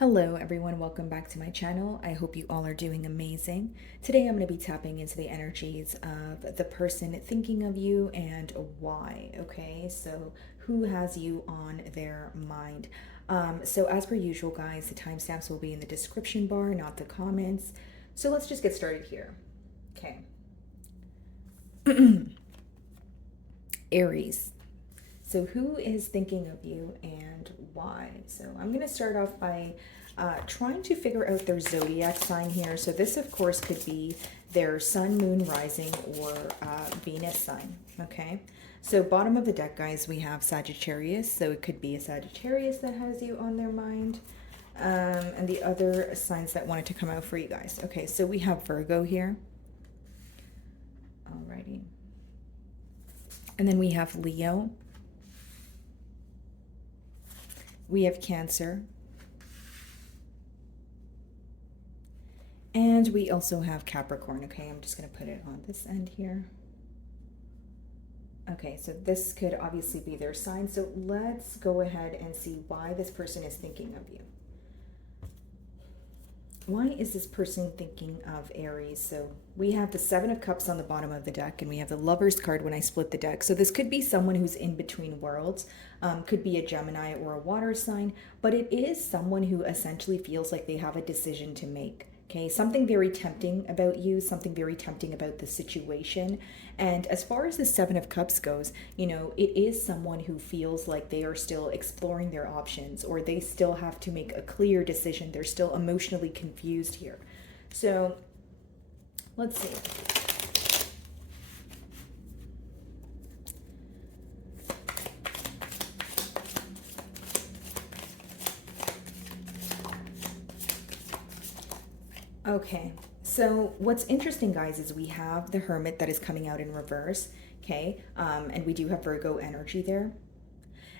Hello everyone, welcome back to my channel. I hope you all are doing amazing. Today I'm going to be tapping into the energies of the person thinking of you and why, okay? So who has you on their mind? So as per usual guys, the timestamps will be in the description bar, not the comments. So let's just get started here. Okay. Aries. So who is thinking of you and why? So I'm going to start off by trying to figure out their zodiac sign here. So this, of course, could be their sun, moon, rising, or Venus sign, okay? So bottom of the deck, guys, we have Sagittarius. So it could be a Sagittarius that has you on their mind. And the other signs that wanted to come out for you guys. Okay, so we have Virgo here. Alrighty. And then we have Leo. We have Cancer. And we also have Capricorn. Okay, I'm just going to put it on this end here. Okay, so this could obviously be their sign. So let's go ahead and see why this person is thinking of you. Why is this person thinking of Aries? So we have the Seven of Cups on the bottom of the deck, and we have the Lovers card when I split the deck. So this could be someone who's in between worlds, could be a Gemini or a water sign, but it is someone who essentially feels like they have a decision to make. Okay, something very tempting about you, something very tempting about the situation. And as far as the Seven of Cups goes, you know, it is someone who feels like they are still exploring their options, or they still have to make a clear decision. They're still emotionally confused here. So let's see. Okay, so what's interesting, guys, is we have the Hermit that is coming out in reverse, okay? And we do have Virgo energy there.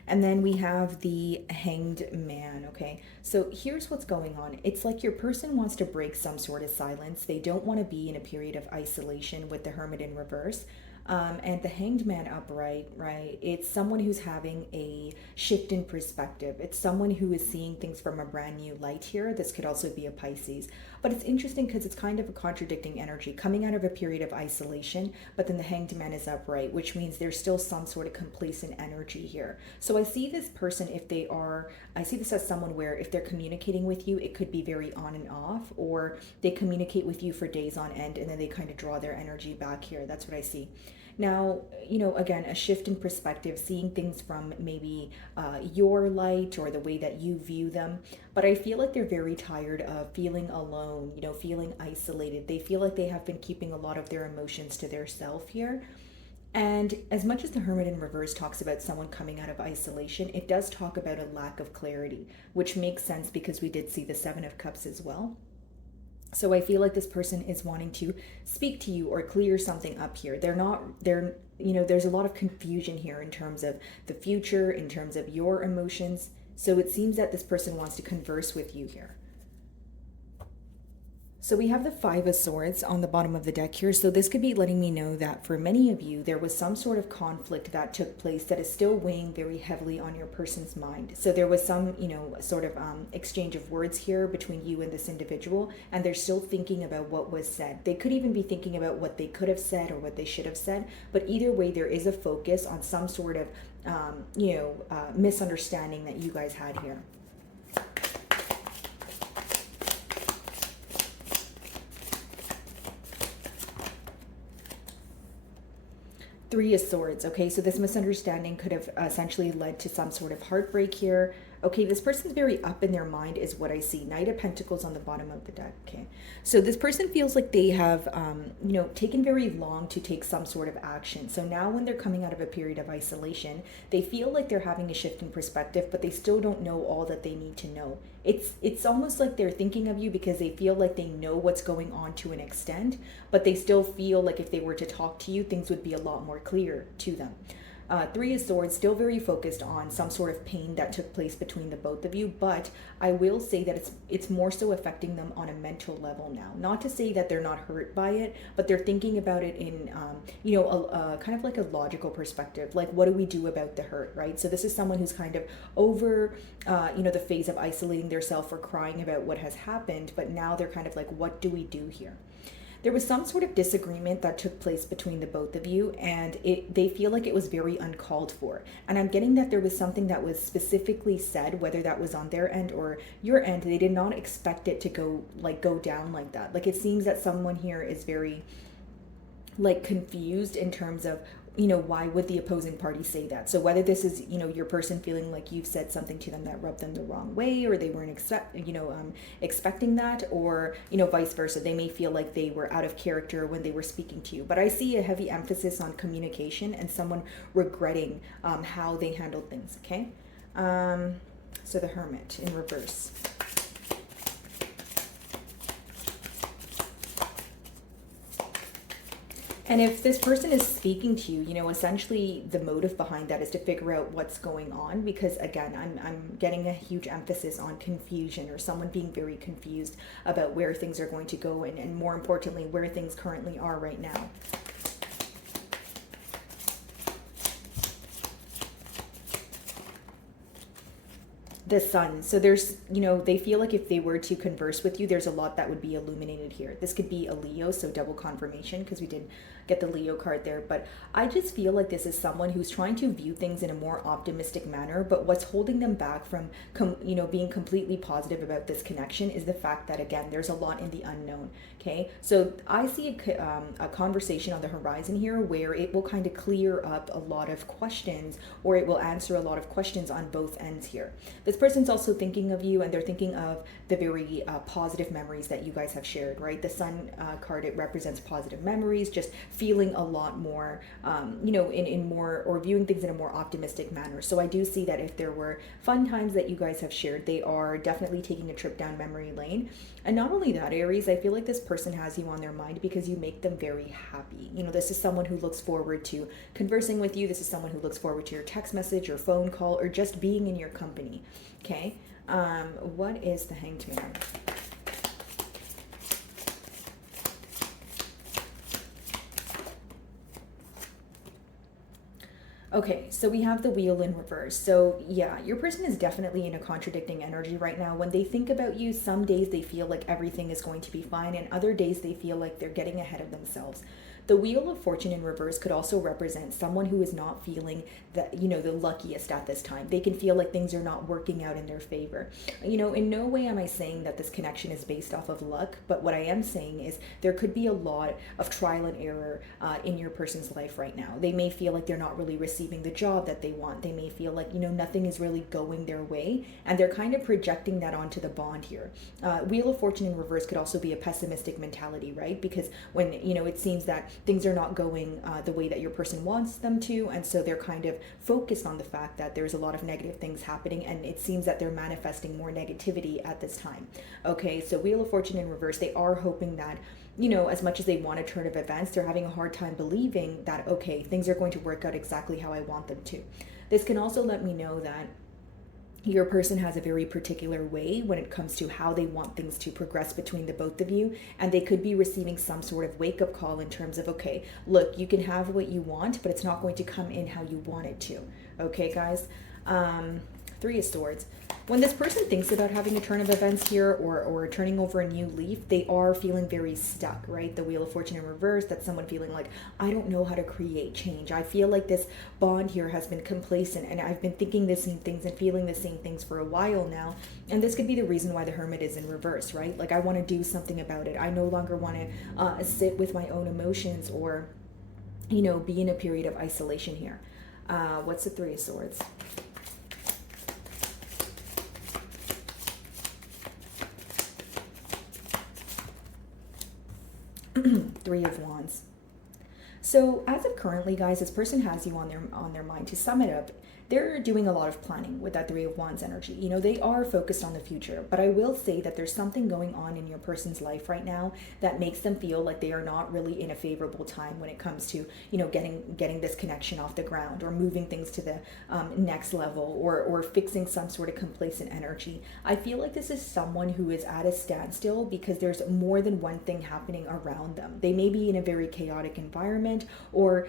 And then we have the Hanged Man, okay? So here's what's going on. It's like your person wants to break some sort of silence. They don't want to be in a period of isolation with the Hermit in reverse. And the Hanged Man upright, right? It's someone who's having a shift in perspective. It's someone who is seeing things from a brand new light here. This could also be a Pisces. But it's interesting because it's kind of a contradicting energy coming out of a period of isolation, but then the Hanged Man is upright, which means there's still some sort of complacent energy here. So I see this person, I see this as someone where if they're communicating with you, it could be very on and off, or they communicate with you for days on end and then they kind of draw their energy back here. That's what I see. Now, you know, again, a shift in perspective, seeing things from maybe your light or the way that you view them. But I feel like they're very tired of feeling alone, you know, feeling isolated. They feel like they have been keeping a lot of their emotions to their self here. And as much as the Hermit in reverse talks about someone coming out of isolation, it does talk about a lack of clarity, which makes sense because we did see the Seven of Cups as well. So I feel like this person is wanting to speak to you or clear something up here. You know, there's a lot of confusion here in terms of the future, in terms of your emotions. So it seems that this person wants to converse with you here. So we have the Five of Swords on the bottom of the deck here. So this could be letting me know that for many of you, there was some sort of conflict that took place that is still weighing very heavily on your person's mind. So there was some, you know, sort of exchange of words here between you and this individual, and they're still thinking about what was said. They could even be thinking about what they could have said or what they should have said. But either way, there is a focus on some sort of, misunderstanding that you guys had here. Three of Swords, okay? So this misunderstanding could have essentially led to some sort of heartbreak here. Okay, this person's very up in their mind is what I see. Knight of Pentacles on the bottom of the deck, okay? So this person feels like they have, taken very long to take some sort of action. So now when they're coming out of a period of isolation, they feel like they're having a shift in perspective, but they still don't know all that they need to know. It's almost like they're thinking of you because they feel like they know what's going on to an extent, but they still feel like if they were to talk to you, things would be a lot more clear to them. Three of Swords, still very focused on some sort of pain that took place between the both of you, but I will say that it's more so affecting them on a mental level now. Not to say that they're not hurt by it, but they're thinking about it in, kind of like a logical perspective. Like, what do we do about the hurt, right? So this is someone who's kind of over, the phase of isolating themselves or crying about what has happened, but now they're kind of like, what do we do here? There was some sort of disagreement that took place between the both of you, and they feel like it was very uncalled for. And I'm getting that there was something that was specifically said, whether that was on their end or your end. They did not expect it to go down like that. Like, it seems that someone here is very like confused in terms of, why would the opposing party say that? So whether this is, your person feeling like you've said something to them that rubbed them the wrong way, or they weren't expecting that, or, vice versa. They may feel like they were out of character when they were speaking to you. But I see a heavy emphasis on communication and someone regretting how they handled things, okay? So the Hermit in reverse. And if this person is speaking to you, essentially the motive behind that is to figure out what's going on, because again, I'm getting a huge emphasis on confusion, or someone being very confused about where things are going to go, and more importantly, where things currently are right now. The Sun. So there's, they feel like if they were to converse with you, there's a lot that would be illuminated here. This could be a Leo, so double confirmation, because we did get the Leo card there. But I just feel like this is someone who's trying to view things in a more optimistic manner, but what's holding them back from, being completely positive about this connection is the fact that, again, there's a lot in the unknown, okay? So I see a conversation on the horizon here where it will kind of clear up a lot of questions, or it will answer a lot of questions on both ends here. This person's also thinking of you, and they're thinking of the very positive memories that you guys have shared, right? The Sun card, it represents positive memories, just feeling a lot more, in more, or viewing things in a more optimistic manner. So I do see that if there were fun times that you guys have shared, they are definitely taking a trip down memory lane. And not only that, Aries, I feel like this person has you on their mind because you make them very happy. This is someone who looks forward to conversing with you. This is someone who looks forward to your text message or phone call, or just being in your company. Okay, what is the Hanged Man? Okay, so we have the Wheel in reverse. So yeah, your person is definitely in a contradicting energy right now. When they think about you, some days they feel like everything is going to be fine, and other days they feel like they're getting ahead of themselves. The Wheel of Fortune in reverse could also represent someone who is not feeling that, the luckiest at this time. They can feel like things are not working out in their favor. In no way am I saying that this connection is based off of luck, but what I am saying is there could be a lot of trial and error in your person's life right now. They may feel like they're not really receiving the job that they want. They may feel like, nothing is really going their way, and they're kind of projecting that onto the bond here. Wheel of Fortune in reverse could also be a pessimistic mentality, right? Because when, it seems that things are not going the way that your person wants them to, and so they're kind of focused on the fact that there's a lot of negative things happening, and it seems that they're manifesting more negativity at this time. Okay, so Wheel of Fortune in reverse, they are hoping that, as much as they want a turn of events, they're having a hard time believing that, okay, things are going to work out exactly how I want them to. This can also let me know that your person has a very particular way when it comes to how they want things to progress between the both of you, and they could be receiving some sort of wake-up call in terms of, okay, look, you can have what you want, but it's not going to come in how you want it to. Okay, guys? Three of Swords. When this person thinks about having a turn of events here, or turning over a new leaf, they are feeling very stuck, right? The Wheel of Fortune in reverse, that's someone feeling like, I don't know how to create change. I feel like this bond here has been complacent, and I've been thinking the same things and feeling the same things for a while now. And this could be the reason why the Hermit is in reverse, right? Like, I want to do something about it. I no longer want to sit with my own emotions, or, be in a period of isolation here. What's the Three of Swords? Three of Wands. So as of currently, guys, this person has you on their mind. To sum it up, they're doing a lot of planning with that Three of Wands energy. You know, they are focused on the future, but I will say that there's something going on in your person's life right now that makes them feel like they are not really in a favorable time when it comes to, you know, getting this connection off the ground, or moving things to the next level, or fixing some sort of complacent energy. I feel like this is someone who is at a standstill because there's more than one thing happening around them. They may be in a very chaotic environment, or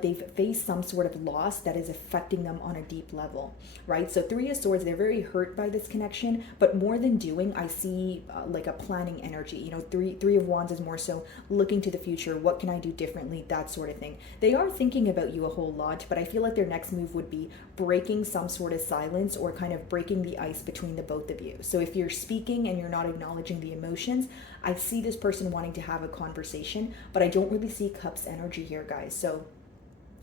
they've faced some sort of loss that is affecting them on a deep level, right? So Three of Swords, they're very hurt by this connection, but more than doing, I see like a planning energy. You know, three of Wands is more so looking to the future. What can I do differently? That sort of thing. They are thinking about you a whole lot, but I feel like their next move would be breaking some sort of silence, or kind of breaking the ice between the both of you. So if you're speaking and you're not acknowledging the emotions, I see this person wanting to have a conversation, but I don't really see Cups energy here, guys. So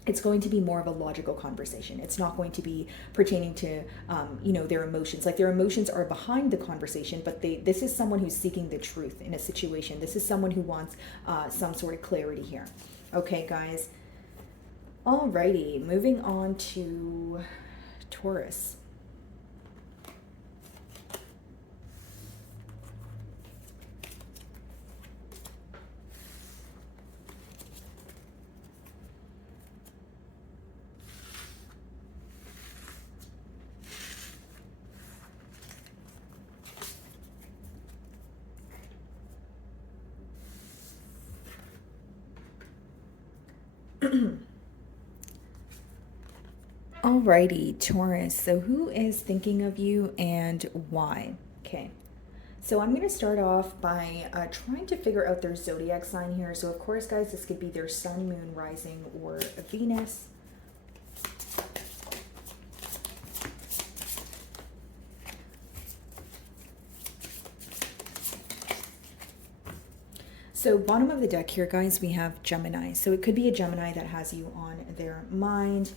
it's going to be more of a logical conversation. It's not going to be pertaining to, you know, their emotions. Like, their emotions are behind the conversation, but this is someone who's seeking the truth in a situation. This is someone who wants some sort of clarity here. Okay, guys. Alrighty, moving on to Taurus. Alrighty, Taurus. So who is thinking of you and why? Okay. So I'm going to start off by trying to figure out their zodiac sign here. So of course, guys, this could be their sun, moon, rising, or Venus. So bottom of the deck here, guys, we have Gemini. So it could be a Gemini that has you on their mind.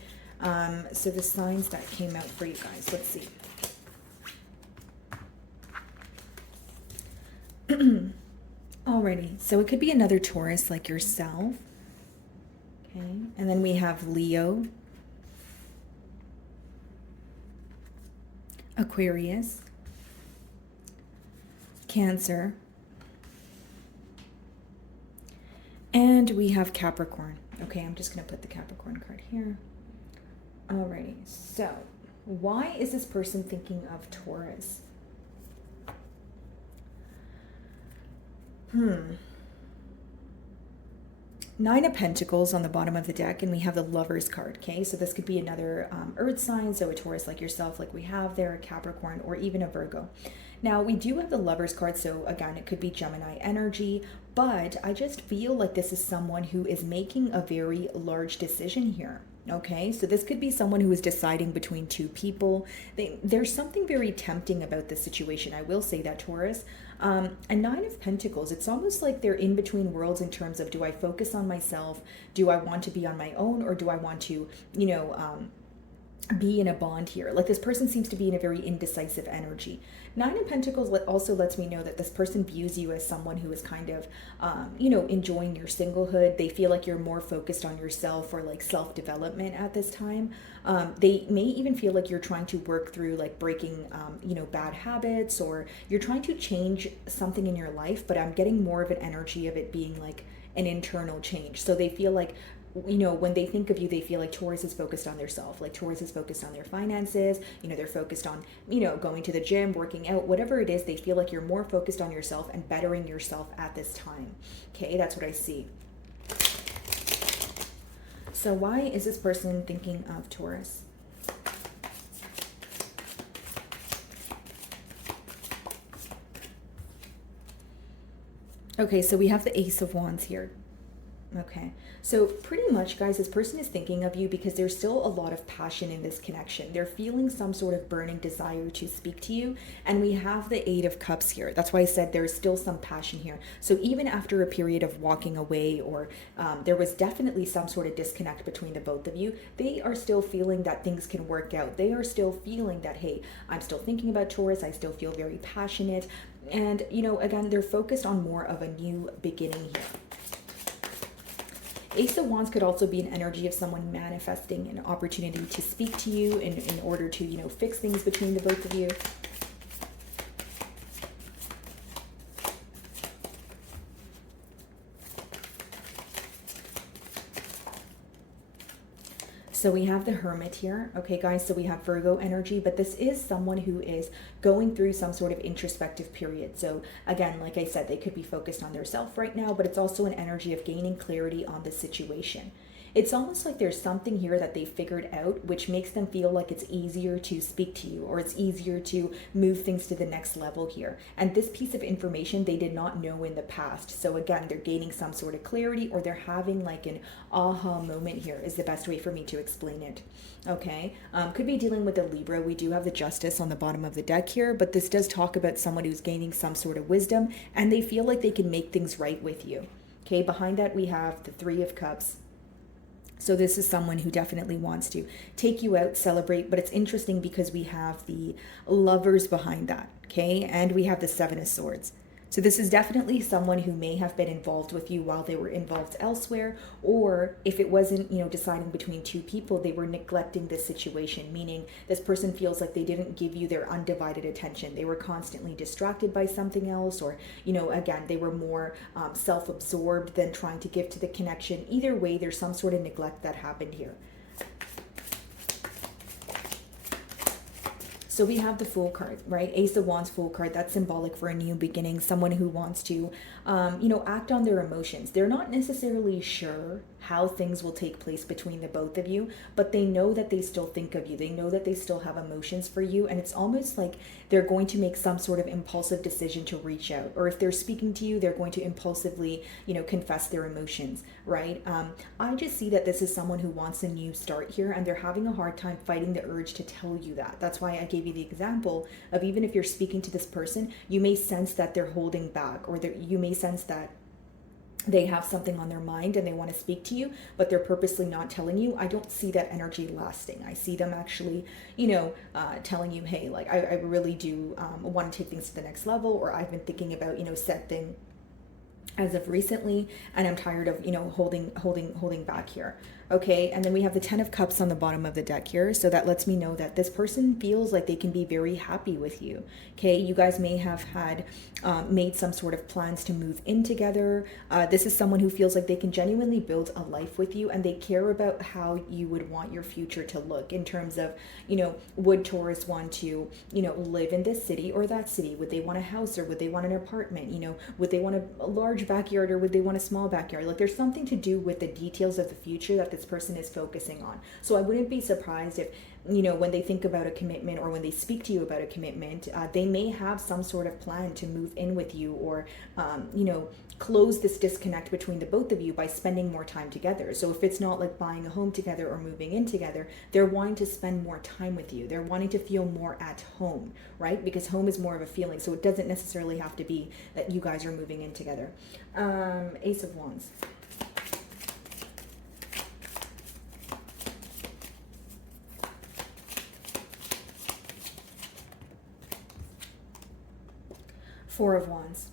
So the signs that came out for you guys, let's see. Alrighty, so it could be another Taurus like yourself. Okay, and then we have Leo, Aquarius, Cancer, and we have Capricorn. Okay, I'm just going to put the Capricorn card here. Alrighty, so why is this person thinking of Taurus? Nine of Pentacles on the bottom of the deck, and we have the Lovers card, okay? So this could be another earth sign, so a Taurus like yourself, like we have there, a Capricorn, or even a Virgo. Now, we do have the Lovers card, so again, it could be Gemini energy, but I just feel like this is someone who is making a very large decision here. Okay, so this could be someone who is deciding between two people. There's something very tempting about this situation. I will say that, Taurus. A Nine of Pentacles, it's almost like they're in between worlds in terms of, do I focus on myself? Do I want to be on my own? Or do I want to, you know, be in a bond here? Like, this person seems to be in a very indecisive energy. Nine of Pentacles also lets me know that this person views you as someone who is kind of, you know, enjoying your singlehood. They feel like you're more focused on yourself, or like self-development at this time. They may even feel like you're trying to work through like breaking, you know, bad habits, or you're trying to change something in your life, but I'm getting more of an energy of it being like an internal change. So they feel like, you know, when they think of you, they feel like Taurus is focused on their self, like Taurus is focused on their finances, you know, they're focused on, you know, going to the gym, working out, whatever it is, they feel like you're more focused on yourself and bettering yourself at this time. Okay, that's what I see. So why is this person thinking of Taurus? Okay, so we have the Ace of Wands here. Okay, so pretty much, guys, this person is thinking of you because there's still a lot of passion in this connection. They're feeling some sort of burning desire to speak to you. And we have the Eight of Cups here. That's why I said there's still some passion here. So even after a period of walking away, or there was definitely some sort of disconnect between the both of you, they are still feeling that things can work out. They are still feeling that, hey, I'm still thinking about Taurus. I still feel very passionate. And, you know, again, they're focused on more of a new beginning here. Ace of Wands could also be an energy of someone manifesting an opportunity to speak to you in order to, you know, fix things between the both of you. So we have the Hermit here. Okay, guys, so we have Virgo energy, but this is someone who is going through some sort of introspective period. So again, like I said, they could be focused on their self right now, but it's also an energy of gaining clarity on the situation. It's almost like there's something here that they figured out, which makes them feel like it's easier to speak to you, or it's easier to move things to the next level here. And this piece of information they did not know in the past. So again, they're gaining some sort of clarity, or they're having like an aha moment here is the best way for me to explain it. Okay, could be dealing with a Libra. We do have the Justice on the bottom of the deck here, but this does talk about someone who's gaining some sort of wisdom, and they feel like they can make things right with you. Okay, behind that we have the Three of Cups. So this is someone who definitely wants to take you out, celebrate, but it's interesting because we have the Lovers behind that, okay? And we have the Seven of Swords. So this is definitely someone who may have been involved with you while they were involved elsewhere, or if it wasn't, you know, deciding between two people, they were neglecting this situation, meaning this person feels like they didn't give you their undivided attention. They were constantly distracted by something else, or, you know, again, they were more self-absorbed than trying to give to the connection. Either way, there's some sort of neglect that happened here. So we have the Fool card, right? Ace of Wands, Fool card. That's symbolic for a new beginning. Someone who wants to, you know, act on their emotions. They're not necessarily sure how things will take place between the both of you, but they know that they still think of you. They know that they still have emotions for you. And it's almost like they're going to make some sort of impulsive decision to reach out. Or if they're speaking to you, they're going to impulsively, you know, confess their emotions, right? I just see that this is someone who wants a new start here, and they're having a hard time fighting the urge to tell you that. That's why I gave you the example of, even if you're speaking to this person, you may sense that they're holding back, or you may sense that they have something on their mind and they want to speak to you, but they're purposely not telling you. I don't see that energy lasting. I see them actually, you know, telling you, hey, like, I really do want to take things to the next level, or I've been thinking about, you know, set thing as of recently, and I'm tired of, you know, holding back here. Okay, and then we have the Ten of Cups on the bottom of the deck here. So that lets me know that this person feels like they can be very happy with you. Okay, you guys may have had made some sort of plans to move in together. This is someone who feels like they can genuinely build a life with you, and they care about how you would want your future to look in terms of, you know, would Taurus want to, you know, live in this city or that city? Would they want a house, or would they want an apartment? You know, would they want a large backyard, or would they want a small backyard? Like, there's something to do with the details of the future that this person is focusing on. So I wouldn't be surprised if, you know, when they think about a commitment, or when they speak to you about a commitment, they may have some sort of plan to move in with you, or, you know, close this disconnect between the both of you by spending more time together. So if it's not like buying a home together or moving in together, they're wanting to spend more time with you. They're wanting to feel more at home, right? Because home is more of a feeling. So it doesn't necessarily have to be that you guys are moving in together. Ace of Wands. Four of Wands.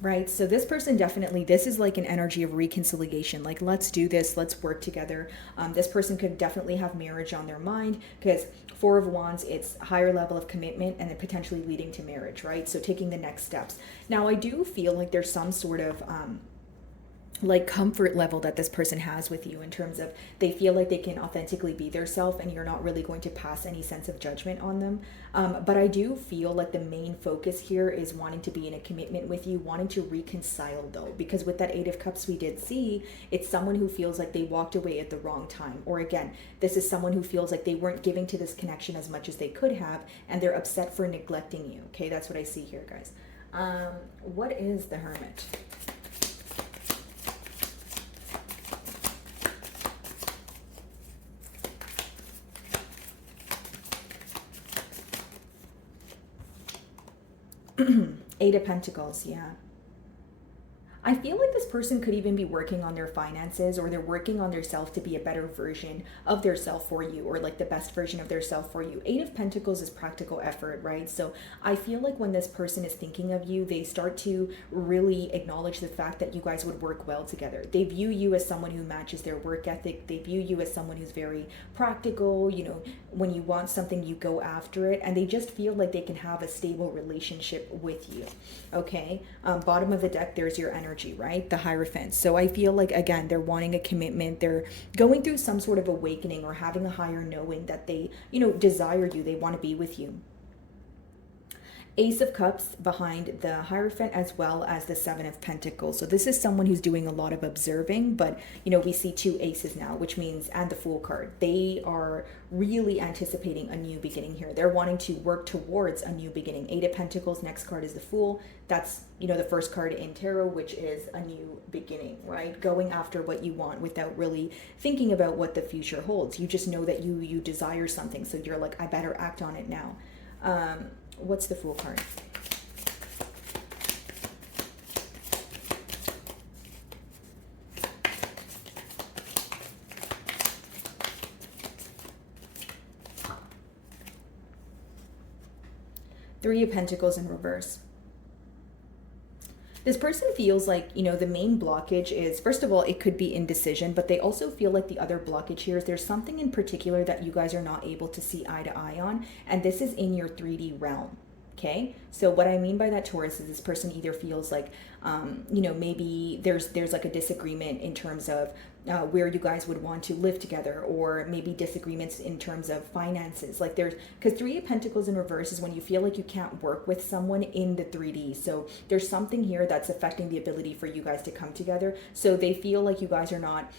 Right, so this person definitely, this is like an energy of reconciliation, like, let's do this, let's work together. This person could definitely have marriage on their mind, because Four of Wands, it's higher level of commitment and then potentially leading to marriage, right? So taking the next steps. Now, I do feel like there's some sort of like comfort level that this person has with you, in terms of they feel like they can authentically be their self, and you're not really going to pass any sense of judgment on them. But I do feel like the main focus here is wanting to be in a commitment with you, wanting to reconcile though, because with that Eight of Cups we did see, it's someone who feels like they walked away at the wrong time. Or again, this is someone who feels like they weren't giving to this connection as much as they could have, and they're upset for neglecting you. Okay, that's what I see here, guys. What is the Hermit? Eight of Pentacles, yeah. I feel like this person could even be working on their finances, or they're working on their self to be a better version of their self for you, or like the best version of their self for you. Eight of Pentacles is practical effort, right? So I feel like when this person is thinking of you, they start to really acknowledge the fact that you guys would work well together. They view you as someone who matches their work ethic. They view you as someone who's very practical. You know, when you want something, you go after it, and they just feel like they can have a stable relationship with you. Okay, bottom of the deck, there's your energy, right? The Hierophant. So I feel like, again, they're wanting a commitment. They're going through some sort of awakening, or having a higher knowing that they, you know, desire you. They want to be with you. Ace of Cups behind the Hierophant, as well as the Seven of Pentacles. So this is someone who's doing a lot of observing, but you know, we see two aces now, which means, and the Fool card, they are really anticipating a new beginning here. They're wanting to work towards a new beginning. Eight of Pentacles, next card is the Fool. That's, you know, the first card in tarot, which is a new beginning, right? Going after what you want without really thinking about what the future holds. You just know that you desire something, so you're like, I better act on it now. What's the Fool card? Three of Pentacles in reverse. This person feels like, you know, the main blockage is, first of all, it could be indecision, but they also feel like the other blockage here is there's something in particular that you guys are not able to see eye to eye on, and this is in your 3D realm. Okay, so what I mean by that, Taurus, is this person either feels like, you know, maybe there's like a disagreement in terms of where you guys would want to live together, or maybe disagreements in terms of finances. Like there's, because Three of Pentacles in reverse is when you feel like you can't work with someone in the 3D. So there's something here that's affecting the ability for you guys to come together. So they feel like you guys are not,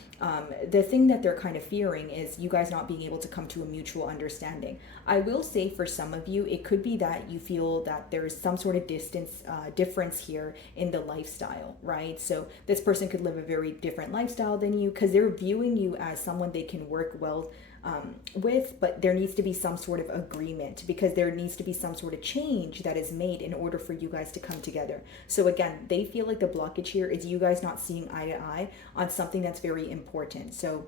the thing that they're kind of fearing is you guys not being able to come to a mutual understanding. I will say for some of you, it could be that you feel that there's some sort of difference here in the lifestyle, right? So this person could live a very different lifestyle than you, because they're viewing you as someone they can work well with, but there needs to be some sort of agreement, because there needs to be some sort of change that is made in order for you guys to come together. So again, they feel like the blockage here is you guys not seeing eye to eye on something that's very important. So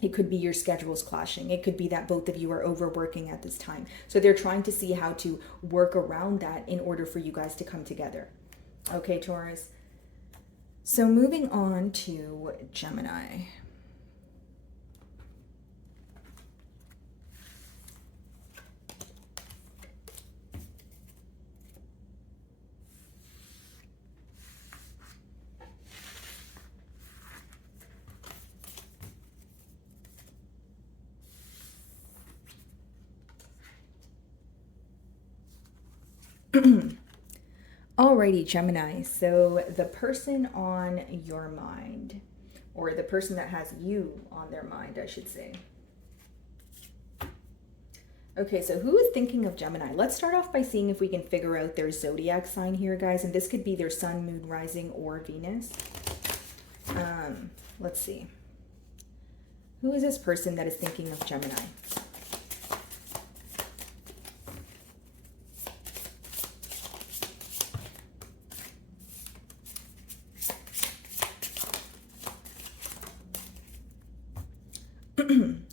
it could be your schedules clashing. It could be that both of you are overworking at this time. So they're trying to see how to work around that in order for you guys to come together. Okay, Taurus. So moving on to Gemini. Alrighty, Gemini. So the person on your mind, or the person that has you on their mind, I should say. Okay, so who is thinking of Gemini? Let's start off by seeing if we can figure out their zodiac sign here, guys. And this could be their sun, moon, rising, or Venus. Let's see. Who is this person that is thinking of Gemini?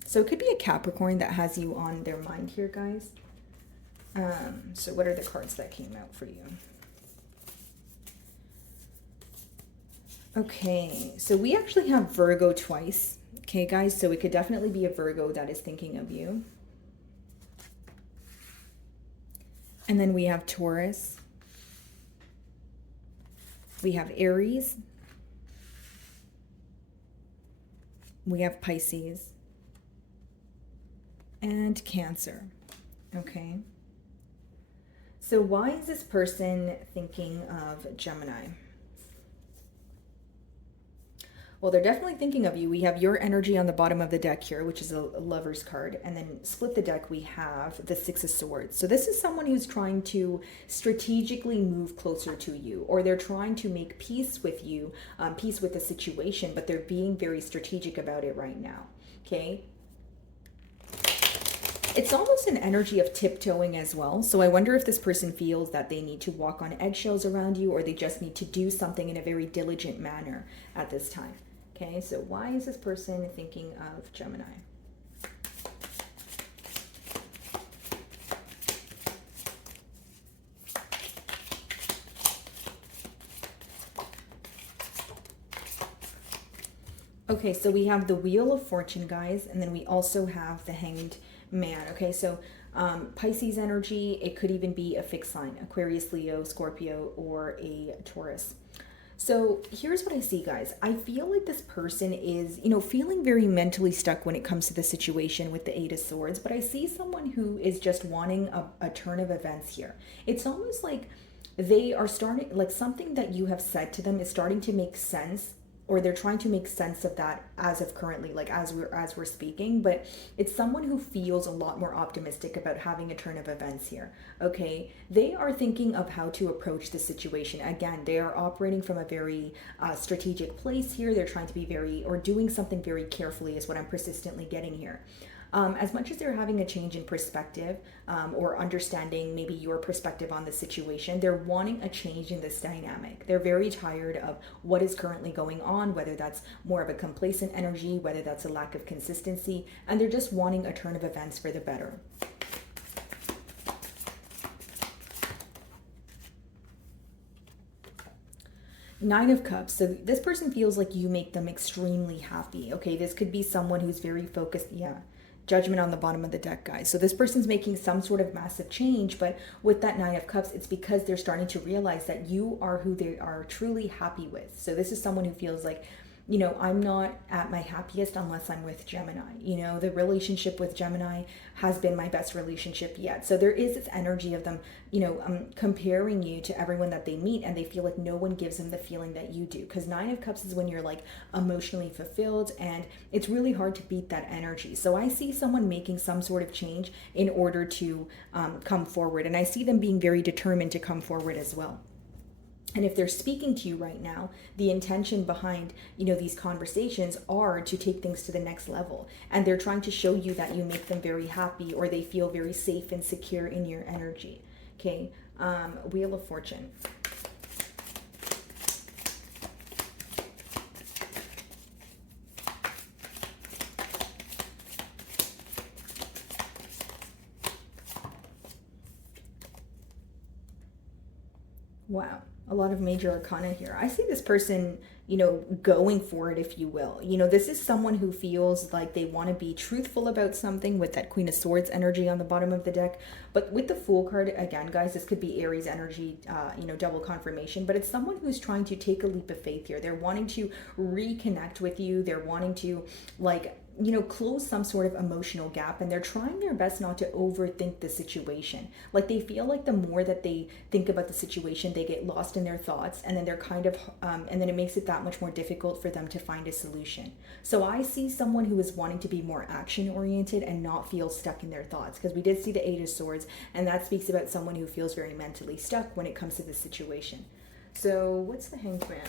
So it could be a Capricorn that has you on their mind here, guys. So what are the cards that came out for you? Okay, so we actually have Virgo twice. Okay, guys, so it could definitely be a Virgo that is thinking of you. And then we have Taurus. We have Aries. We have Pisces. And Cancer. Okay. So why is this person thinking of Gemini? Well, they're definitely thinking of you. We have your energy on the bottom of the deck here, which is a Lover's card. And then split the deck, we have the Six of Swords. So this is someone who's trying to strategically move closer to you, or they're trying to make peace with you, peace with the situation, but they're being very strategic about it right now. Okay. It's almost an energy of tiptoeing as well. So I wonder if this person feels that they need to walk on eggshells around you, or they just need to do something in a very diligent manner at this time. Okay, so why is this person thinking of Gemini? Okay, so we have the Wheel of Fortune, guys, and then we also have the Hanged Man. Okay, so Pisces energy, it could even be a fixed sign, Aquarius, Leo, Scorpio, or a Taurus. So here's what I see, guys. I feel like this person is, feeling very mentally stuck when it comes to the situation with the Eight of Swords, but I see someone who is just wanting a turn of events here. It's almost like they are starting, like something that you have said to them is starting to make sense, or they're trying to make sense of that as of currently, like as we're speaking. But it's someone who feels a lot more optimistic about having a turn of events here. Okay, they are thinking of how to approach the situation. Again, they are operating from a very strategic place here. They're trying to be or doing something very carefully, is what I'm persistently getting here. As much as they're having a change in perspective, or understanding maybe your perspective on the situation, they're wanting a change in this dynamic. They're very tired of what is currently going on, whether that's more of a complacent energy, whether that's a lack of consistency, and they're just wanting a turn of events for the better. Nine of Cups. So this person feels like you make them extremely happy. Okay, this could be someone who's very focused. Yeah. Judgment on the bottom of the deck, guys. So this person's making some sort of massive change, but with that Nine of Cups, it's because they're starting to realize that you are who they are truly happy with. So this is someone who feels like, I'm not at my happiest unless I'm with Gemini. The relationship with Gemini has been my best relationship yet. So there is this energy of them, comparing you to everyone that they meet, and they feel like no one gives them the feeling that you do. Because Nine of Cups is when you're like emotionally fulfilled, and it's really hard to beat that energy. So I see someone making some sort of change in order to come forward. And I see them being very determined to come forward as well. And if they're speaking to you right now, the intention behind, these conversations are to take things to the next level. And they're trying to show you that you make them very happy, or they feel very safe and secure in your energy. Okay, Wheel of Fortune. Wow. A lot of major arcana here. I see this person, going for it, if you will. This is someone who feels like they want to be truthful about something with that Queen of Swords energy on the bottom of the deck. But with the Fool card, again, guys, this could be Aries energy, double confirmation. But it's someone who's trying to take a leap of faith here. They're wanting to reconnect with you. They're wanting to, close some sort of emotional gap, and they're trying their best not to overthink the situation. Like, they feel like the more that they think about the situation, they get lost in their thoughts, and then they're and then it makes it that much more difficult for them to find a solution. So I see someone who is wanting to be more action oriented and not feel stuck in their thoughts, because we did see the Eight of Swords, and that speaks about someone who feels very mentally stuck when it comes to this situation. So what's the Hanged Man?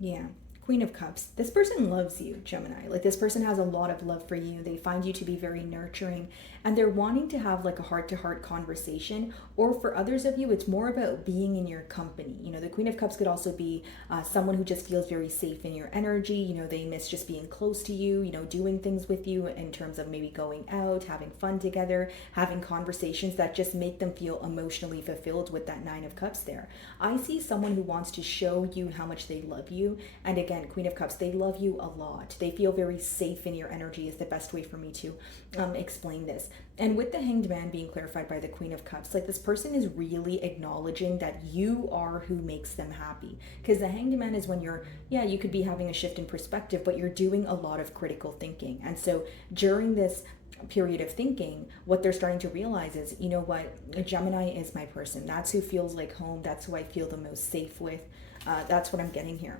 Yeah. Queen of Cups. This person loves you, Gemini. Like, this person has a lot of love for you. They find you to be very nurturing, and they're wanting to have like a heart-to-heart conversation. Or for others of you, it's more about being in your company. The Queen of Cups could also be someone who just feels very safe in your energy. They miss just being close to you, doing things with you in terms of maybe going out, having fun together, having conversations that just make them feel emotionally fulfilled with that Nine of Cups there. I see someone who wants to show you how much they love you. And again, Queen of Cups, they love you a lot. They feel very safe in your energy is the best way for me to explain this. And with the Hanged Man being clarified by the Queen of Cups, like, this person is really acknowledging that you are who makes them happy. Because the Hanged Man is when you could be having a shift in perspective, but you're doing a lot of critical thinking. And so during this period of thinking, what they're starting to realize is, Gemini is my person. That's who feels like home. That's who I feel the most safe with. That's what I'm getting here.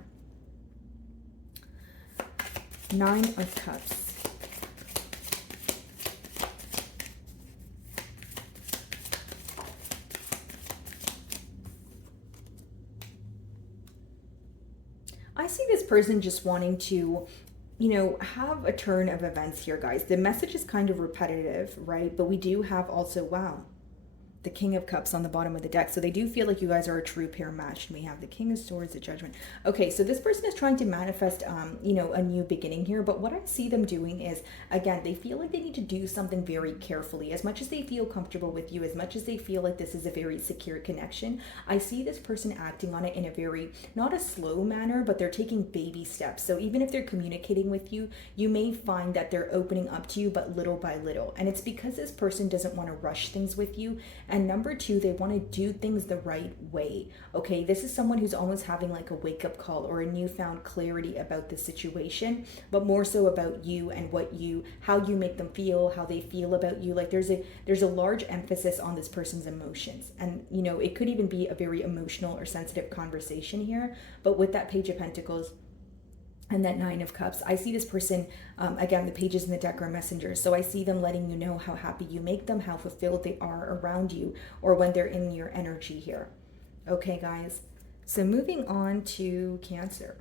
Nine of Cups. I see this person just wanting to, you know, have a turn of events here, guys. The message is kind of repetitive, right? But we do have also, wow, the King of Cups on the bottom of the deck. So they do feel like you guys are a true pair matched. And we have the King of Swords, the Judgment. Okay, so this person is trying to manifest, you know, a new beginning here. But what I see them doing is, again, they feel like they need to do something very carefully. As much as they feel comfortable with you, as much as they feel like this is a very secure connection, I see this person acting on it in a very, not a slow manner, but they're taking baby steps. So even if they're communicating with you, you may find that they're opening up to you, but little by little. And it's because this person doesn't want to rush things with you. And number two, they want to do things the right way. Okay, this is someone who's almost having like a wake-up call or a newfound clarity about the situation, but more so about you and how you make them feel, how they feel about you. Like there's a large emphasis on this person's emotions. And you know, it could even be a very emotional or sensitive conversation here. But with that Page of Pentacles and that Nine of Cups, I see this person, again, the pages in the deck are messengers. So I see them letting you know how happy you make them, how fulfilled they are around you, or when they're in your energy here. Okay, guys. So moving on to Cancer.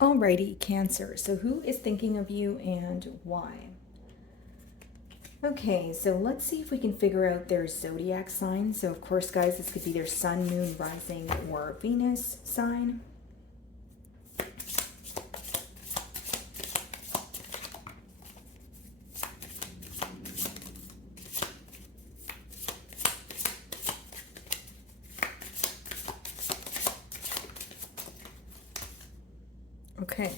Alrighty, Cancer. So who is thinking of you and why? Okay, so let's see if we can figure out their zodiac sign. So of course, guys, this could be their sun, moon, rising, or Venus sign. Okay.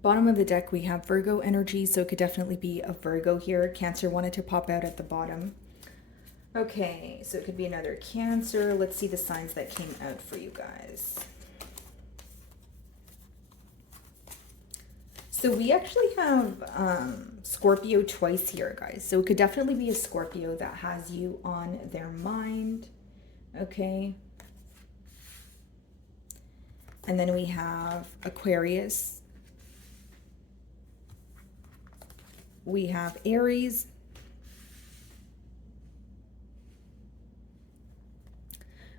Bottom of the deck, we have Virgo energy, so it could definitely be a Virgo here. Cancer wanted to pop out at the bottom. Okay, so it could be another Cancer. Let's see the signs that came out for you guys. So we actually have Scorpio twice here, guys. So it could definitely be a Scorpio that has you on their mind. Okay. And then we have Aquarius. We have Aries.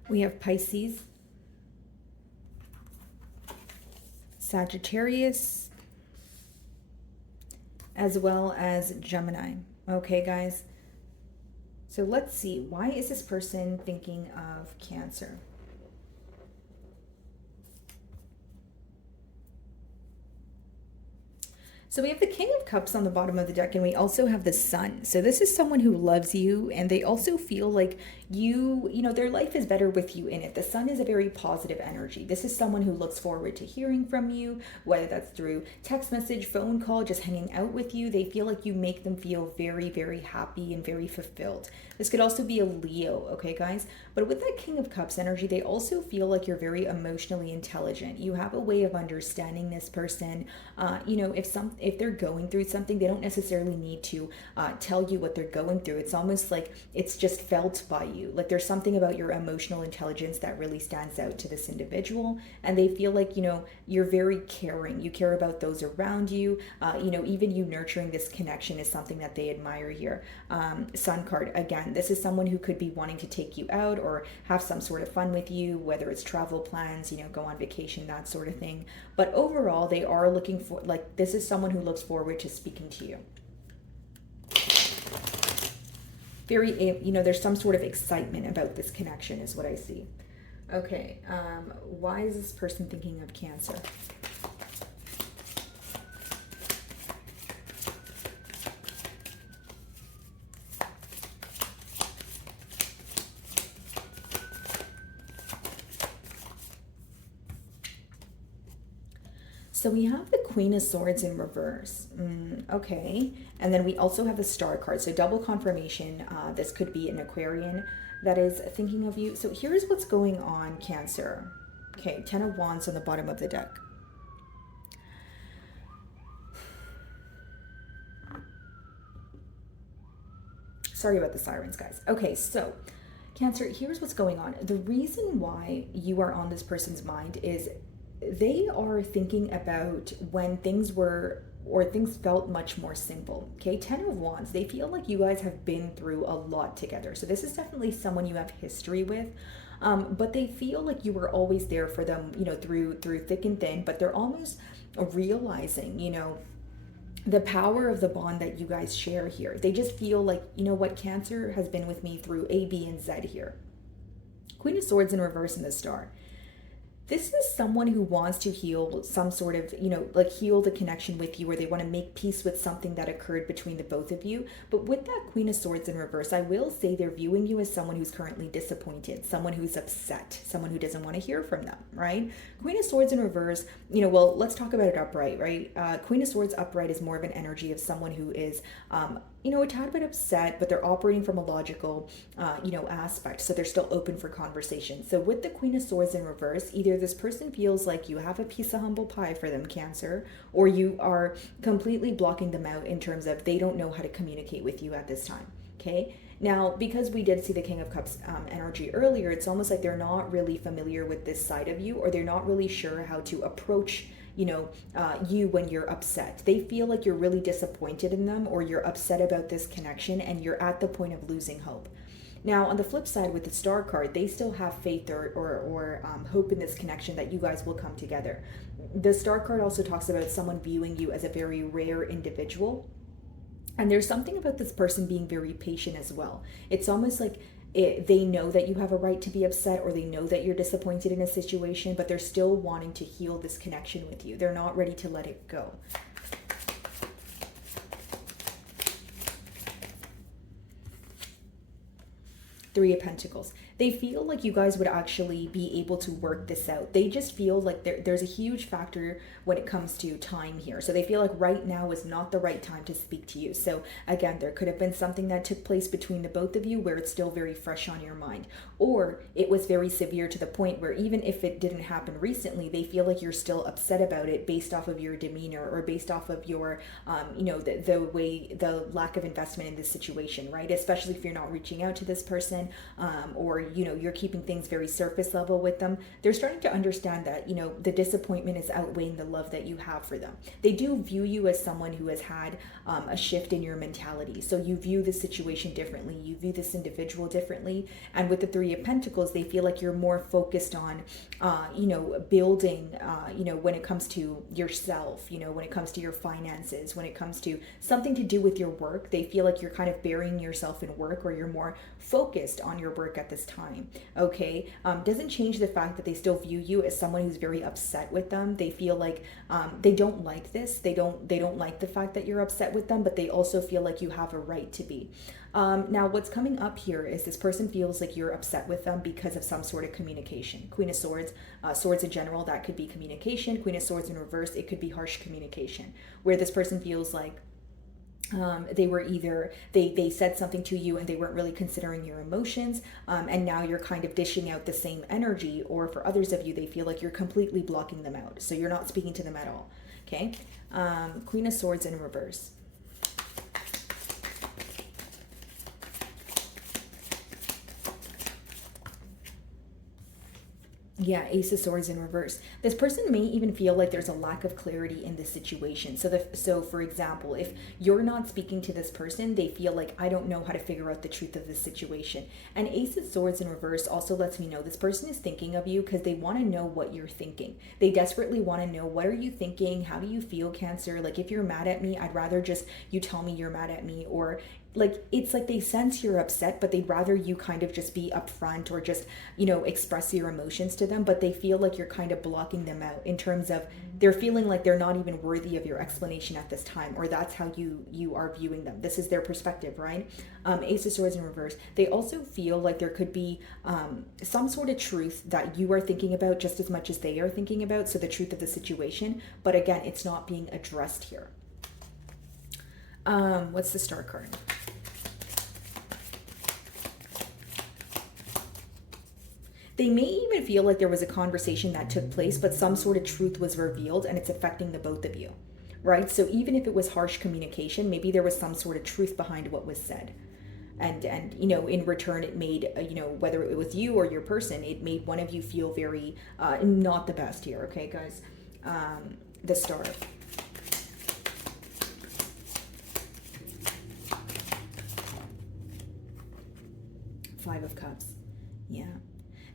We have Pisces. Sagittarius. As well as Gemini. Okay, guys. So let's see. Why is this person thinking of Cancer? So we have the King of Cups on the bottom of the deck, and we also have the Sun. So this is someone who loves you, and they also feel like you know, their life is better with you in it. The Sun is a very positive energy. This is someone who looks forward to hearing from you, whether that's through text message, phone call, just hanging out with you. They feel like you make them feel very, very happy and very fulfilled. This could also be a Leo, okay, guys? But with that King of Cups energy, they also feel like you're very emotionally intelligent. You have a way of understanding this person. You know, if they're going through something, they don't necessarily need to tell you what they're going through. It's almost like it's just felt by you. Like there's something about your emotional intelligence that really stands out to this individual, and they feel like, you know, you're very caring. You care about those around you. You know, even you nurturing this connection is something that they admire here. Sun card, again, this is someone who could be wanting to take you out or have some sort of fun with you, whether it's travel plans, you know, go on vacation, that sort of thing. But overall, they are looking for, like, this is someone who looks forward to speaking to you. Very, you know, there's some sort of excitement about this connection is what I see. Okay, why is this person thinking of Cancer? So we have the Queen of Swords in reverse. Okay. And then we also have the Star card. So double confirmation. This could be an Aquarian that is thinking of you. So here's what's going on, Cancer. Okay, 10 of Wands on the bottom of the deck. Sorry about the sirens, guys. Okay, so Cancer, here's what's going on. The reason why you are on this person's mind is they are thinking about when things were or things felt much more simple. Okay, 10 of Wands, they feel like you guys have been through a lot together. So this is definitely someone you have history with. But they feel like you were always there for them, you know, through thick and thin, but they're almost realizing, you know, the power of the bond that you guys share here. They just feel like, you know what, Cancer has been with me through A, B, and Z here. Queen of Swords in reverse in the Star. This is someone who wants to heal some sort of, you know, like heal the connection with you, or they want to make peace with something that occurred between the both of you. But with that Queen of Swords in reverse, I will say they're viewing you as someone who's currently disappointed, someone who's upset, someone who doesn't want to hear from them, right? Queen of Swords in reverse, you know, well, let's talk about it upright, right? Queen of Swords upright is more of an energy of someone who is, you know, a tad bit upset, but they're operating from a logical, you know, aspect. So they're still open for conversation. So with the Queen of Swords in reverse, either this person feels like you have a piece of humble pie for them, Cancer, or you are completely blocking them out in terms of they don't know how to communicate with you at this time. Okay. Now, because we did see the King of Cups energy earlier, it's almost like they're not really familiar with this side of you, or they're not really sure how to approach, you know, you when you're upset. They feel like you're really disappointed in them, or you're upset about this connection and you're at the point of losing hope. Now, on the flip side with the Star card, they still have faith or hope in this connection that you guys will come together. The Star card also talks about someone viewing you as a very rare individual. And there's something about this person being very patient as well. It's almost like they know that you have a right to be upset, or they know that you're disappointed in a situation, but they're still wanting to heal this connection with you. They're not ready to let it go. Three of Pentacles. They feel like you guys would actually be able to work this out. They just feel like there's a huge factor when it comes to time here. So they feel like right now is not the right time to speak to you. So again, there could have been something that took place between the both of you where it's still very fresh on your mind. Or it was very severe to the point where even if it didn't happen recently, they feel like you're still upset about it based off of your demeanor, or based off of your, you know, the lack of investment in this situation, right? Especially if you're not reaching out to this person, or you know, you're keeping things very surface level with them. They're starting to understand that, you know, the disappointment is outweighing the love that you have for them. They do view you as someone who has had a shift in your mentality. So you view the situation differently. You view this individual differently. And with the Three of Pentacles, they feel like you're more focused on, you know, building, you know, when it comes to yourself, you know, when it comes to your finances, when it comes to something to do with your work. They feel like you're kind of burying yourself in work, or you're more focused on your work at this time. Okay, doesn't change the fact that they still view you as someone who's very upset with them. They feel like they don't like this. They don't like the fact that you're upset with them, but they also feel like you have a right to be. Now, what's coming up here is this person feels like you're upset with them because of some sort of communication. Queen of Swords, swords in general, that could be communication. Queen of Swords in reverse, it could be harsh communication, where this person feels like they were either they said something to you and they weren't really considering your emotions, and now you're kind of dishing out the same energy, or for others of you, they feel like you're completely blocking them out, so you're not speaking to them at all. Okay, Queen of Swords in reverse. Yeah, Ace of Swords in reverse. This person may even feel like there's a lack of clarity in this situation. So for example, if you're not speaking to this person, they feel like, I don't know how to figure out the truth of this situation. And Ace of Swords in reverse also lets me know this person is thinking of you because they want to know what you're thinking. They desperately want to know, what are you thinking? How do you feel, Cancer? Like, if you're mad at me, I'd rather just you tell me you're mad at me. Or like, it's like they sense you're upset, but they'd rather you kind of just be upfront, or just, you know, express your emotions to them. But they feel like you're kind of blocking them out in terms of they're feeling like they're not even worthy of your explanation at this time, or that's how you are viewing them. This is their perspective, right? Ace of Swords in reverse. They also feel like there could be some sort of truth that you are thinking about just as much as they are thinking about. So the truth of the situation, but again, it's not being addressed here. What's the Star card? They may even feel like there was a conversation that took place, but some sort of truth was revealed and it's affecting the both of you, right? So even if it was harsh communication, maybe there was some sort of truth behind what was said. And you know, in return, it made, you know, whether it was you or your person, it made one of you feel very not the best here, okay, guys? The Star. Five of Cups. Yeah.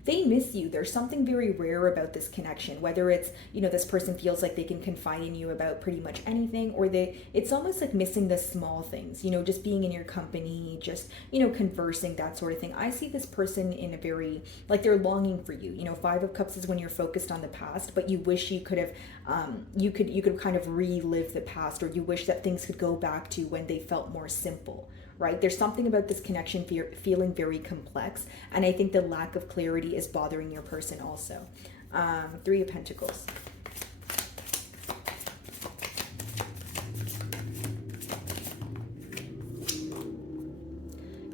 They miss you. There's something very rare about this connection, whether it's, you know, this person feels like they can confide in you about pretty much anything, or it's almost like missing the small things, you know, just being in your company, just, you know, conversing, that sort of thing. I see this person in a very, like, they're longing for you. You know, Five of Cups is when you're focused on the past, but you wish you could have, you could kind of relive the past, or you wish that things could go back to when they felt more simple. Right? There's something about this connection feeling very complex, and I think the lack of clarity is bothering your person also. Three of Pentacles.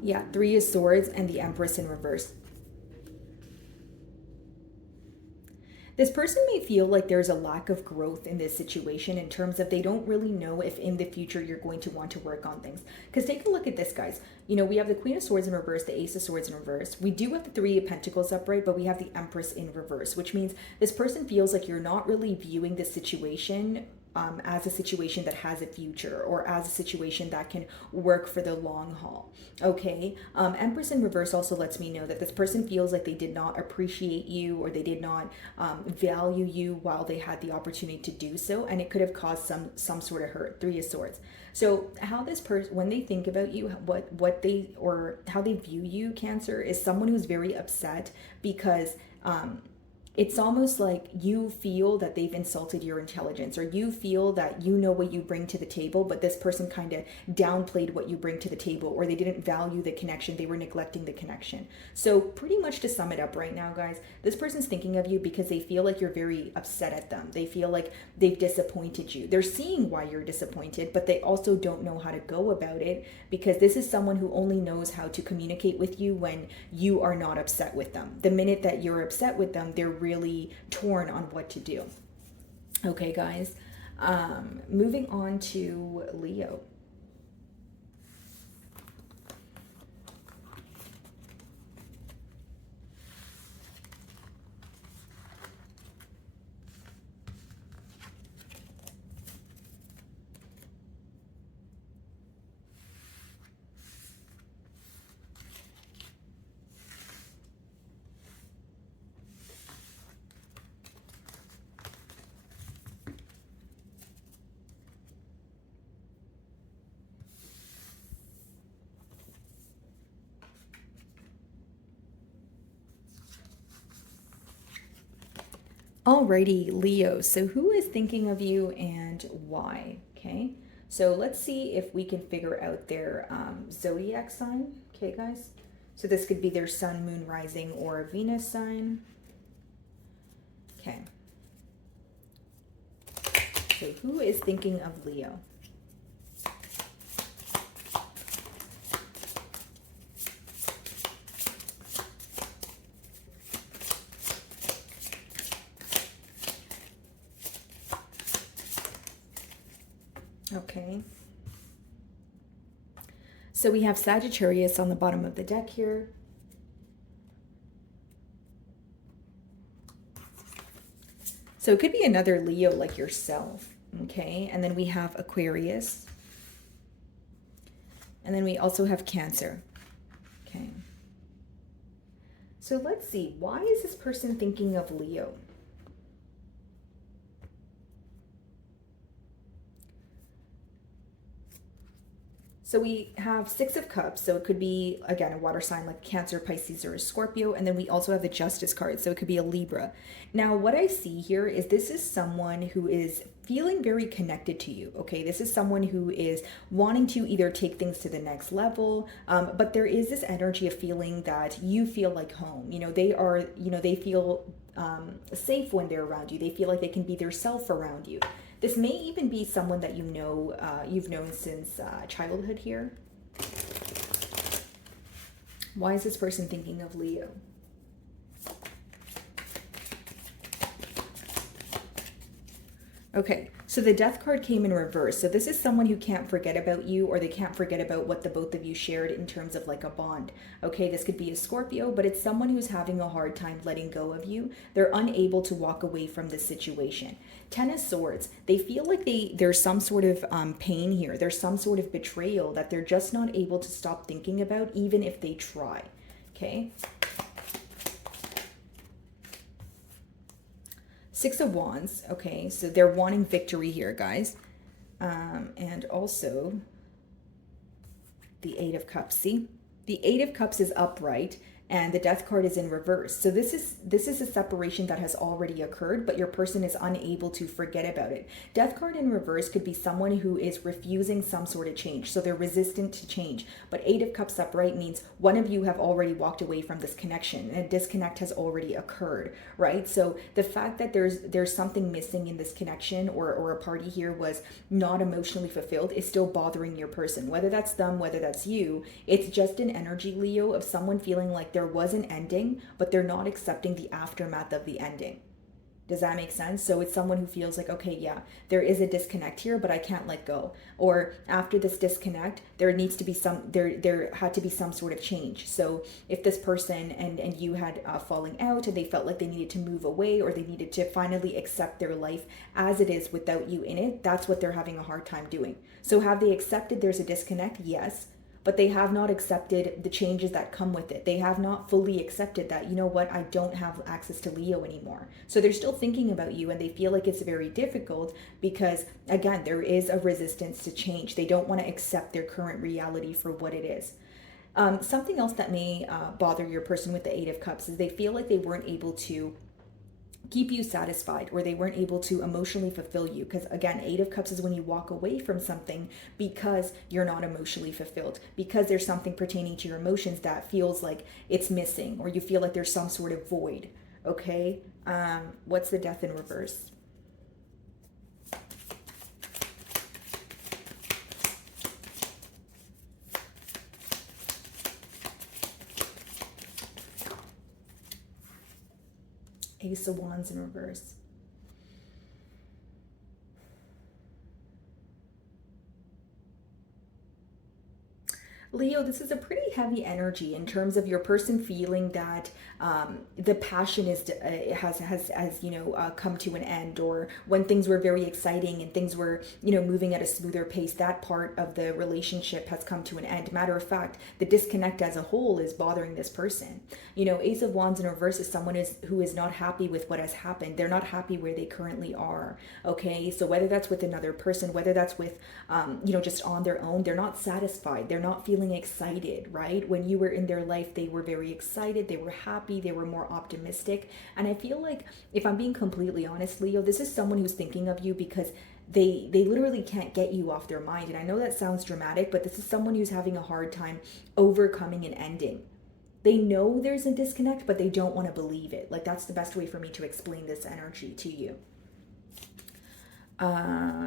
Yeah, Three of Swords and the Empress in reverse. This person may feel like there's a lack of growth in this situation in terms of they don't really know if in the future you're going to want to work on things. Because take a look at this, guys. You know, we have the Queen of Swords in reverse, the Ace of Swords in reverse. We do have the Three of Pentacles upright, but we have the Empress in reverse, which means this person feels like you're not really viewing the situation as a situation that has a future, or as a situation that can work for the long haul. Okay. Empress in reverse also lets me know that this person feels like they did not appreciate you, or they did not value you while they had the opportunity to do so, and it could have caused some sort of hurt. Three of Swords. So how this person, when they think about you, what they, or how they view you, Cancer, is someone who's very upset because it's almost like you feel that they've insulted your intelligence, or you feel that you know what you bring to the table, but this person kind of downplayed what you bring to the table, or they didn't value the connection, they were neglecting the connection. So pretty much to sum it up right now, guys, this person's thinking of you because they feel like you're very upset at them. They feel like they've disappointed you. They're seeing why you're disappointed, but they also don't know how to go about it, because this is someone who only knows how to communicate with you when you are not upset with them. The minute that you're upset with them, they're really torn on what to do. Okay, guys. Moving on to Leo. Alrighty, Leo. So who is thinking of you and why? Okay. So let's see if we can figure out their zodiac sign. Okay, guys. So this could be their sun, moon, rising, or Venus sign. Okay. So who is thinking of Leo? Okay. So we have Sagittarius on the bottom of the deck here. So it could be another Leo like yourself. Okay. And then we have Aquarius. And then we also have Cancer. Okay. So let's see. Why is this person thinking of Leo? So we have Six of Cups, so it could be, again, a water sign like Cancer, Pisces, or a Scorpio. And then we also have the Justice card, so it could be a Libra. Now, what I see here is this is someone who is feeling very connected to you, okay? This is someone who is wanting to either take things to the next level, but there is this energy of feeling that you feel like home. You know, they are, you know, they feel safe when they're around you. They feel like they can be their self around you. This may even be someone that you know, you've known since childhood here. Why is this person thinking of Leo? Okay, so the death card came in reverse. So this is someone who can't forget about you, or they can't forget about what the both of you shared in terms of like a bond. Okay, this could be a Scorpio, but it's someone who's having a hard time letting go of you. They're unable to walk away from this situation. Ten of Swords, they feel like there's some sort of pain here. There's some sort of betrayal that they're just not able to stop thinking about, even if they try. Okay. Six of Wands, okay, so they're wanting victory here, guys. And also the Eight of Cups. See, the Eight of Cups is upright and the Death card is in reverse. So this is a separation that has already occurred, but your person is unable to forget about it. Death card in reverse could be someone who is refusing some sort of change. So they're resistant to change. But Eight of Cups upright means one of you have already walked away from this connection and a disconnect has already occurred, right? So the fact that there's something missing in this connection, or a party here was not emotionally fulfilled, is still bothering your person. Whether that's them, whether that's you, it's just an energy, Leo, of someone feeling like there was an ending, but they're not accepting the aftermath of the ending. Does that make sense? So it's someone who feels like, okay, yeah, there is a disconnect here, but I can't let go. Or after this disconnect, there needs to be there had to be some sort of change. So if this person and you had falling out and they felt like they needed to move away, or they needed to finally accept their life as it is without you in it, that's what they're having a hard time doing. So have they accepted there's a disconnect? Yes. But they have not accepted the changes that come with it. They have not fully accepted that, you know what, I don't have access to Leo anymore. So they're still thinking about you, and they feel like it's very difficult because, again, there is a resistance to change. They don't want to accept their current reality for what it is. Something else that may bother your person with the Eight of Cups is they feel like they weren't able to keep you satisfied, or they weren't able to emotionally fulfill you, because again, Eight of Cups is when you walk away from something because you're not emotionally fulfilled, because there's something pertaining to your emotions that feels like it's missing, or you feel like there's some sort of void. Okay, what's the Death in reverse? Ace of Wands in reverse. Leo, this is a pretty heavy energy in terms of your person feeling that the passion has come to an end, or when things were very exciting and things were moving at a smoother pace, that part of the relationship has come to an end. Matter of fact, the disconnect as a whole is bothering this person. Ace of Wands in reverse is someone who is not happy with what has happened. They're not happy where they currently are. Okay, so whether that's with another person, whether that's with just on their own, they're not satisfied. They're not feeling excited, right? When you were in their life, they were very excited, they were happy, they were more optimistic. And I feel like, if I'm being completely honest, Leo, this is someone who's thinking of you because they literally can't get you off their mind. And I know that sounds dramatic, but this is someone who's having a hard time overcoming an ending. They know there's a disconnect, but they don't want to believe it. Like, that's the best way for me to explain this energy to you.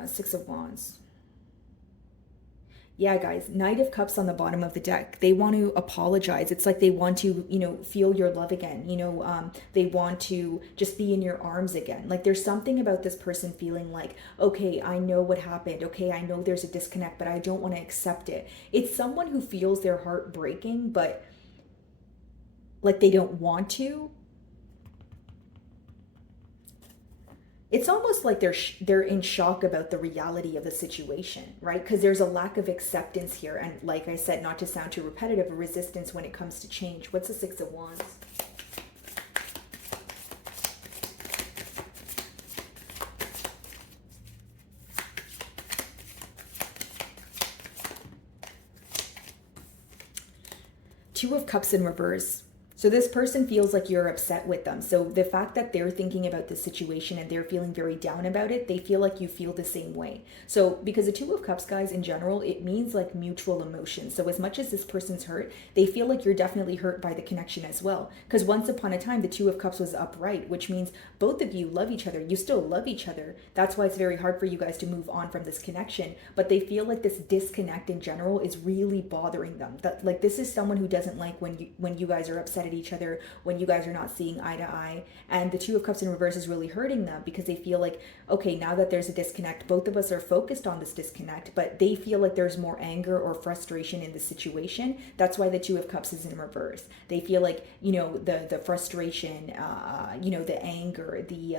Six of Wands. Yeah, guys, Knight of Cups on the bottom of the deck. They want to apologize. It's like they want to, feel your love again. They want to just be in your arms again. Like, there's something about this person feeling like, okay, I know what happened. Okay, I know there's a disconnect, but I don't want to accept it. It's someone who feels their heart breaking, but like they don't want to. It's almost like they're in shock about the reality of the situation, right? Because there's a lack of acceptance here. And like I said, not to sound too repetitive, a resistance when it comes to change. What's the Six of Wands? Two of Cups in reverse. So this person feels like you're upset with them. So the fact that they're thinking about this situation and they're feeling very down about it, they feel like you feel the same way. So because the Two of Cups, guys, in general, it means like mutual emotion. So as much as this person's hurt, they feel like you're definitely hurt by the connection as well. Because once upon a time, the Two of Cups was upright, which means both of you love each other. You still love each other. That's why it's very hard for you guys to move on from this connection. But they feel like this disconnect in general is really bothering them. That, like, this is someone who doesn't like when you guys are upset at each other when you guys are not seeing eye to eye. And the Two of Cups in reverse is really hurting them because they feel like, okay, now that there's a disconnect, both of us are focused on this disconnect, but they feel like there's more anger or frustration in the situation. That's why the Two of Cups is in reverse. They feel like, you know, the frustration, you know, the anger, the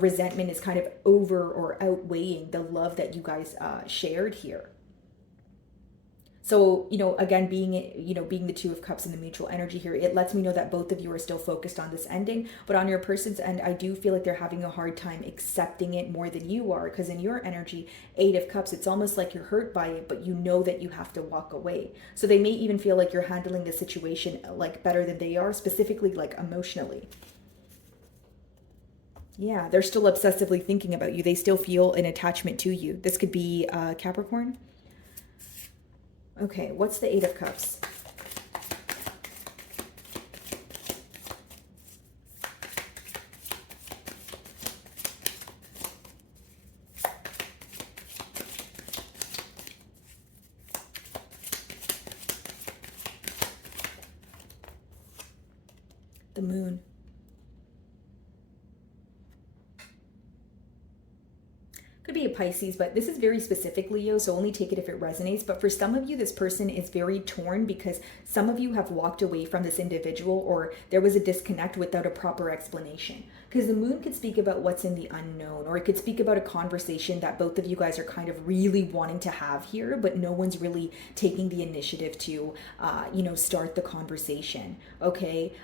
resentment is kind of over or outweighing the love that you guys shared here. So, you know, again, being the Two of Cups in the mutual energy here, it lets me know that both of you are still focused on this ending. But on your person's end, I do feel like they're having a hard time accepting it more than you are. Because in your energy, Eight of Cups, it's almost like you're hurt by it, but you know that you have to walk away. So they may even feel like you're handling the situation like better than they are, specifically like emotionally. Yeah, they're still obsessively thinking about you. They still feel an attachment to you. This could be Capricorn. Okay, what's the Eight of Cups? The Moon. Could be a Pisces, but this is very specific, Leo, so only take it if it resonates. But for some of you, this person is very torn because some of you have walked away from this individual, or there was a disconnect without a proper explanation. Because the Moon could speak about what's in the unknown, or it could speak about a conversation that both of you guys are kind of really wanting to have here, but no one's really taking the initiative to, you know, start the conversation. Okay.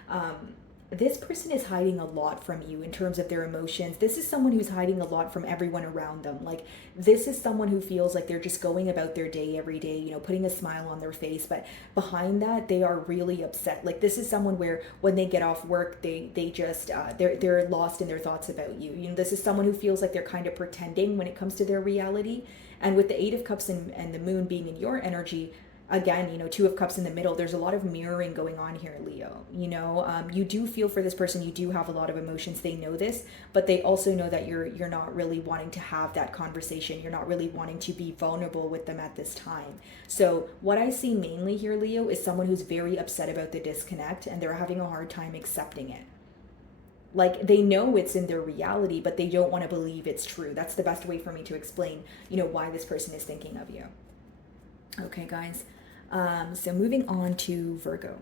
This person is hiding a lot from you in terms of their emotions. This is someone who's hiding a lot from everyone around them. Like, this is someone who feels like they're just going about their day every day, you know, putting a smile on their face, but behind that they are really upset. Like, this is someone where when they get off work, they just they're lost in their thoughts about you. You know, this is someone who feels like they're kind of pretending when it comes to their reality. And with the Eight of Cups and the Moon being in your energy, again, you know, Two of Cups in the middle, there's a lot of mirroring going on here, Leo. You know, you do feel for this person, you do have a lot of emotions, they know this, but they also know that you're not really wanting to have that conversation, you're not really wanting to be vulnerable with them at this time. So what I see mainly here, Leo, is someone who's very upset about the disconnect and they're having a hard time accepting it. Like, they know it's in their reality, but they don't want to believe it's true. That's the best way for me to explain, you know, why this person is thinking of you. Okay, guys. So moving on to Virgo.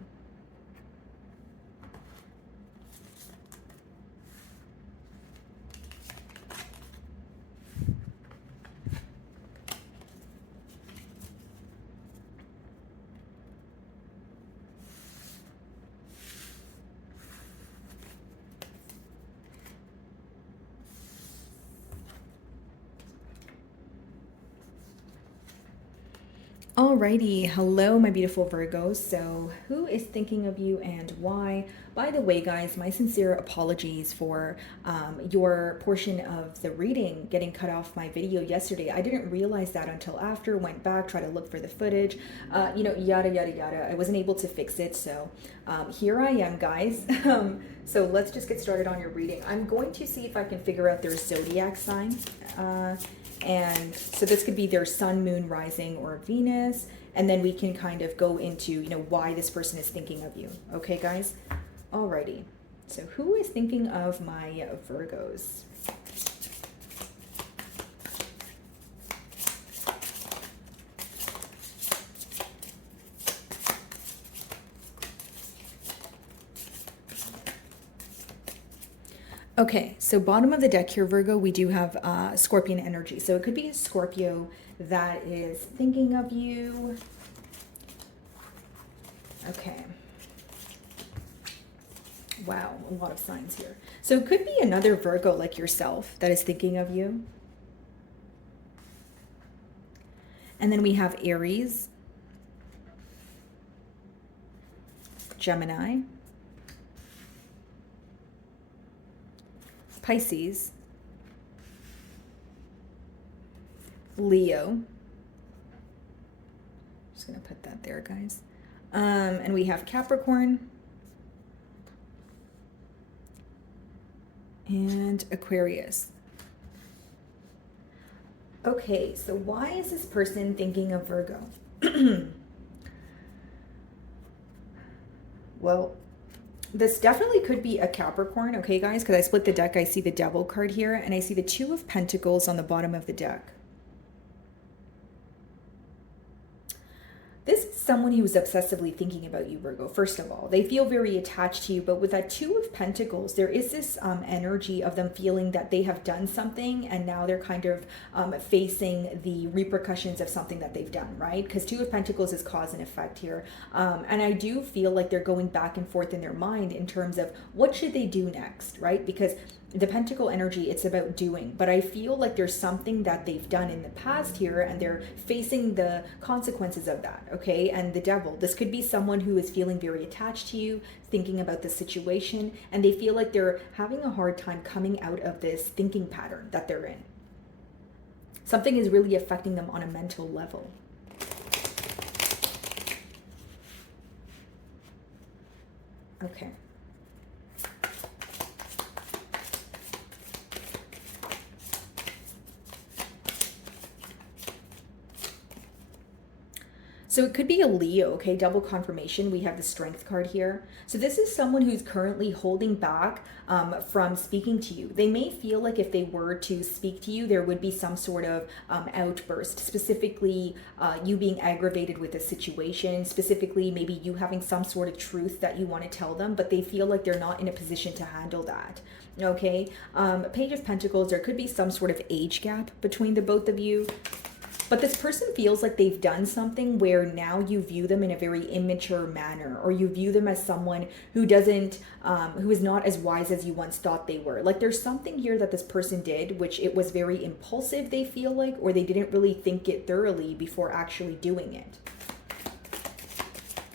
Alrighty, hello my beautiful Virgos. So who is thinking of you and why? By the way, guys, my sincere apologies for your portion of the reading getting cut off my video yesterday. I didn't realize that until after, went back, tried to look for the footage, you know, yada, yada, yada. I wasn't able to fix it, so here I am, guys. So let's just get started on your reading. I'm going to see if I can figure out their zodiac sign. And so this could be their sun, moon, rising, or Venus. And then we can kind of go into, you know, why this person is thinking of you. Okay, guys? Alrighty. So who is thinking of my Virgos? Okay, so bottom of the deck here, Virgo, we do have Scorpion energy. So it could be a Scorpio that is thinking of you. Okay. Wow, a lot of signs here. So it could be another Virgo like yourself that is thinking of you. And then we have Aries, Gemini, Pisces, Leo. Just gonna put that there, guys. And we have Capricorn and Aquarius. Okay, so why is this person thinking of Virgo? Well, This definitely could be a Capricorn, okay, guys? Because I split the deck. I see the Devil card here, and I see the Two of Pentacles on the bottom of the deck. This is someone who's obsessively thinking about you, Virgo. First of all, they feel very attached to you, but with that Two of Pentacles, there is this energy of them feeling that they have done something and now they're kind of facing the repercussions of something that they've done, right? Because Two of Pentacles is cause and effect here. And I do feel like they're going back and forth in their mind in terms of what should they do next, right? Because the Pentacle energy, it's about doing, but I feel like there's something that they've done in the past here and they're facing the consequences of that, okay? And the Devil, this could be someone who is feeling very attached to you, thinking about the situation, and they feel like they're having a hard time coming out of this thinking pattern that they're in. Something is really affecting them on a mental level. Okay. So it could be a Leo, okay? Double confirmation. We have the Strength card here. So this is someone who's currently holding back from speaking to you. They may feel like if they were to speak to you, there would be some sort of outburst, specifically you being aggravated with a situation, specifically maybe you having some sort of truth that you want to tell them, but they feel like they're not in a position to handle that. Okay? Page of Pentacles, there could be some sort of age gap between the both of you. But this person feels like they've done something where now you view them in a very immature manner, or you view them as someone who doesn't, who is not as wise as you once thought they were. Like there's something here that this person did, which it was very impulsive, they feel like, or they didn't really think it thoroughly before actually doing it.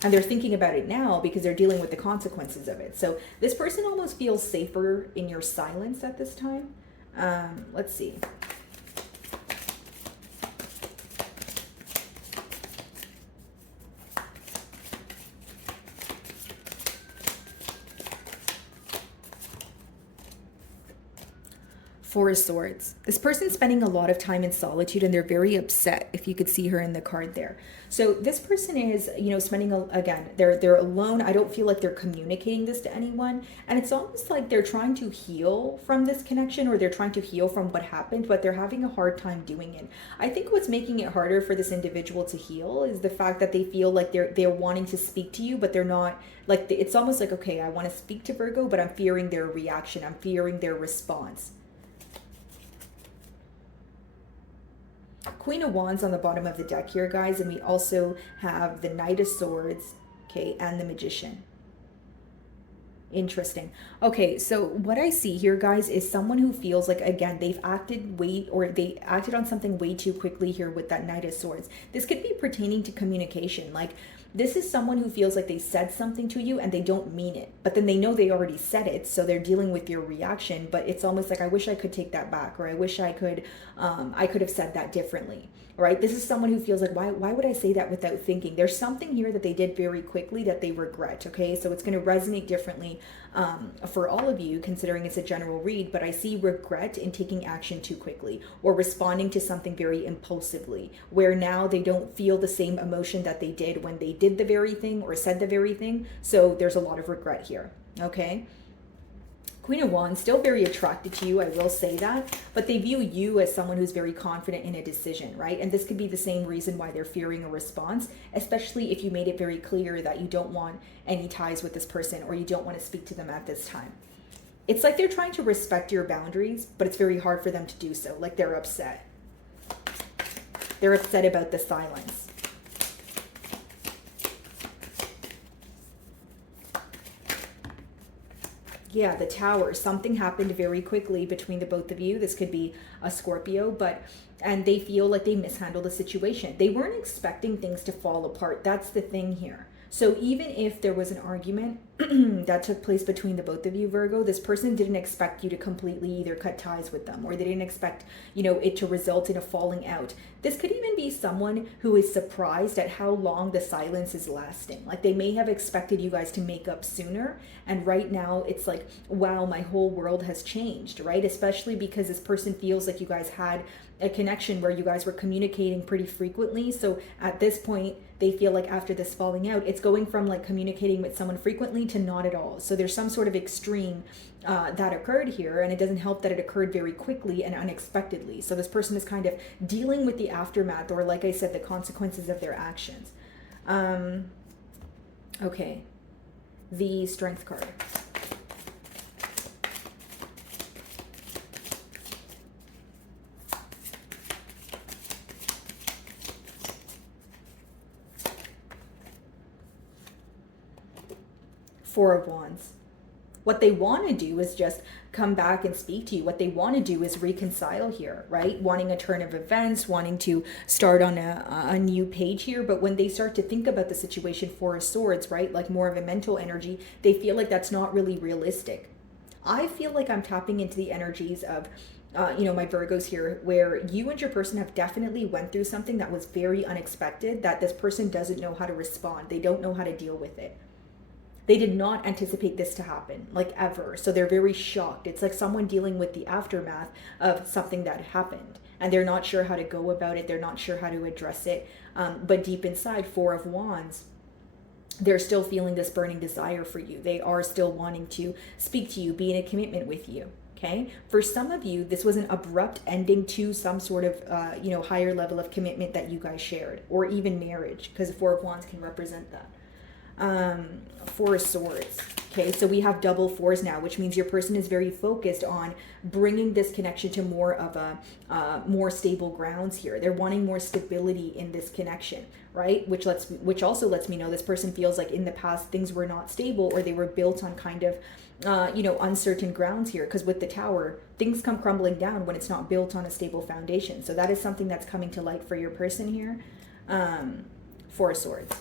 And they're thinking about it now because they're dealing with the consequences of it. So this person almost feels safer in your silence at this time. Let's see. Four of Swords. This person's spending a lot of time in solitude and they're very upset, if you could see her in the card there. So this person is, you know, spending, again, they're alone. I don't feel like they're communicating this to anyone. And it's almost like they're trying to heal from this connection, or they're trying to heal from what happened, but they're having a hard time doing it. I think what's making it harder for this individual to heal is the fact that they feel like they're wanting to speak to you, but they're not, like, it's almost like, okay, I want to speak to Virgo, but I'm fearing their reaction. I'm fearing their response. Queen of Wands on the bottom of the deck here, guys, and we also have the Knight of Swords, okay, and the Magician. Interesting. Okay, so what I see here, guys, is someone who feels like, again, they acted on something way too quickly here with that Knight of Swords. This could be pertaining to communication. Like, this is someone who feels like they said something to you and they don't mean it, but then they know they already said it, so they're dealing with your reaction. But it's almost like, I wish I could take that back, or I wish I could have said that differently. Right? This is someone who feels like, why would I say that without thinking? There's something here that they did very quickly that they regret. Okay, so it's going to resonate differently for all of you, considering it's a general read, but I see regret in taking action too quickly, or responding to something very impulsively, where now they don't feel the same emotion that they did when they did the very thing or said the very thing. So there's a lot of regret here. Okay. Queen of Wands, still very attracted to you, I will say that, but they view you as someone who's very confident in a decision, right? And this could be the same reason why they're fearing a response, especially if you made it very clear that you don't want any ties with this person, or you don't want to speak to them at this time. It's like they're trying to respect your boundaries, but it's very hard for them to do so. Like, they're upset. They're upset about the silence. Yeah, the Tower. Something happened very quickly between the both of you. This could be a Scorpio, and they feel like they mishandled the situation. They weren't expecting things to fall apart. That's the thing here. So even if there was an argument that took place between the both of you, Virgo, this person didn't expect you to completely either cut ties with them, or they didn't expect, it to result in a falling out. This could even be someone who is surprised at how long the silence is lasting. Like, they may have expected you guys to make up sooner, and right now it's like, wow, my whole world has changed, right? Especially because this person feels like you guys had a connection where you guys were communicating pretty frequently. So at this point, they feel like after this falling out, it's going from like communicating with someone frequently to not at all. So there's some sort of extreme that occurred here, and it doesn't help that it occurred very quickly and unexpectedly. So this person is kind of dealing with the aftermath, or like I said, the consequences of their actions. Okay, the Strength card. Four of Wands. What they want to do is just come back and speak to you. What they want to do is reconcile here, right? Wanting a turn of events, wanting to start on a new page here. But when they start to think about the situation, Four of Swords, right? Like more of a mental energy, they feel like that's not really realistic. I feel like I'm tapping into the energies of my Virgos here, where you and your person have definitely went through something that was very unexpected, that this person doesn't know how to respond. They don't know how to deal with it. They did not anticipate this to happen, like ever. So they're very shocked. It's like someone dealing with the aftermath of something that happened, and they're not sure how to go about it. They're not sure how to address it. But deep inside, Four of Wands, they're still feeling this burning desire for you. They are still wanting to speak to you, be in a commitment with you. Okay. For some of you, this was an abrupt ending to some sort of, higher level of commitment that you guys shared, or even marriage, because Four of Wands can represent that. Four of Swords. Okay, so we have double fours now, which means your person is very focused on bringing this connection to more of a more stable grounds here. They're wanting more stability in this connection, right? Which also lets me know this person feels like in the past things were not stable, or they were built on kind of uncertain grounds here, because with the Tower, things come crumbling down when it's not built on a stable foundation. So that is something that's coming to light for your person here. Four of Swords.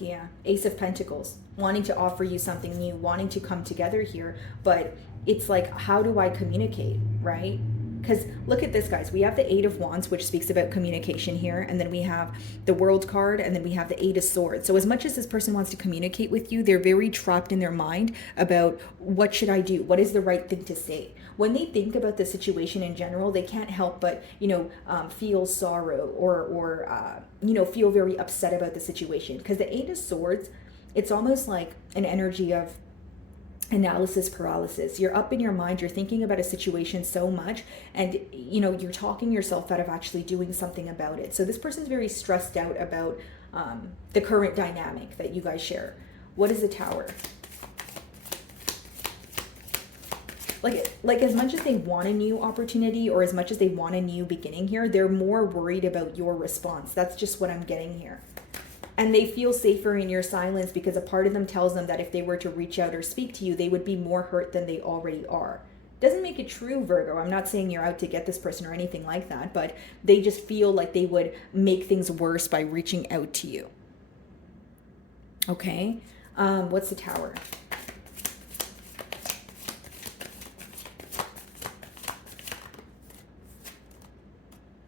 Yeah, Ace of Pentacles, wanting to offer you something new, wanting to come together here, but it's like, how do I communicate, right? Because look at this, guys. We have the Eight of Wands, which speaks about communication here, and then we have the World card, and then we have the Eight of Swords. So as much as this person wants to communicate with you, they're very trapped in their mind about what should I do? What is the right thing to say? When they think about the situation in general, they can't help but, feel sorrow or feel very upset about the situation. Because the Eight of Swords, it's almost like an energy of analysis paralysis. You're up in your mind, you're thinking about a situation so much, and you're talking yourself out of actually doing something about it. So this person's very stressed out about the current dynamic that you guys share. What is the Tower? Like as much as they want a new opportunity, or as much as they want a new beginning here, they're more worried about your response. That's just what I'm getting here. And they feel safer in your silence, because a part of them tells them that if they were to reach out or speak to you, they would be more hurt than they already are. Doesn't make it true, Virgo. I'm not saying you're out to get this person or anything like that, but they just feel like they would make things worse by reaching out to you. Okay, what's the Tower?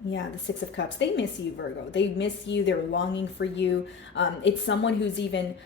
Yeah, the Six of Cups. They miss you, Virgo. They miss you. They're longing for you. It's someone who's even,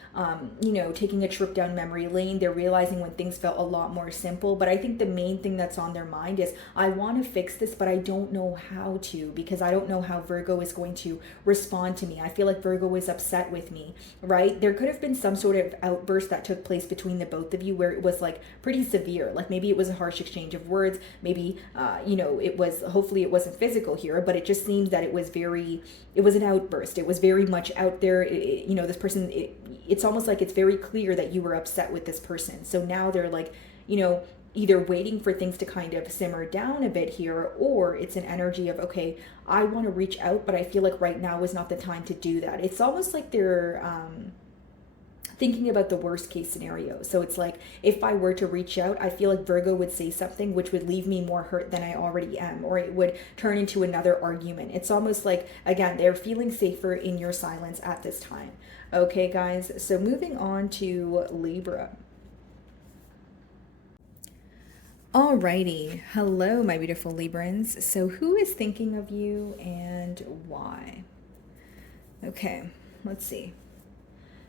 taking a trip down memory lane. They're realizing when things felt a lot more simple. But I think the main thing that's on their mind is, I want to fix this, but I don't know how to, because I don't know how Virgo is going to respond to me. I feel like Virgo is upset with me, right? There could have been some sort of outburst that took place between the both of you where it was like pretty severe. Like maybe it was a harsh exchange of words. Maybe, hopefully it wasn't physical here, but it just seems that it was an outburst. It was very much out there. This person, it's almost like it's very clear that you were upset with this person. So now they're like, either waiting for things to kind of simmer down a bit here, or it's an energy of, okay, I want to reach out, but I feel like right now is not the time to do that. It's almost like they're thinking about the worst case scenario. So it's like, if I were to reach out, I feel like Virgo would say something which would leave me more hurt than I already am, or it would turn into another argument. It's almost like, again, they're feeling safer in your silence at this time. Okay, guys, so moving on to Libra. Alrighty, hello, my beautiful Librans. So who is thinking of you and why? Okay, let's see.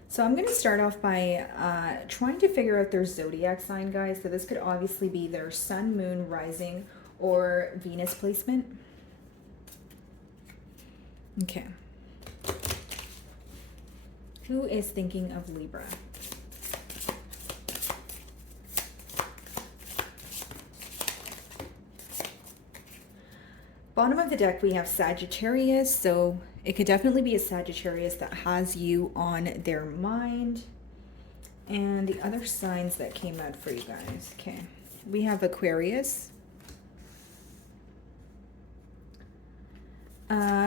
So I'm going to start off by trying to figure out their zodiac sign, guys. So this could obviously be their sun, moon, rising, or Venus placement. Okay. Who is thinking of Libra? Bottom of the deck, we have Sagittarius. So it could definitely be a Sagittarius that has you on their mind. And the other signs that came out for you guys. Okay. We have Aquarius.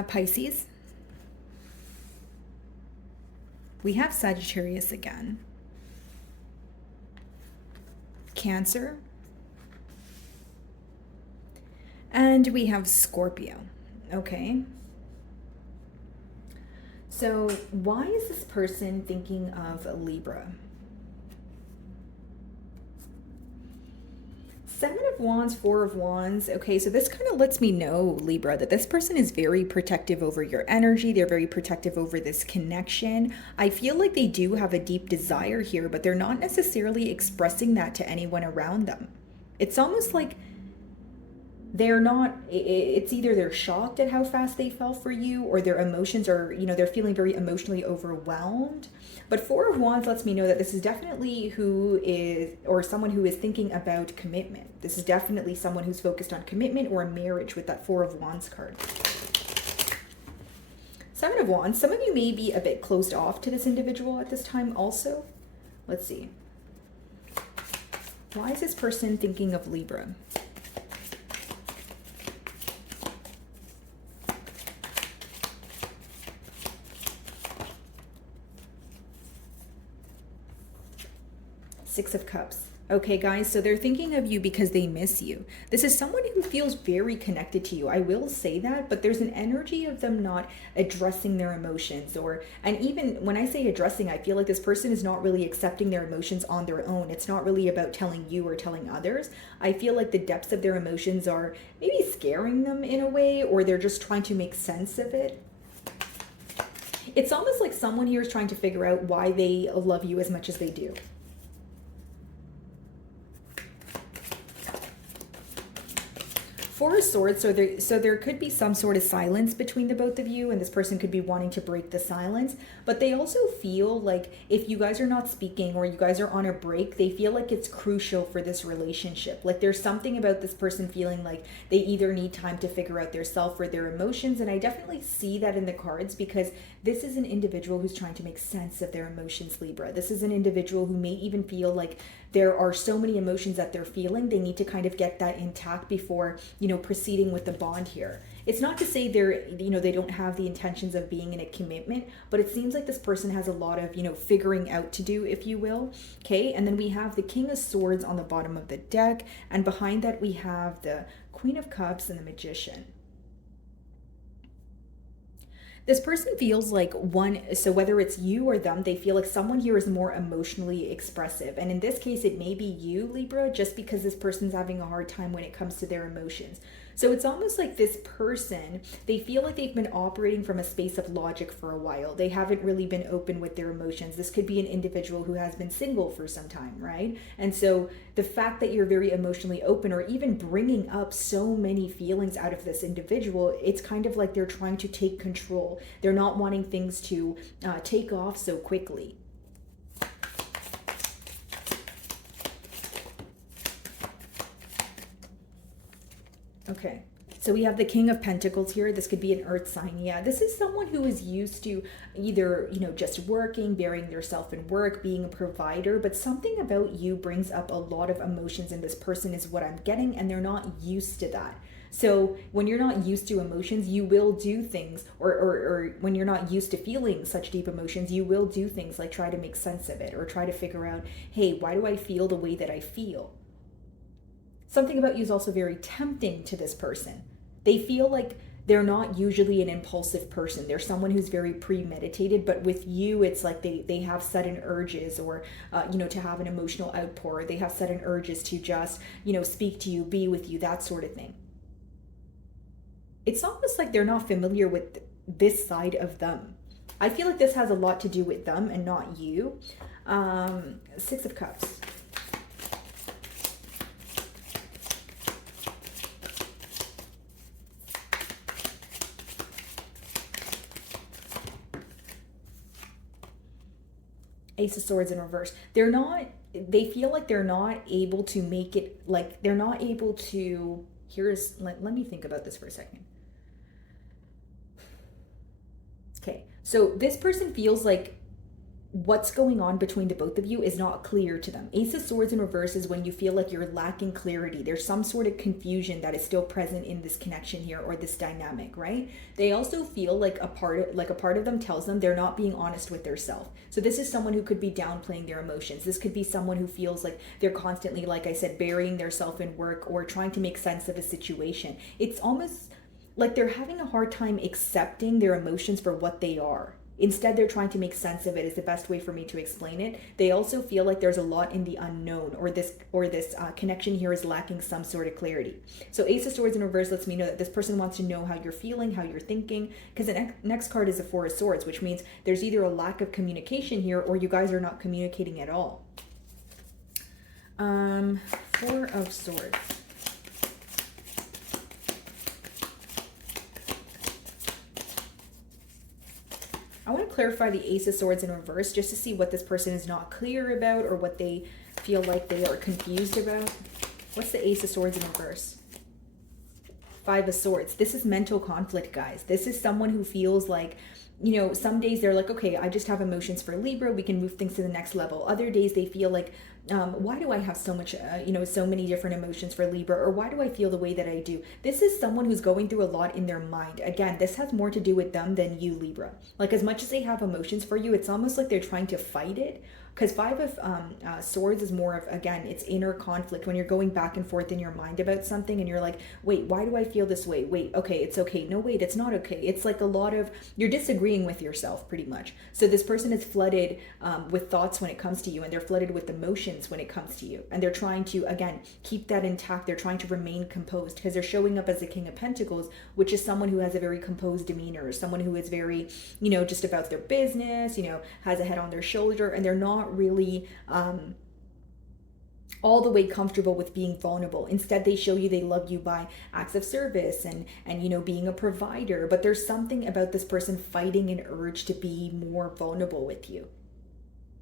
Pisces. We have Sagittarius again. Cancer. And we have Scorpio. Okay. So why is this person thinking of Libra? Seven of Wands, Four of Wands. Okay, so this kind of lets me know, Libra, that this person is very protective over your energy. They're very protective over this connection. I feel like they do have a deep desire here, but they're not necessarily expressing that to anyone around them. It's almost like they're not, it's either they're shocked at how fast they fell for you, or their emotions are, you know, they're feeling very emotionally overwhelmed. But Four of Wands lets me know that this is definitely who is, or someone who is thinking about commitment. This is definitely someone who's focused on commitment or a marriage with that Four of Wands card. Seven of Wands, some of you may be a bit closed off to this individual at this time also. Let's see. Why is this person thinking of Libra? Six of Cups. Okay, guys, so they're thinking of you because they miss you. This is someone who feels very connected to you. I will say that, but there's an energy of them not addressing their emotions, and even when I say addressing, I feel like this person is not really accepting their emotions on their own. It's not really about telling you or telling others. I feel like the depths of their emotions are maybe scaring them in a way, or they're just trying to make sense of it. It's almost like someone here is trying to figure out why they love you as much as they do. Four of Swords, so there could be some sort of silence between the both of you, and this person could be wanting to break the silence, but they also feel like if you guys are not speaking or you guys are on a break, they feel like it's crucial for this relationship. Like there's something about this person feeling like they either need time to figure out their self or their emotions, and I definitely see that in the cards because this is an individual who's trying to make sense of their emotions, Libra. This is an individual who may even feel like there are so many emotions that they're feeling, they need to kind of get that intact before, you know, proceeding with the bond here. It's not to say they're, you know, they don't have the intentions of being in a commitment, but it seems like this person has a lot of, you know, figuring out to do, if you will. Okay, and then we have the King of Swords on the bottom of the deck, and behind that we have the Queen of Cups and the Magician. This person feels like so whether it's you or them, they feel like someone here is more emotionally expressive. And in this case, it may be you, Libra, just because this person's having a hard time when it comes to their emotions. So it's almost like this person, they feel like they've been operating from a space of logic for a while. They haven't really been open with their emotions. This could be an individual who has been single for some time, right? And so the fact that you're very emotionally open, or even bringing up so many feelings out of this individual, it's kind of like they're trying to take control. They're not wanting things to take off so quickly. Okay, so we have the King of Pentacles here. This could be an earth sign. Yeah, this is someone who is used to either, you know, just working, burying themselves in work, being a provider, but something about you brings up a lot of emotions in this person is what I'm getting, and they're not used to that. So when you're not used to emotions, you will do things, or when you're not used to feeling such deep emotions, you will do things like try to make sense of it, or try to figure out, hey, why do I feel the way that I feel? Something about you is also very tempting to this person. They feel like they're not usually an impulsive person. They're someone who's very premeditated, but with you, it's like they have sudden urges, or, you know, to have an emotional outpour. They have sudden urges to just, you know, speak to you, be with you, that sort of thing. It's almost like they're not familiar with this side of them. I feel like this has a lot to do with them and not you. Six of Cups. Ace of Swords in reverse. They feel like they're not able to make it, like they're not able to, let me think about this for a second. Okay, so this person feels like what's going on between the both of you is not clear to them. Ace of Swords in reverse is when you feel like you're lacking clarity. There's some sort of confusion that is still present in this connection here, or this dynamic, right? They also feel like a part of them tells them they're not being honest with their self. So this is someone who could be downplaying their emotions. This could be someone who feels like they're constantly, like I said, burying their self in work or trying to make sense of a situation. It's almost like they're having a hard time accepting their emotions for what they are. Instead, they're trying to make sense of it, is the best way for me to explain it. They also feel like there's a lot in the unknown, or this connection here is lacking some sort of clarity. So Ace of Swords in reverse lets me know that this person wants to know how you're feeling, how you're thinking, because the next card is a Four of Swords, which means there's either a lack of communication here, or you guys are not communicating at all. Four of Swords. I want to clarify the Ace of Swords in reverse just to see what this person is not clear about, or what they feel like they are confused about. What's the Ace of Swords in reverse? Five of Swords. This is mental conflict, guys. This is someone who feels like, you know, some days they're like, okay, I just have emotions for Libra. We can move things to the next level. Other days they feel like, why do I have so much, so many different emotions for Libra? Or why do I feel the way that I do? This is someone who's going through a lot in their mind. Again, this has more to do with them than you, Libra. Like, as much as they have emotions for you, it's almost like they're trying to fight it. Because Five of Swords is more of, again, it's inner conflict, when you're going back and forth in your mind about something and you're like, wait, why do I feel this way? Wait, okay, it's okay. No, wait, it's not okay. It's like a lot of, you're disagreeing with yourself pretty much. So this person is flooded with thoughts when it comes to you, and they're flooded with emotions when it comes to you. And they're trying to, again, keep that intact. They're trying to remain composed, because they're showing up as a King of Pentacles, which is someone who has a very composed demeanor, someone who is very, just about their business, has a head on their shoulder, and they're not really all the way comfortable with being vulnerable. Instead, they show you they love you by acts of service and being a provider. But there's something about this person fighting an urge to be more vulnerable with you.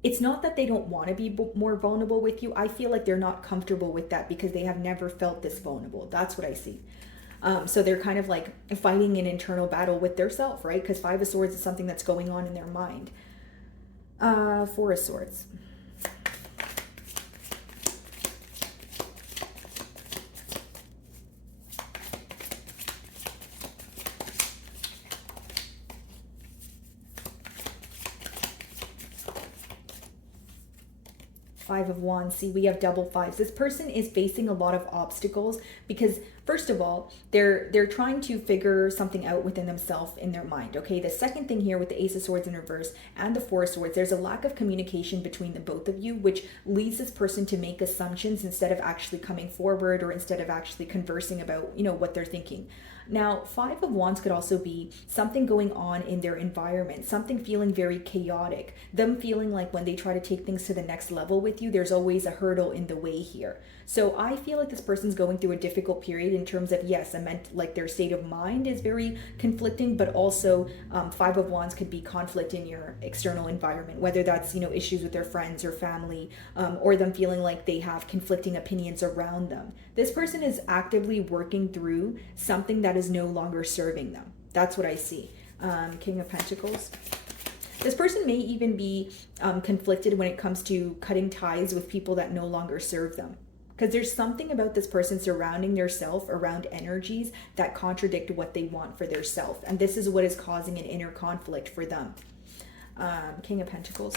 It's not that they don't want to be more vulnerable with you. I feel like they're not comfortable with that because they have never felt this vulnerable. That's what I see. So they're kind of like fighting an internal battle with their self, right? Because Five of Swords is something that's going on in their mind. Four of Swords. Five of Wands. See, we have double fives. This person is facing a lot of obstacles because, first of all, they're trying to figure something out within themselves in their mind. Okay, the second thing here with the Ace of Swords in reverse and the Four of Swords, there's a lack of communication between the both of you, which leads this person to make assumptions instead of actually coming forward, or instead of actually conversing about what they're thinking. Now, Five of Wands could also be something going on in their environment, something feeling very chaotic, them feeling like when they try to take things to the next level with you, there's always a hurdle in the way here. So I feel like this person's going through a difficult period in terms of, yes, I meant like their state of mind is very conflicting, but also Five of Wands could be conflict in your external environment, whether that's, issues with their friends or family, or them feeling like they have conflicting opinions around them. This person is actively working through something that is no longer serving them. That's what I see. King of Pentacles. This person may even be conflicted when it comes to cutting ties with people that no longer serve them. Because there's something about this person surrounding their self around energies that contradict what they want for their self. And this is what is causing an inner conflict for them. King of Pentacles.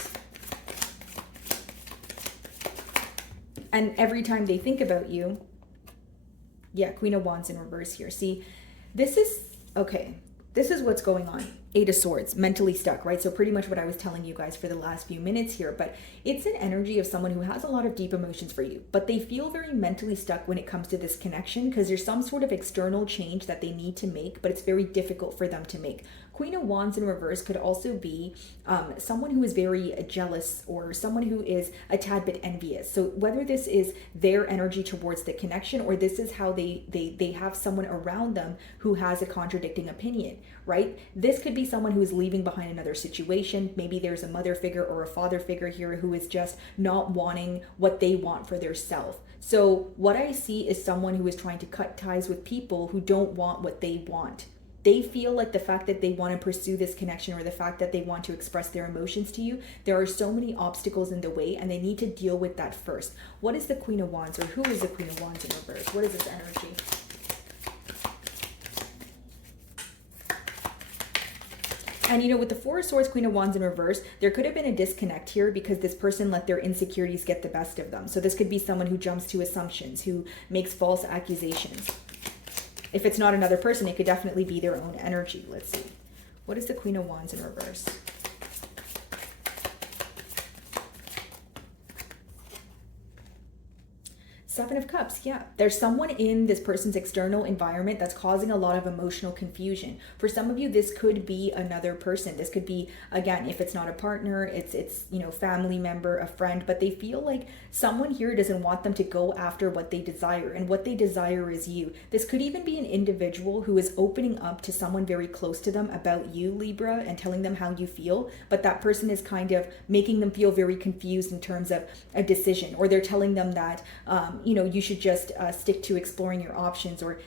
And every time they think about you, yeah, Queen of Wands in reverse here. See, this is, okay, this is what's going on. Eight of Swords, mentally stuck, right? So pretty much what I was telling you guys for the last few minutes here, but it's an energy of someone who has a lot of deep emotions for you, but they feel very mentally stuck when it comes to this connection because there's some sort of external change that they need to make, but it's very difficult for them to make. Queen of Wands in reverse could also be someone who is very jealous or someone who is a tad bit envious. So whether this is their energy towards the connection or this is how they have someone around them who has a contradicting opinion, right? This could be someone who is leaving behind another situation. Maybe there's a mother figure or a father figure here who is just not wanting what they want for their self. So what I see is someone who is trying to cut ties with people who don't want what they want. They feel like the fact that they want to pursue this connection or the fact that they want to express their emotions to you, there are so many obstacles in the way and they need to deal with that first. What is the Queen of Wands, or who is the Queen of Wands in reverse? What is this energy? And you know, with the Four of Swords, Queen of Wands in reverse, there could have been a disconnect here because this person let their insecurities get the best of them. So this could be someone who jumps to assumptions, who makes false accusations. If it's not another person, it could definitely be their own energy. Let's see. What is the Queen of Wands in reverse? Seven of Cups, yeah. There's someone in this person's external environment that's causing a lot of emotional confusion. For some of you, this could be another person. This could be, again, if it's not a partner, it's you know, family member, a friend, but they feel like someone here doesn't want them to go after what they desire, and what they desire is you. This could even be an individual who is opening up to someone very close to them about you, Libra, and telling them how you feel, but that person is kind of making them feel very confused in terms of a decision, or they're telling them that you know, you should just stick to exploring your options. Or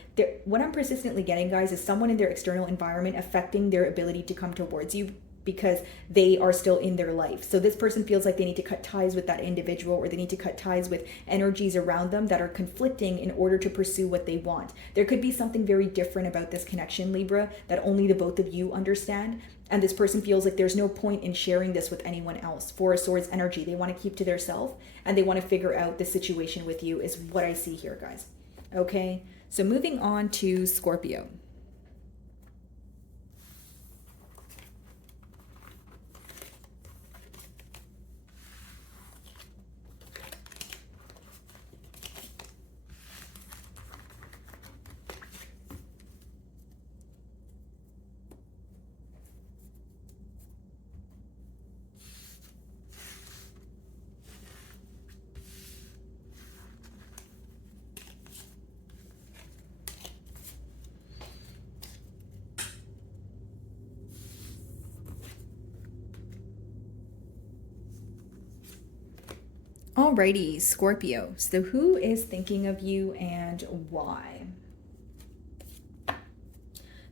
what I'm persistently getting, guys, is someone in their external environment affecting their ability to come towards you because they are still in their life. So this person feels like they need to cut ties with that individual, or they need to cut ties with energies around them that are conflicting in order to pursue what they want. There could be something very different about this connection, Libra, that only the both of you understand. And this person feels like there's no point in sharing this with anyone else. Four of Swords energy. They want to keep to their self and they want to figure out the situation with you is what I see here, guys. Okay, so moving on to Scorpio. Alrighty, Scorpio. So who is thinking of you and why?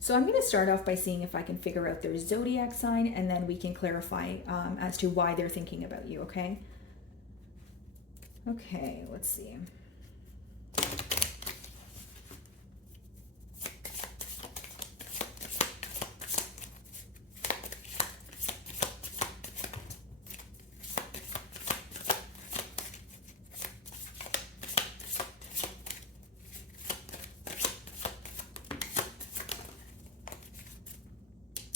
So I'm going to start off by seeing if I can figure out their zodiac sign, and then we can clarify as to why they're thinking about you, okay? Okay, let's see.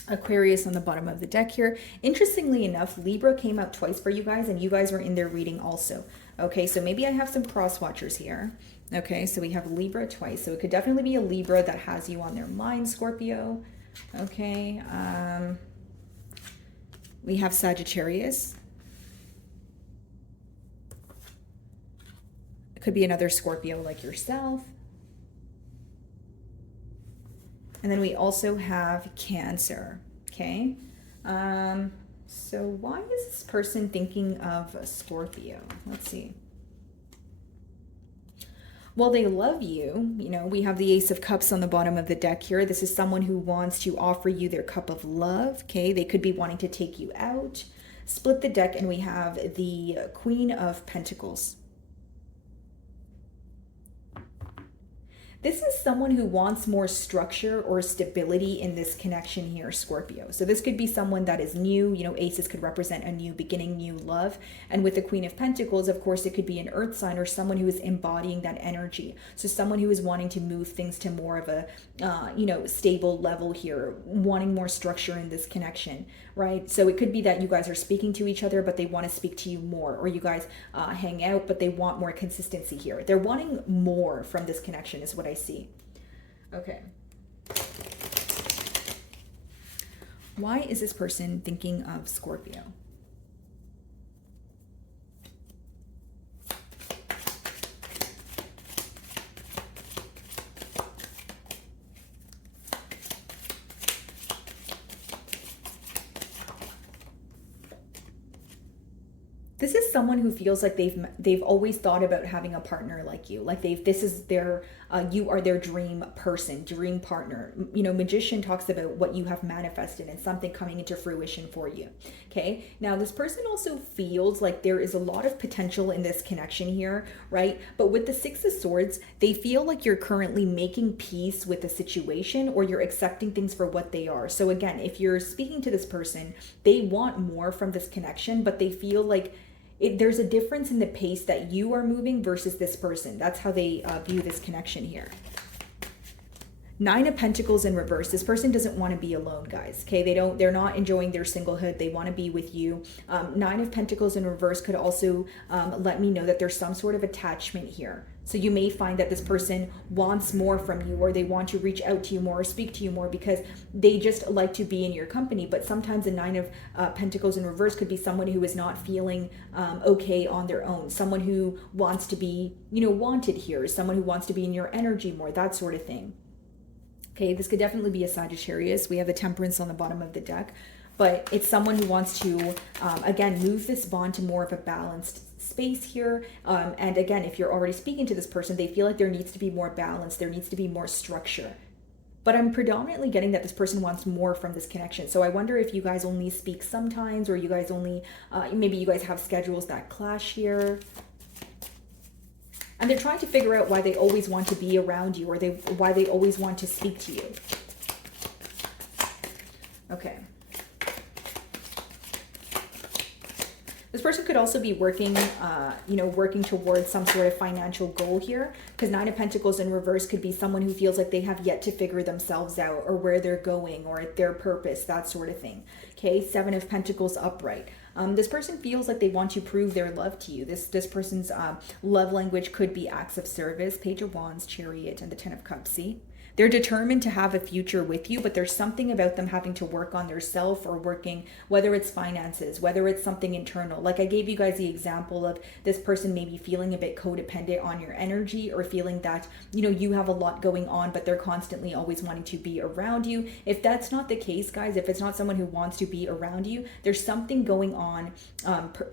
Aquarius on the bottom of the deck here. Interestingly enough, Libra came out twice for you guys, and you guys were in their reading also. Okay, so maybe I have some cross watchers here. Okay, so we have Libra twice. So it could definitely be a Libra that has you on their mind, Scorpio. Okay, we have Sagittarius. It could be another Scorpio like yourself. And then we also have Cancer, okay? So why is this person thinking of Scorpio? Let's see. Well, they love you. You know, we have the Ace of Cups on the bottom of the deck here. This is someone who wants to offer you their cup of love, okay? They could be wanting to take you out. Split the deck, and we have the Queen of Pentacles. This is someone who wants more structure or stability in this connection here, Scorpio. So this could be someone that is new. You know, aces could represent a new beginning, new love. And with the Queen of Pentacles, of course, it could be an earth sign or someone who is embodying that energy. So someone who is wanting to move things to more of a, you know, stable level here, wanting more structure in this connection, right? So it could be that you guys are speaking to each other, but they want to speak to you more, or you guys hang out, but they want more consistency here. They're wanting more from this connection is what I see. Okay. Why is this person thinking of Scorpio? This is someone who feels like they've always thought about having a partner like you. Like this is their you are their dream person, dream partner. You know, Magician talks about what you have manifested and something coming into fruition for you. Okay. Now this person also feels like there is a lot of potential in this connection here, right? But with the Six of Swords, they feel like you're currently making peace with the situation, or you're accepting things for what they are. So again, if you're speaking to this person, they want more from this connection, but they feel like there's a difference in the pace that you are moving versus this person. That's how they view this connection here. Nine of Pentacles in reverse. This person doesn't want to be alone, guys. Okay, they're not enjoying their singlehood. They want to be with you. Nine of Pentacles in reverse could also let me know that there's some sort of attachment here. So you may find that this person wants more from you, or they want to reach out to you more or speak to you more because they just like to be in your company. But sometimes the Nine of Pentacles in reverse could be someone who is not feeling okay on their own. Someone who wants to be, you know, wanted here. Someone who wants to be in your energy more, that sort of thing. Okay, this could definitely be a Sagittarius. We have the Temperance on the bottom of the deck, but it's someone who wants to, again, move this bond to more of a balanced space here. And again, if you're already speaking to this person, they feel like there needs to be more balance. There needs to be more structure. But I'm predominantly getting that this person wants more from this connection. So I wonder if you guys only speak sometimes, or you guys only, maybe you guys have schedules that clash here. And they're trying to figure out why they always want to be around you, or why they always want to speak to you. Okay. This person could also be working, working towards some sort of financial goal here, because Nine of Pentacles in reverse could be someone who feels like they have yet to figure themselves out, or where they're going, or their purpose, that sort of thing. Okay, Seven of Pentacles upright. This person feels like they want to prove their love to you. This person's love language could be acts of service. Page of Wands, Chariot, and the Ten of Cups. See? They're determined to have a future with you, but there's something about them having to work on their self, or working, whether it's finances, whether it's something internal. Like I gave you guys the example of this person maybe feeling a bit codependent on your energy, or feeling that, you know, you have a lot going on, but they're constantly always wanting to be around you. If that's not the case, guys, if it's not someone who wants to be around you, there's something going on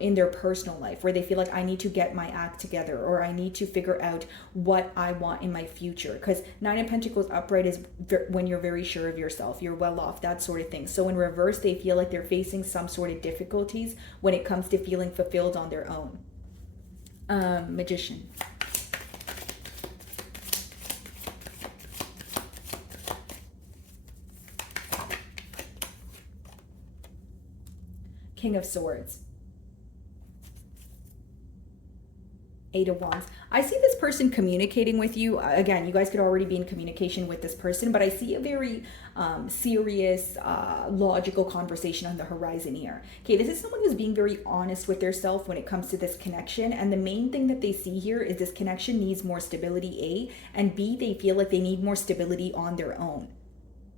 in their personal life where they feel like, I need to get my act together, or I need to figure out what I want in my future. Because Nine of Pentacles upright is when you're very sure of yourself, you're well off, that sort of thing. So in reverse, they feel like they're facing some sort of difficulties when it comes to feeling fulfilled on their own. Magician. King of Swords. Eight of Wands. I see this person communicating with you. Again, you guys could already be in communication with this person, but I see a very serious, logical conversation on the horizon here. Okay, this is someone who's being very honest with their self when it comes to this connection. And the main thing that they see here is this connection needs more stability, A, and B, they feel like they need more stability on their own.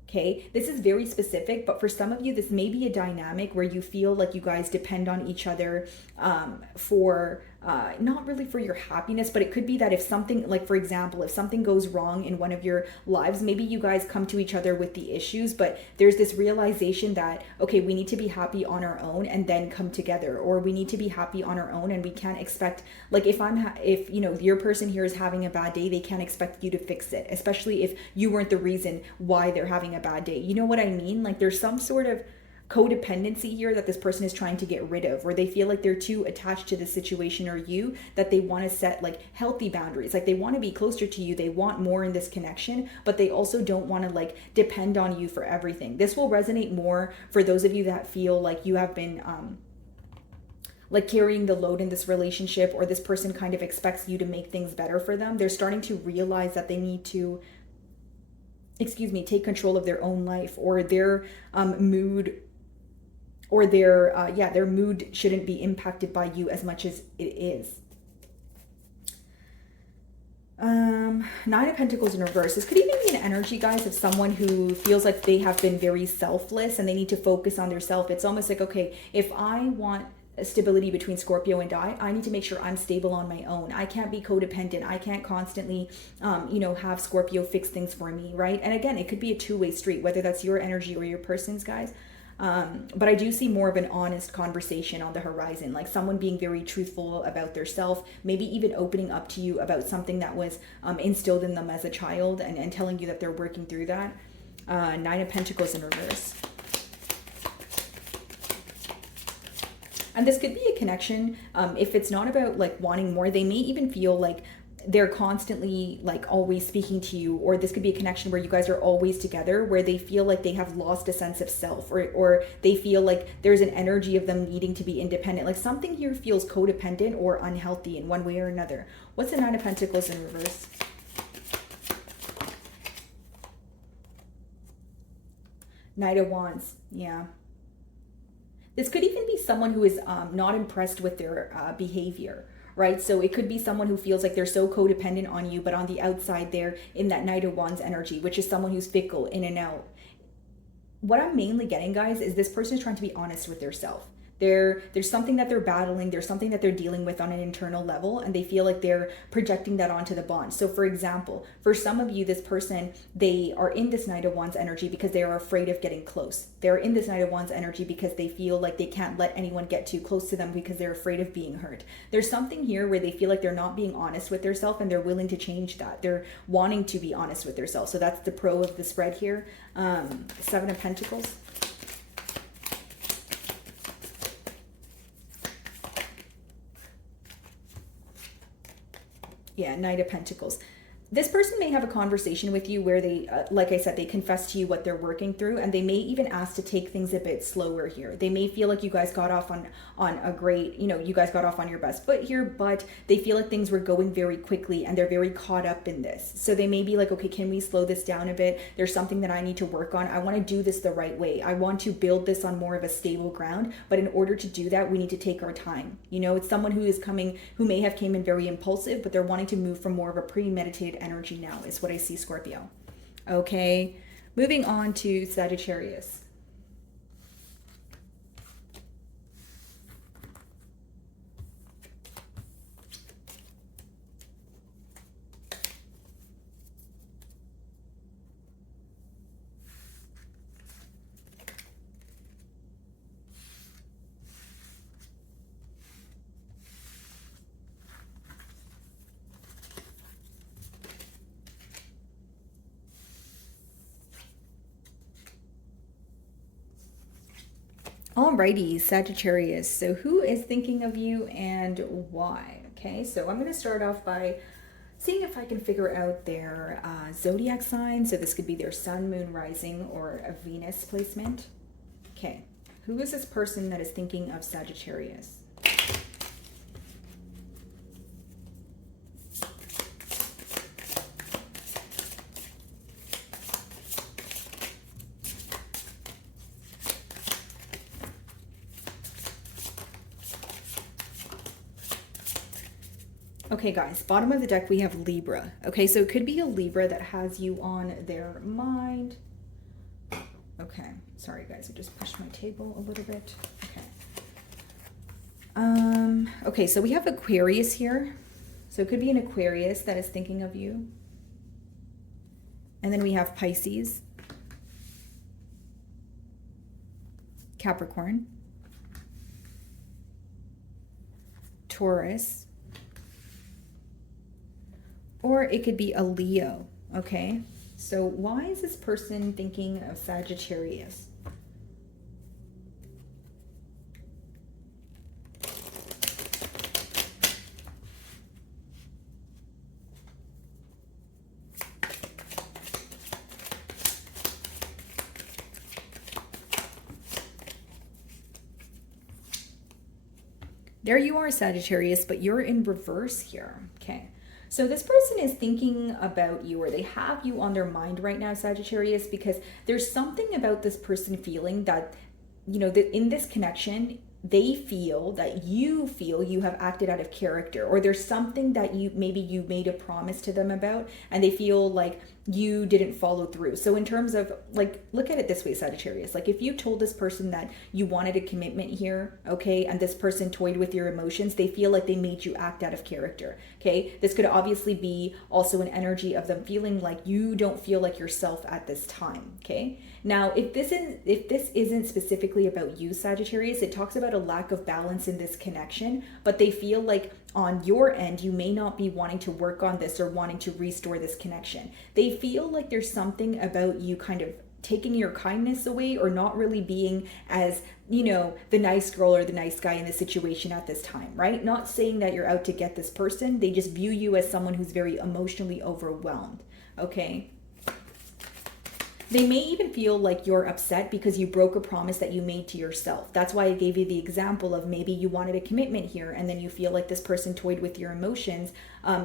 Okay, this is very specific, but for some of you, this may be a dynamic where you feel like you guys depend on each other for not really for your happiness, but it could be that if something, like for example, if something goes wrong in one of your lives, maybe you guys come to each other with the issues, but there's this realization that, okay, we need to be happy on our own and then come together, or we need to be happy on our own and we can't expect, like if you know, your person here is having a bad day, they can't expect you to fix it, especially if you weren't the reason why they're having a bad day. You know what I mean? Like there's some sort of codependency here that this person is trying to get rid of, where they feel like they're too attached to the situation or you, that they want to set like healthy boundaries. Like they want to be closer to you, they want more in this connection, but they also don't want to like depend on you for everything. This will resonate more for those of you that feel like you have been like carrying the load in this relationship, or this person kind of expects you to make things better for them. They're starting to realize that they need to, take control of their own life, or their mood, or their mood shouldn't be impacted by you as much as it is. Nine of Pentacles in reverse. This could even be an energy, guys, of someone who feels like they have been very selfless and they need to focus on their self. It's almost like, okay, if I want stability between Scorpio and I need to make sure I'm stable on my own. I can't be codependent. I can't constantly, have Scorpio fix things for me, right? And again, it could be a two-way street, whether that's your energy or your person's, guys. But I do see more of an honest conversation on the horizon, like someone being very truthful about their self, maybe even opening up to you about something that was instilled in them as a child, and telling you that they're working through that. Nine of Pentacles in reverse. And this could be a connection. If it's not about like wanting more, they may even feel like they're constantly like always speaking to you, or this could be a connection where you guys are always together, where they feel like they have lost a sense of self, or they feel like there's an energy of them needing to be independent. Like something here feels codependent or unhealthy in one way or another. What's the Nine of Pentacles in reverse? Knight of Wands. Yeah. This could even be someone who is not impressed with their behavior, right? So it could be someone who feels like they're so codependent on you, but on the outside they're in that Knight of Wands energy, which is someone who's fickle, in and out. What I'm mainly getting, guys, is this person is trying to be honest with their self. There's something that they're battling, there's something that they're dealing with on an internal level, and they feel like they're projecting that onto the bond. So for example, for some of you, this person, they are in this Knight of Wands energy because they are afraid of getting close. They're in this Knight of Wands energy because they feel like they can't let anyone get too close to them because they're afraid of being hurt. There's something here where they feel like they're not being honest with themselves, and they're willing to change that. They're wanting to be honest with themselves. So that's the pro of the spread here. Seven of Pentacles. Yeah, Knight of Pentacles. This person may have a conversation with you where they, like I said, they confess to you what they're working through, and they may even ask to take things a bit slower here. They may feel like you guys got off on a great, you guys got off on your best foot here, but they feel like things were going very quickly and they're very caught up in this. So they may be like, okay, can we slow this down a bit? There's something that I need to work on. I want to do this the right way. I want to build this on more of a stable ground, but in order to do that, we need to take our time. It's someone who may have came in very impulsive, but they're wanting to move from more of a premeditated energy now, is what I see, Scorpio. Okay, moving on to Sagittarius. Alrighty, Sagittarius. So who is thinking of you and why? Okay, so I'm going to start off by seeing if I can figure out their zodiac sign. So this could be their sun, moon, rising, or a Venus placement. Okay, who is this person that is thinking of Sagittarius? Okay, guys, bottom of the deck, we have Libra. Okay, so it could be a Libra that has you on their mind. Okay, sorry, guys, I just pushed my table a little bit. Okay. Okay, so we have Aquarius here. So it could be an Aquarius that is thinking of you. And then we have Pisces, Capricorn, Taurus, or it could be a Leo, okay? So why is this person thinking of Sagittarius? There you are, Sagittarius, but you're in reverse here, okay? So this person is thinking about you, or they have you on their mind right now, Sagittarius, because there's something about this person feeling that, in this connection, they feel that you feel you have acted out of character, or there's something that you made a promise to them about, and they feel like you didn't follow through. So in terms of, like, look at it this way, Sagittarius, like if you told this person that you wanted a commitment here, okay, and this person toyed with your emotions, they feel like they made you act out of character. Okay, this could obviously be also an energy of them feeling like you don't feel like yourself at this time. Okay, now if this isn't specifically about you, Sagittarius, it talks about a lack of balance in this connection, but they feel like on your end you may not be wanting to work on this or wanting to restore this connection. They feel like there's something about you kind of taking your kindness away, or not really being as, you know, the nice girl or the nice guy in the situation at this time, right? Not saying that you're out to get this person, they just view you as someone who's very emotionally overwhelmed. Okay, they may even feel like you're upset because you broke a promise that you made to yourself. That's why I gave you the example of maybe you wanted a commitment here, and then you feel like this person toyed with your emotions.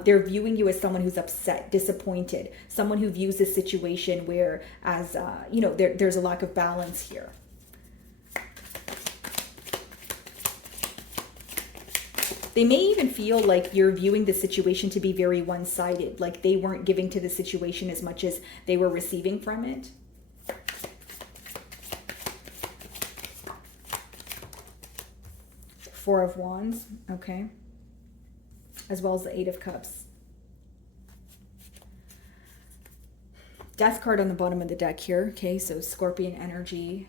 They're viewing you as someone who's upset, disappointed, someone who views this situation where, as you know, there's a lack of balance here. They may even feel like you're viewing the situation to be very one-sided, like they weren't giving to the situation as much as they were receiving from it. Four of Wands, okay, as well as the Eight of Cups. Death card on the bottom of the deck here, okay, so Scorpion energy.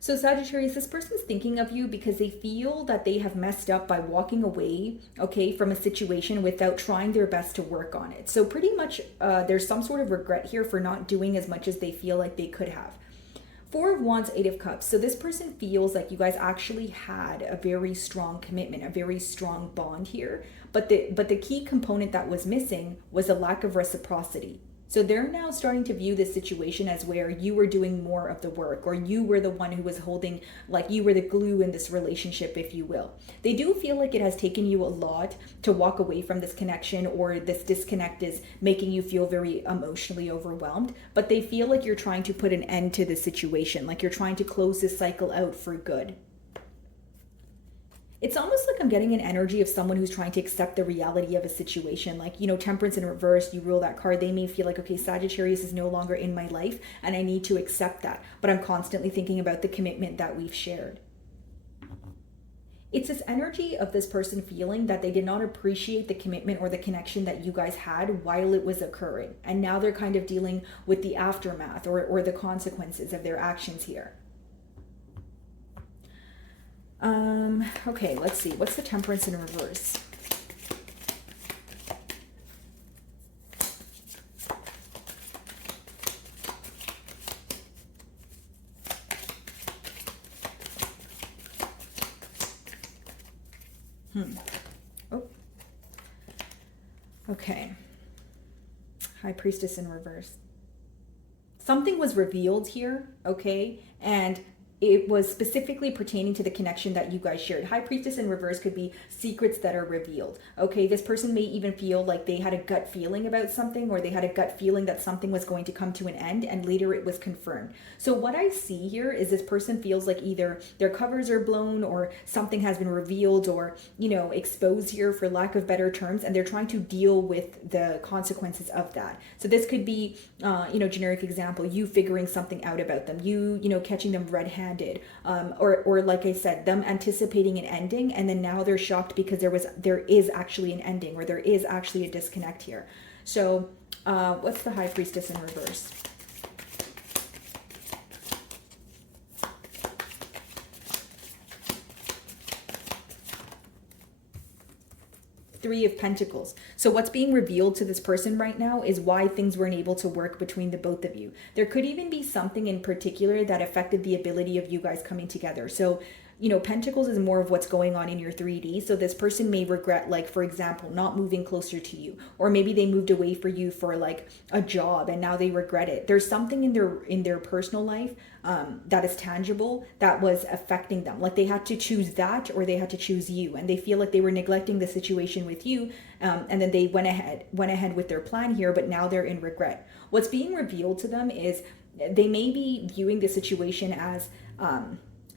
So Sagittarius, this person's thinking of you because they feel that they have messed up by walking away, okay, from a situation without trying their best to work on it. So pretty much there's some sort of regret here for not doing as much as they feel like they could have. Four of Wands, Eight of Cups. So this person feels like you guys actually had a very strong commitment, a very strong bond here. But the key component that was missing was a lack of reciprocity. So they're now starting to view this situation as where you were doing more of the work, or you were the one who was holding, like you were the glue in this relationship, if you will. They do feel like it has taken you a lot to walk away from this connection, or this disconnect is making you feel very emotionally overwhelmed, but they feel like you're trying to put an end to the situation, like you're trying to close this cycle out for good. It's almost like I'm getting an energy of someone who's trying to accept the reality of a situation. Like, you know, Temperance in reverse, you rule that card. They may feel like, okay, Sagittarius is no longer in my life and I need to accept that. But I'm constantly thinking about the commitment that we've shared. It's this energy of this person feeling that they did not appreciate the commitment or the connection that you guys had while it was occurring. And now they're kind of dealing with the aftermath or the consequences of their actions here. Okay, let's see. What's the Temperance in reverse? Oh. Okay. High Priestess in reverse. Something was revealed here, okay? And it was specifically pertaining to the connection that you guys shared. High Priestess in reverse could be secrets that are revealed. Okay, this person may even feel like they had a gut feeling about something, or they had a gut feeling that something was going to come to an end, and later it was confirmed. So what I see here is this person feels like either their covers are blown, or something has been revealed, or, you know, exposed here, for lack of better terms, and they're trying to deal with the consequences of that. So this could be, you know, generic example, you figuring something out about them, you know, catching them red-handed, or like I said, them anticipating an ending, and then now they're shocked because there is actually an ending, or there is actually a disconnect here. So what's the High Priestess in reverse? Three of Pentacles. So what's being revealed to this person right now is why things weren't able to work between the both of you. There could even be something in particular that affected the ability of you guys coming together. So, you know, Pentacles is more of what's going on in your 3D. So this person may regret, like, for example, not moving closer to you, or maybe they moved away for you for like a job and now they regret it. There's something in their personal life that is tangible that was affecting them. Like they had to choose that, or they had to choose you, and they feel like they were neglecting the situation with you, and then they went ahead with their plan here, but now they're in regret. What's being revealed to them is they may be viewing the situation as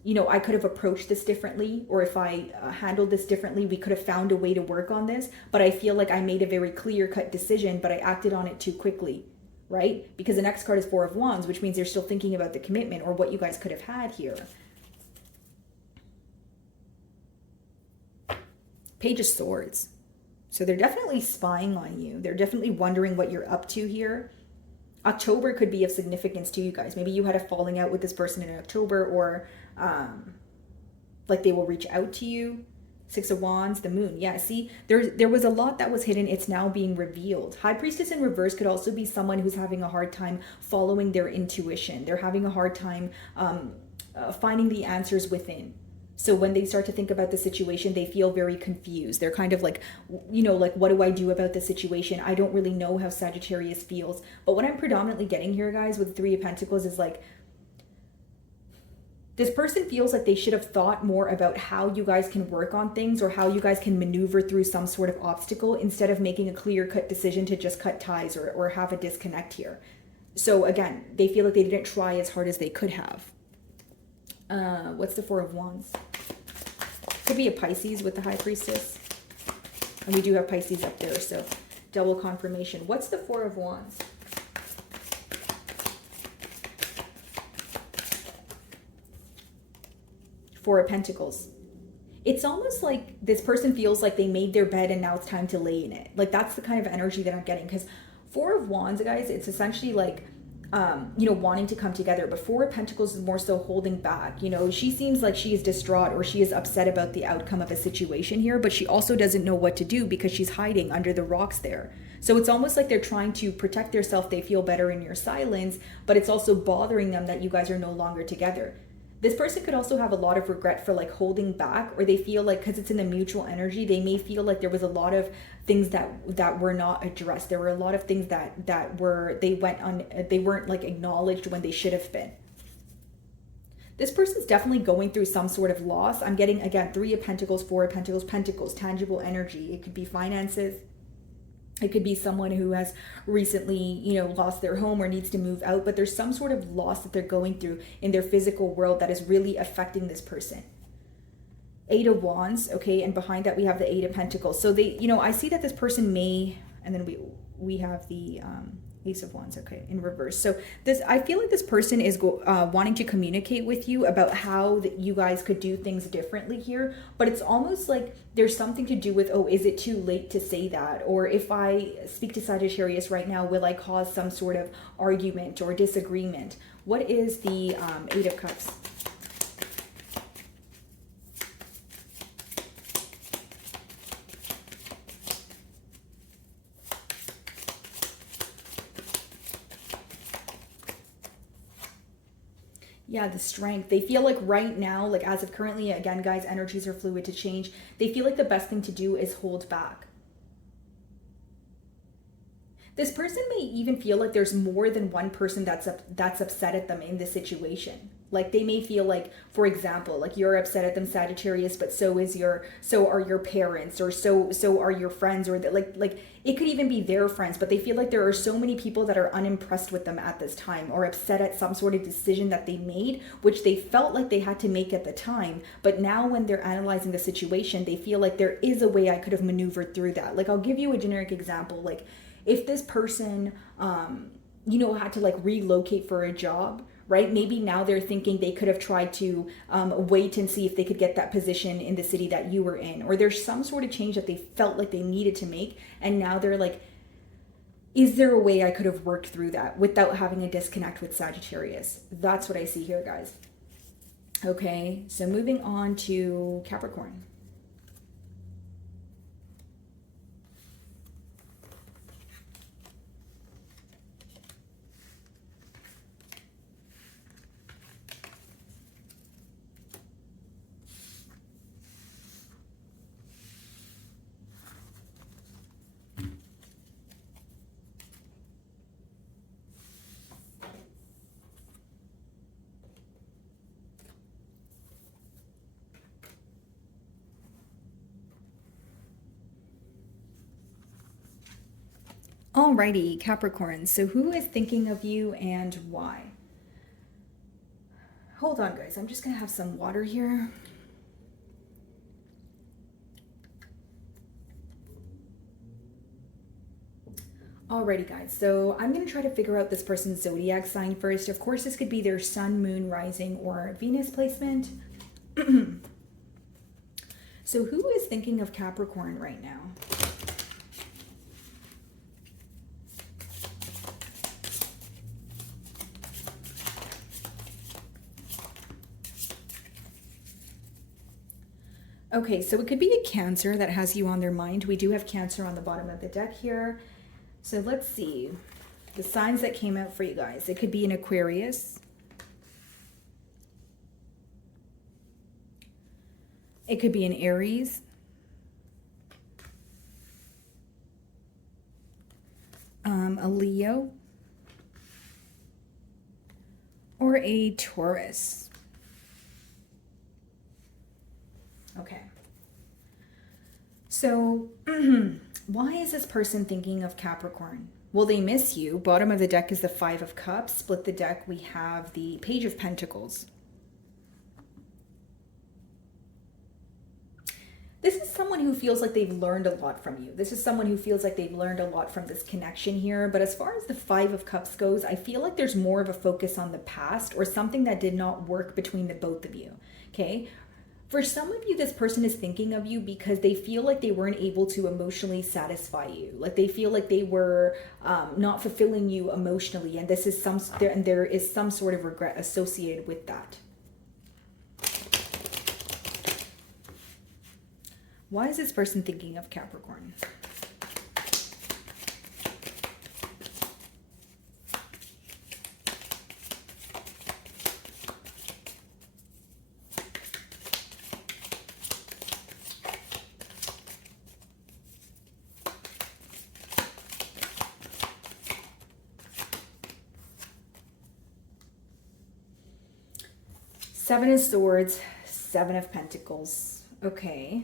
you know, I could have approached this differently, or if I handled this differently, we could have found a way to work on this. But I feel like I made a very clear-cut decision, but I acted on it too quickly, right? Because the next card is Four of Wands, which means you're still thinking about the commitment or what you guys could have had here. Page of Swords. So they're definitely spying on you. They're definitely wondering what you're up to here. October could be of significance to you guys. Maybe you had a falling out with this person in October, or like they will reach out to you. Six of Wands, the Moon. Yeah, see, there was a lot that was hidden. It's now being revealed. High Priestess in reverse could also be someone who's having a hard time following their intuition. They're having a hard time finding the answers within. So when they start to think about the situation, they feel very confused. They're kind of like, you know, like, what do I do about the situation? I don't really know how Sagittarius feels. But what I'm predominantly getting here, guys, with the Three of Pentacles is like, this person feels like they should have thought more about how you guys can work on things, or how you guys can maneuver through some sort of obstacle, instead of making a clear-cut decision to just cut ties or have a disconnect here. So again, they feel like they didn't try as hard as they could have. What's the Four of Wands? Could be a Pisces with the High Priestess. And we do have Pisces up there, so double confirmation. What's the Four of Wands? Four of Pentacles. It's almost like this person feels like they made their bed and now it's time to lay in it. Like, that's the kind of energy that I'm getting. Because Four of Wands, guys, it's essentially like, you know, wanting to come together. But Four of Pentacles is more so holding back. You know, she seems like she is distraught, or she is upset about the outcome of a situation here, but she also doesn't know what to do because she's hiding under the rocks there. So it's almost like they're trying to protect themselves. They feel better in your silence, but it's also bothering them that you guys are no longer together. This person could also have a lot of regret for like holding back, or they feel like, because it's in the mutual energy, they may feel like there was a lot of things that were not addressed. There were a lot of things that they weren't like acknowledged when they should have been. This person's definitely going through some sort of loss. I'm getting, again, Three of Pentacles, Four of Pentacles, Pentacles, tangible energy. It could be finances. It could be someone who has recently, you know, lost their home or needs to move out, but there's some sort of loss that they're going through in their physical world that is really affecting this person. Eight of Wands, okay, and behind that we have the Eight of Pentacles. So they, you know, I see that this person may, and then we have the Ace of Wands, okay, in reverse. So this, I feel like this person is wanting to communicate with you about how you guys could do things differently here, but it's almost like there's something to do with, oh, is it too late to say that? Or if I speak to Sagittarius right now, will I cause some sort of argument or disagreement? What is the Eight of Cups? Yeah, the Strength. They feel like right now, like as of currently, again, guys, energies are fluid to change. They feel like the best thing to do is hold back. This person may even feel like there's more than one person that's upset at them in this situation. Like they may feel like, for example, like you're upset at them, Sagittarius, but so are your parents, or so are your friends, or that like it could even be their friends, but they feel like there are so many people that are unimpressed with them at this time, or upset at some sort of decision that they made, which they felt like they had to make at the time. But now when they're analyzing the situation, they feel like there is a way I could have maneuvered through that. Like I'll give you a generic example. Like if this person, you know, had to like relocate for a job, right? Maybe now they're thinking they could have tried to wait and see if they could get that position in the city that you were in, or there's some sort of change that they felt like they needed to make. And now they're like, is there a way I could have worked through that without having a disconnect with Sagittarius? That's what I see here, guys. Okay, so moving on to Capricorn. Alrighty, Capricorn. So who is thinking of you and why? Hold on, guys. I'm just going to have some water here. Alrighty, guys. So I'm going to try to figure out this person's zodiac sign first. Of course, this could be their sun, moon, rising, or Venus placement. So who is thinking of Capricorn right now? Okay, so it could be a Cancer that has you on their mind. We do have Cancer on the bottom of the deck here. So let's see the signs that came out for you guys. It could be an Aquarius. It could be an Aries. A Leo. Or a Taurus. Okay. So, why is this person thinking of Capricorn? Well, they miss you. Bottom of the deck is the Five of Cups. Split the deck, we have the Page of Pentacles. This is someone who feels like they've learned a lot from you. This is someone who feels like they've learned a lot from this connection here. But as far as the Five of Cups goes, I feel like there's more of a focus on the past or something that did not work between the both of you. Okay. For some of you, this person is thinking of you because they feel like they weren't able to emotionally satisfy you. Like they feel like they were not fulfilling you emotionally. And there is some sort of regret associated with that. Why is this person thinking of Capricorn? Seven of Swords, Seven of Pentacles. Okay.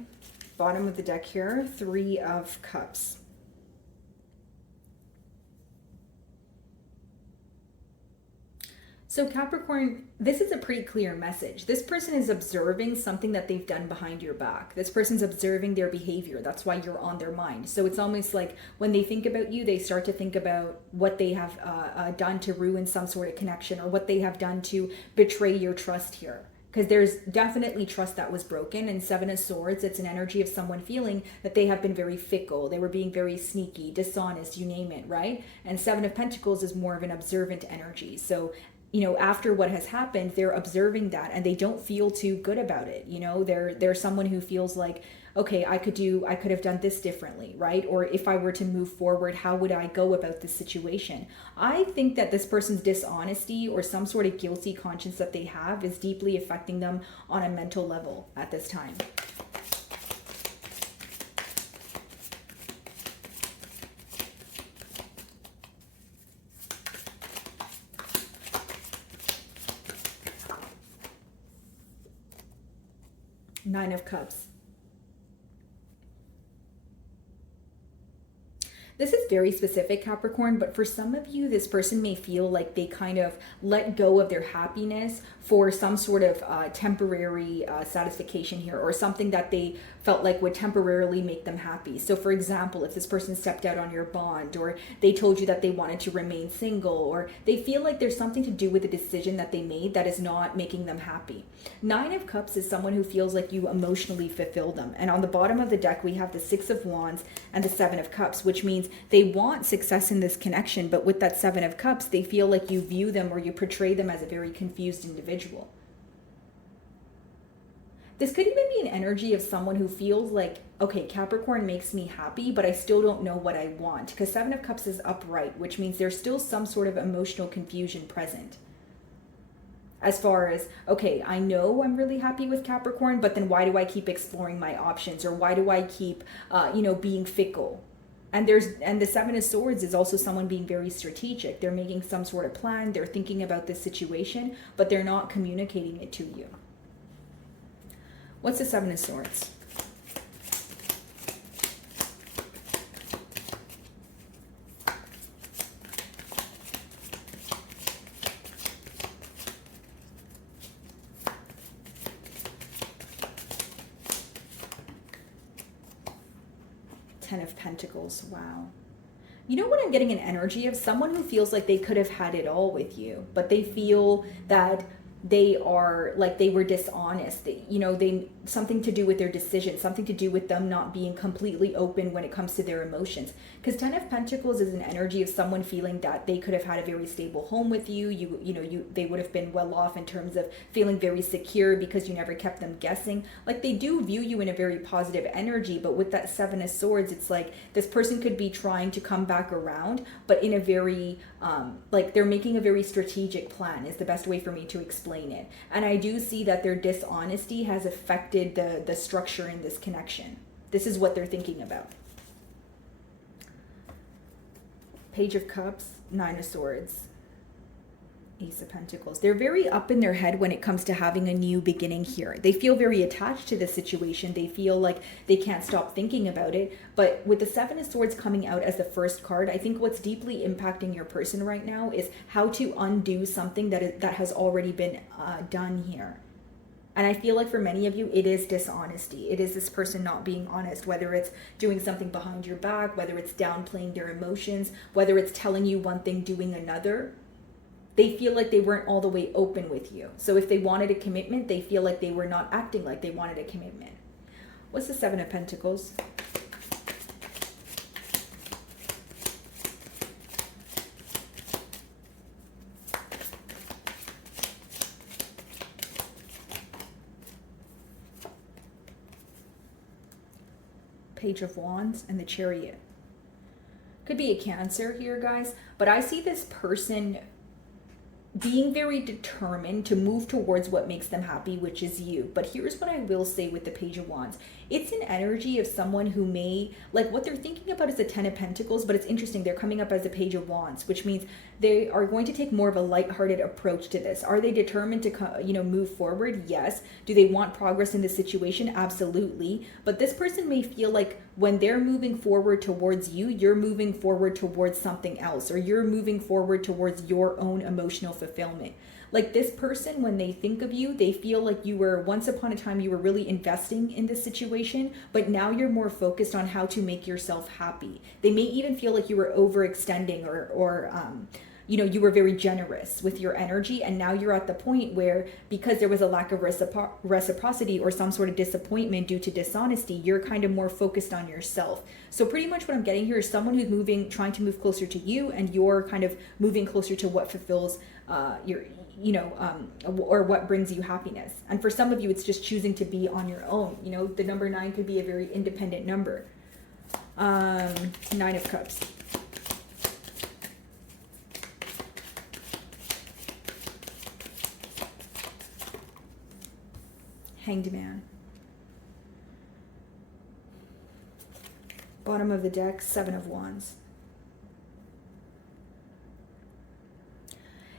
Bottom of the deck here, Three of Cups. So Capricorn, this is a pretty clear message. This person is observing something that they've done behind your back. This person's observing their behavior. That's why you're on their mind. So it's almost like when they think about you, they start to think about what they have done to ruin some sort of connection or what they have done to betray your trust here. Because there's definitely trust that was broken. And Seven of Swords, it's an energy of someone feeling that they have been very fickle. They were being very sneaky, dishonest, you name it, right? And Seven of Pentacles is more of an observant energy. So, you know, after what has happened, they're observing that and they don't feel too good about it. You know, they're someone who feels like, okay, I could have done this differently, right? Or if I were to move forward, how would I go about this situation? I think that this person's dishonesty or some sort of guilty conscience that they have is deeply affecting them on a mental level at this time. Nine of Cups. This is very specific, Capricorn, but for some of you, this person may feel like they kind of let go of their happiness for some sort of temporary satisfaction here, or something that they felt like would temporarily make them happy. So for example, if this person stepped out on your bond, or they told you that they wanted to remain single, or they feel like there's something to do with the decision that they made that is not making them happy. Nine of Cups is someone who feels like you emotionally fulfill them. And on the bottom of the deck, we have the Six of Wands and the Seven of Cups, which means they want success in this connection, but with that Seven of Cups, they feel like you view them or you portray them as a very confused individual. This could even be an energy of someone who feels like, okay, Capricorn makes me happy, but I still don't know what I want, because Seven of Cups is upright, which means there's still some sort of emotional confusion present. As far as, okay, I know I'm really happy with Capricorn, but then why do I keep exploring my options? Or why do I keep, being fickle? And the Seven of Swords is also someone being very strategic. They're making some sort of plan. They're thinking about this situation, but they're not communicating it to you. What's the Seven of Swords? Ten of Pentacles. Wow. You know what I'm getting an energy of? Someone who feels like they could have had it all with you, but they feel that they are like they were dishonest. They something to do with their decision, something to do with them not being completely open when it comes to their emotions. Because Ten of Pentacles is an energy of someone feeling that they could have had a very stable home with you. They would have been well off in terms of feeling very secure because you never kept them guessing. Like they do view you in a very positive energy, but with that Seven of Swords, it's like this person could be trying to come back around, but in a very like they're making a very strategic plan is the best way for me to explain it. And I do see that their dishonesty has affected the structure in this connection. This is what they're thinking about. Page of Cups, Nine of Swords, Ace of Pentacles. They're very up in their head when it comes to having a new beginning here. They feel very attached to the situation. They feel like they can't stop thinking about it. But with the Seven of Swords coming out as the first card, I think what's deeply impacting your person right now is how to undo something that has already been done here. And I feel like for many of you, it is dishonesty. It is this person not being honest, whether it's doing something behind your back, whether it's downplaying their emotions, whether it's telling you one thing, doing another. They feel like they weren't all the way open with you. So if they wanted a commitment, they feel like they were not acting like they wanted a commitment. What's the Seven of Pentacles? Page of Wands and the Chariot. Could be a Cancer here, guys, but I see this person being very determined to move towards what makes them happy, which is you. But here's what I will say with the Page of Wands. It's an energy of someone who may, like what they're thinking about is the Ten of Pentacles, but it's interesting. They're coming up as a Page of Wands, which means they are going to take more of a lighthearted approach to this. Are they determined to, move forward? Yes. Do they want progress in this situation? Absolutely. But this person may feel like when they're moving forward towards you, you're moving forward towards something else, or you're moving forward towards your own emotional fulfillment. Like this person, when they think of you, they feel like you were, once upon a time, you were really investing in this situation, but now you're more focused on how to make yourself happy. They may even feel like you were overextending or you were very generous with your energy, and now you're at the point where, because there was a lack of reciprocity or some sort of disappointment due to dishonesty, you're kind of more focused on yourself. So pretty much what I'm getting here is someone who's trying to move closer to you, and you're kind of moving closer to what fulfills or what brings you happiness. And for some of you, it's just choosing to be on your own. The number 9 could be a very independent number. Nine of Cups. Hanged Man. Bottom of the deck, Seven of Wands.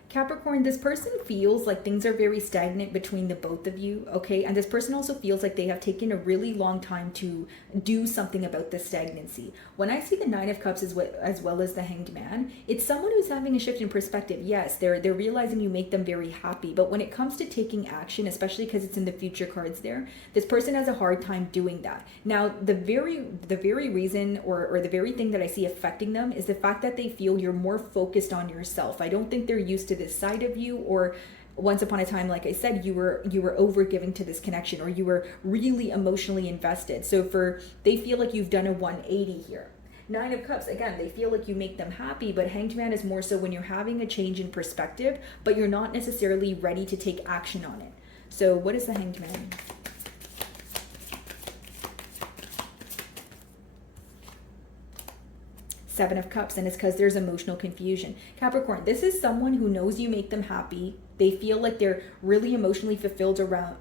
Capricorn, this person feels like things are very stagnant between the both of you, okay? And this person also feels like they have taken a really long time to do something about this stagnancy. When I see the Nine of Cups as well as the Hanged Man, it's someone who's having a shift in perspective. Yes, they're realizing you make them very happy, but when it comes to taking action, especially because it's in the future cards there, this person has a hard time doing that. Now, the very reason or the very thing that I see affecting them is the fact that they feel you're more focused on yourself. I don't think they're used to this side of you, or once upon a time, like I said, you were over giving to this connection, or you were really emotionally invested. So they feel like you've done a 180 here. Nine of Cups, again, they feel like you make them happy, but Hanged Man is more so when you're having a change in perspective, but you're not necessarily ready to take action on it. So what is the Hanged Man? Seven of Cups, and it's because there's emotional confusion. Capricorn, this is someone who knows you make them happy. They feel like they're really emotionally fulfilled around,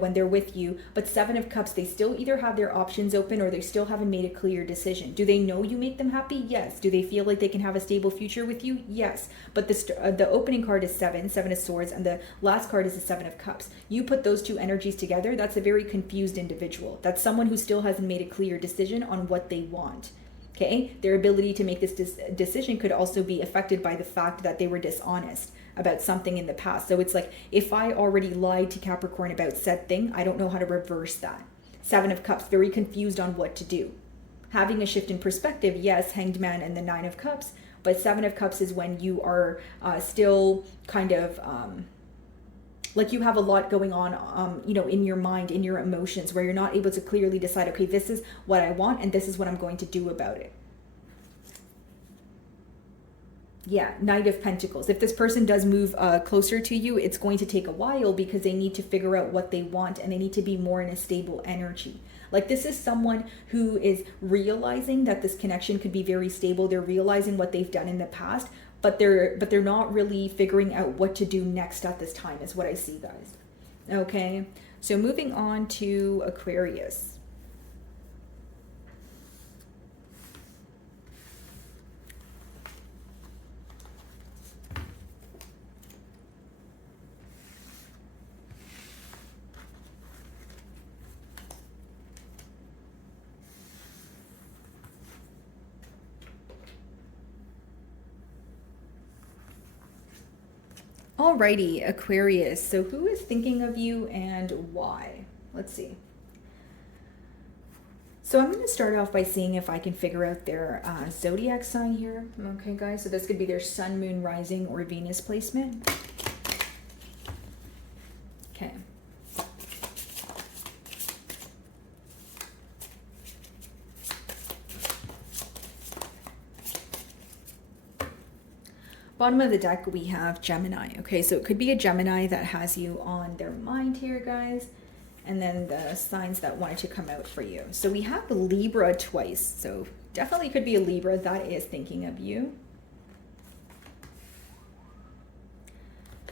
when they're with you. But Seven of Cups, they still either have their options open or they still haven't made a clear decision. Do they know you make them happy? Yes. Do they feel like they can have a stable future with you? Yes. But the opening card is Seven of Swords, and the last card is the Seven of Cups. You put those two energies together, that's a very confused individual. That's someone who still hasn't made a clear decision on what they want. Okay, their ability to make this decision could also be affected by the fact that they were dishonest about something in the past. So it's like, if I already lied to Capricorn about said thing, I don't know how to reverse that. Seven of Cups, very confused on what to do. having a shift in perspective. Yes, Hanged Man and the Nine of Cups, but Seven of Cups is when you are still kind of like you have a lot going on, you know, in your mind, in your emotions, where you're not able to clearly decide, okay, this is what I want and this is what I'm going to do about it. Yeah, Knight of Pentacles. If this person does move closer to you, it's going to take a while because they need to figure out what they want and they need to be more in a stable energy. Like this is someone who is realizing that this connection could be very stable. They're realizing what they've done in the past, but they're not really figuring out what to do next at this time is what I see, guys. Okay, so moving on to Aquarius. Alrighty, Aquarius. So who is thinking of you and why? Let's see. So I'm going to start off by seeing if I can figure out their zodiac sign here. Okay, guys. So this could be their sun, moon, rising, or Venus placement. Okay. Bottom of the deck, we have Gemini. Okay, so it could be a Gemini that has you on their mind here, guys. And then the signs that wanted to come out for you. So we have Libra twice. So definitely could be a Libra that is thinking of you.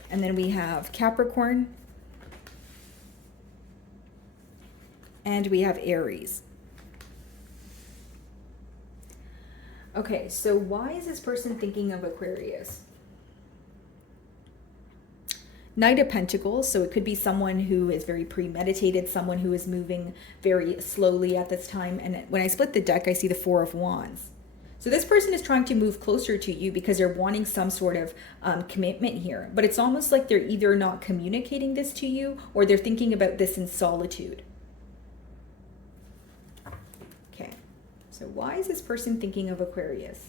And then we have Capricorn. And we have Aries. Okay, so why is this person thinking of Aquarius? Knight of Pentacles, so it could be someone who is very premeditated, someone who is moving very slowly at this time. And when I split the deck, I see the Four of Wands. So this person is trying to move closer to you because they're wanting some sort of commitment here. But it's almost like they're either not communicating this to you or they're thinking about this in solitude. Okay, so why is this person thinking of Aquarius?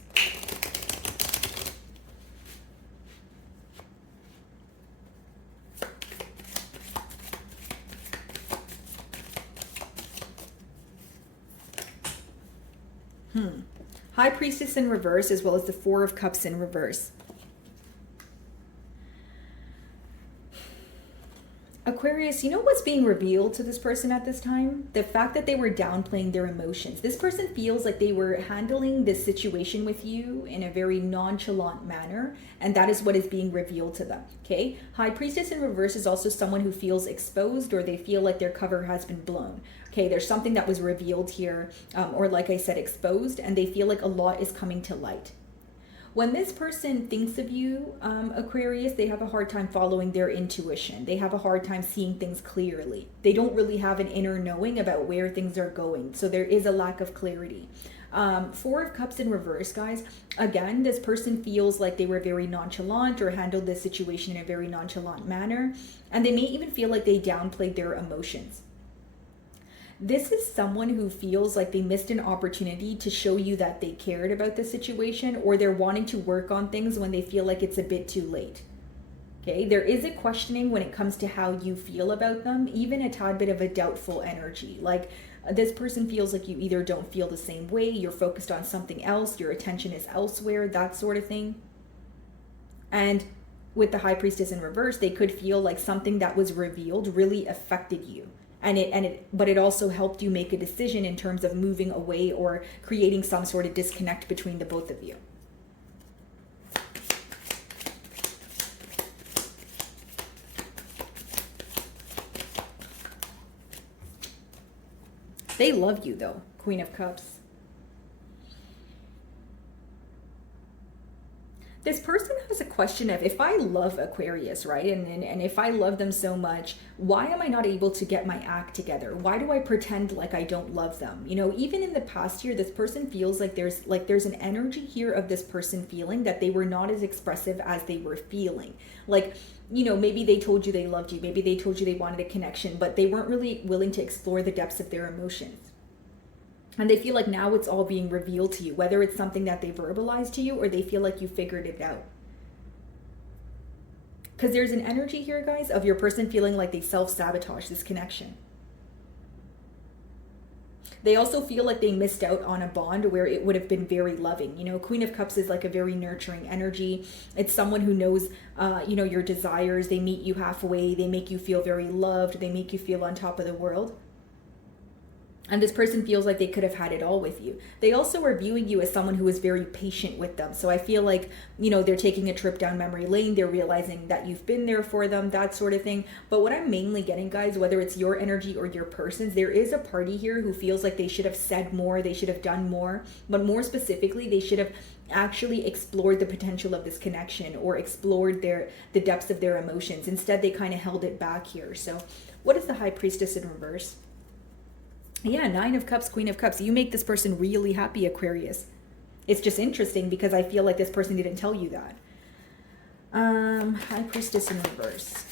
High Priestess in reverse, as well as the Four of Cups in reverse. Aquarius, you know what's being revealed to this person at this time? The fact that they were downplaying their emotions. This person feels like they were handling this situation with you in a very nonchalant manner, and that is what is being revealed to them, okay? High Priestess in reverse is also someone who feels exposed or they feel like their cover has been blown. Okay, there's something that was revealed here, or like I said, exposed, and they feel like a lot is coming to light. When this person thinks of you, Aquarius, they have a hard time following their intuition. They have a hard time seeing things clearly. They don't really have an inner knowing about where things are going. So there is a lack of clarity. Four of Cups in reverse, guys. Again, this person feels like they were very nonchalant or handled this situation in a very nonchalant manner. And they may even feel like they downplayed their emotions. This is someone who feels like they missed an opportunity to show you that they cared about the situation, or they're wanting to work on things when they feel like it's a bit too late. Okay, there is a questioning when it comes to how you feel about them, even a tad bit of a doubtful energy. Like this person feels like you either don't feel the same way, you're focused on something else, your attention is elsewhere, that sort of thing. And with the High Priestess in reverse, they could feel like something that was revealed really affected you. But it also helped you make a decision in terms of moving away or creating some sort of disconnect between the both of you. They love you though, Queen of Cups. This person has a question of, if I love Aquarius, right? And if I love them so much, why am I not able to get my act together? Why do I pretend like I don't love them? You know, even in the past year, this person feels like there's an energy here of this person feeling that they were not as expressive as they were feeling. Like, you know, maybe they told you they loved you. Maybe they told you they wanted a connection, but they weren't really willing to explore the depths of their emotions. And they feel like now it's all being revealed to you, whether it's something that they verbalized to you or they feel like you figured it out. Because there's an energy here, guys, of your person feeling like they self-sabotage this connection. They also feel like they missed out on a bond where it would have been very loving. You know, Queen of Cups is like a very nurturing energy. It's someone who knows, you know, your desires. They meet you halfway. They make you feel very loved. They make you feel on top of the world. And this person feels like they could have had it all with you. They also are viewing you as someone who is very patient with them. So I feel like, you know, they're taking a trip down memory lane. They're realizing that you've been there for them, that sort of thing. But what I'm mainly getting, guys, whether it's your energy or your person's, there is a party here who feels like they should have said more. They should have done more. But more specifically, they should have actually explored the potential of this connection or explored the depths of their emotions. Instead, they kind of held it back here. So what is the High Priestess in reverse? Yeah, 9 of Cups, Queen of Cups. You make this person really happy, Aquarius. It's just interesting because I feel like this person didn't tell you that. High Priestess in reverse.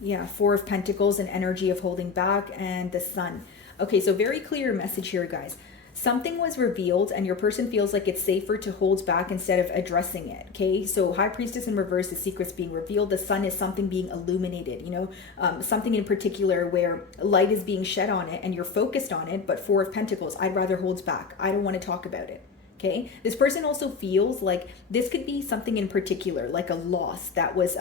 Yeah, 4 of Pentacles and energy of holding back, and the Sun. Okay, so very clear message here, guys. Something was revealed and your person feels like it's safer to hold back instead of addressing it. Okay, so High Priestess in reverse is secrets being revealed. The Sun is something being illuminated, you know, something in particular where light is being shed on it and you're focused on it. But 4 of Pentacles, I'd rather hold back. I don't want to talk about it. Okay, this person also feels like this could be something in particular, like a loss that was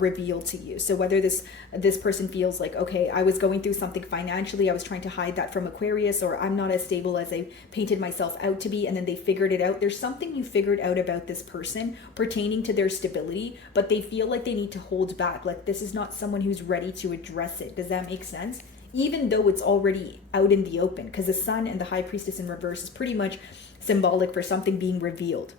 revealed to you. So whether this person feels like, okay, I was going through something financially, I was trying to hide that from Aquarius, or I'm not as stable as I painted myself out to be, and then they figured it out. There's something you figured out about this person pertaining to their stability, but they feel like they need to hold back. Like this is not someone who's ready to address it. Does that make sense? Even though it's already out in the open, because the Sun and the High Priestess in reverse is pretty much symbolic for something being revealed.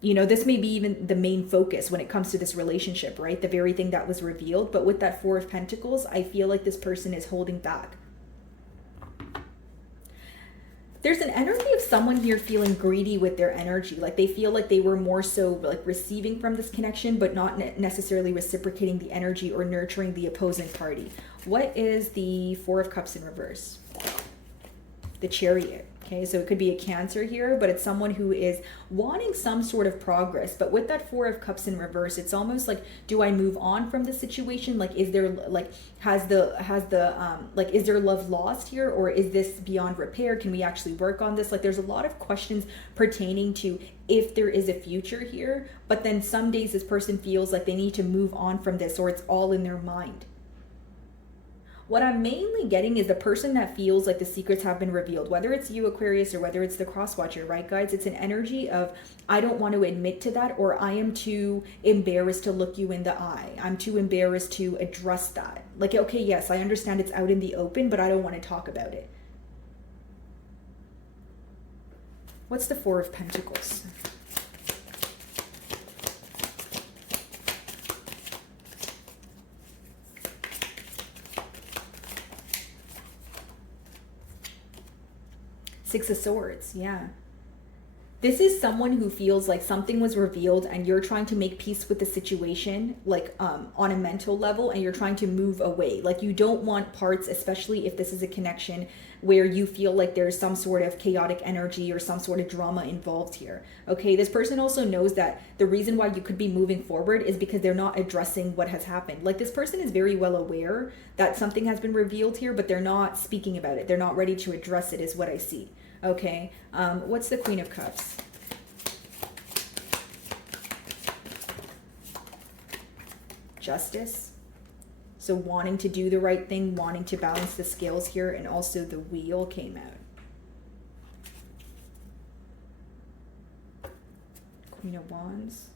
You know, this may be even the main focus when it comes to this relationship, right? The very thing that was revealed. But with that 4 of Pentacles, I feel like this person is holding back. There's an energy of someone here feeling greedy with their energy. Like they feel like they were more so like receiving from this connection, but not necessarily reciprocating the energy or nurturing the opposing party. What is the 4 of Cups in reverse? The Chariot. Okay, so it could be a Cancer here, but it's someone who is wanting some sort of progress. But with that 4 of Cups in reverse, it's almost like, do I move on from the situation? Like, is there like, is there love lost here, or is this beyond repair? Can we actually work on this? Like, there's a lot of questions pertaining to if there is a future here. But then some days this person feels like they need to move on from this, or it's all in their mind. What I'm mainly getting is the person that feels like the secrets have been revealed, whether it's you, Aquarius, or whether it's the cross watcher, right, guys? It's an energy of, I don't want to admit to that, or I am too embarrassed to look you in the eye. I'm too embarrassed to address that. Like, okay, yes, I understand it's out in the open, but I don't want to talk about it. What's the 4 of Pentacles? Six of Swords, yeah. This is someone who feels like something was revealed and you're trying to make peace with the situation, like on a mental level, and you're trying to move away. Like you don't want parts, especially if this is a connection where you feel like there's some sort of chaotic energy or some sort of drama involved here. Okay, this person also knows that the reason why you could be moving forward is because they're not addressing what has happened. Like this person is very well aware that something has been revealed here, but they're not speaking about it. They're not ready to address it, is what I see. Okay, what's the Queen of Cups? Justice. So wanting to do the right thing, wanting to balance the scales here, and also the Wheel came out. Queen of Wands.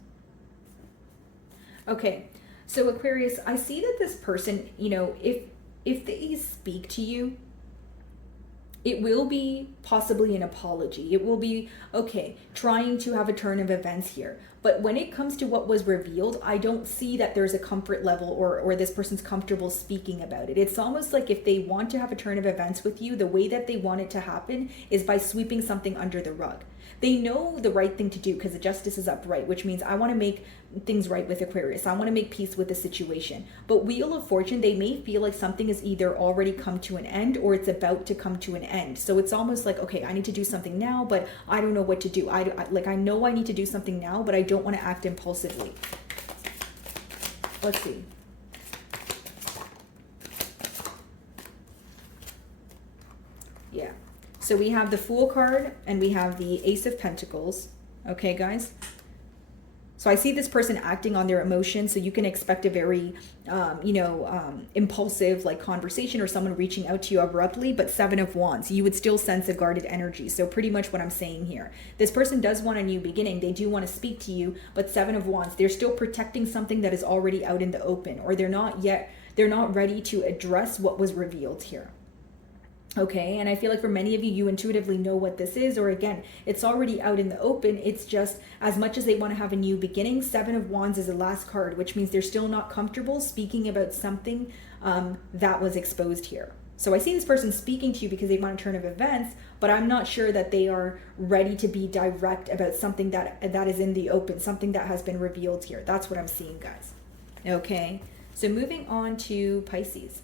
Okay, so Aquarius, I see that this person, you know, if they speak to you, it will be possibly an apology. It will be, okay, trying to have a turn of events here. But when it comes to what was revealed, I don't see that there's a comfort level or this person's comfortable speaking about it. It's almost like if they want to have a turn of events with you, the way that they want it to happen is by sweeping something under the rug. They know the right thing to do because the justice is upright, which means I want to make things right with Aquarius. I want to make peace with the situation. But Wheel of Fortune, they may feel like something is either already come to an end or it's about to come to an end. So it's almost like, okay, I need to do something now, but I don't know what to do. I know I need to do something now, but I don't want to act impulsively. Let's see. Yeah. So we have the Fool card and we have the Ace of Pentacles. Okay, guys? So I see this person acting on their emotions. So you can expect a very, impulsive like conversation or someone reaching out to you abruptly, but Seven of Wands, you would still sense a guarded energy. So pretty much what I'm saying here, this person does want a new beginning. They do want to speak to you, but Seven of Wands, they're still protecting something that is already out in the open, or they're not ready to address what was revealed here. Okay, and I feel like for many of you, you intuitively know what this is, or again, it's already out in the open. It's just as much as they want to have a new beginning, Seven of Wands is the last card, which means they're still not comfortable speaking about something that was exposed here. So I see this person speaking to you because they want a turn of events, but I'm not sure that they are ready to be direct about something that is in the open, something that has been revealed here. That's what I'm seeing, guys. Okay, so moving on to Pisces.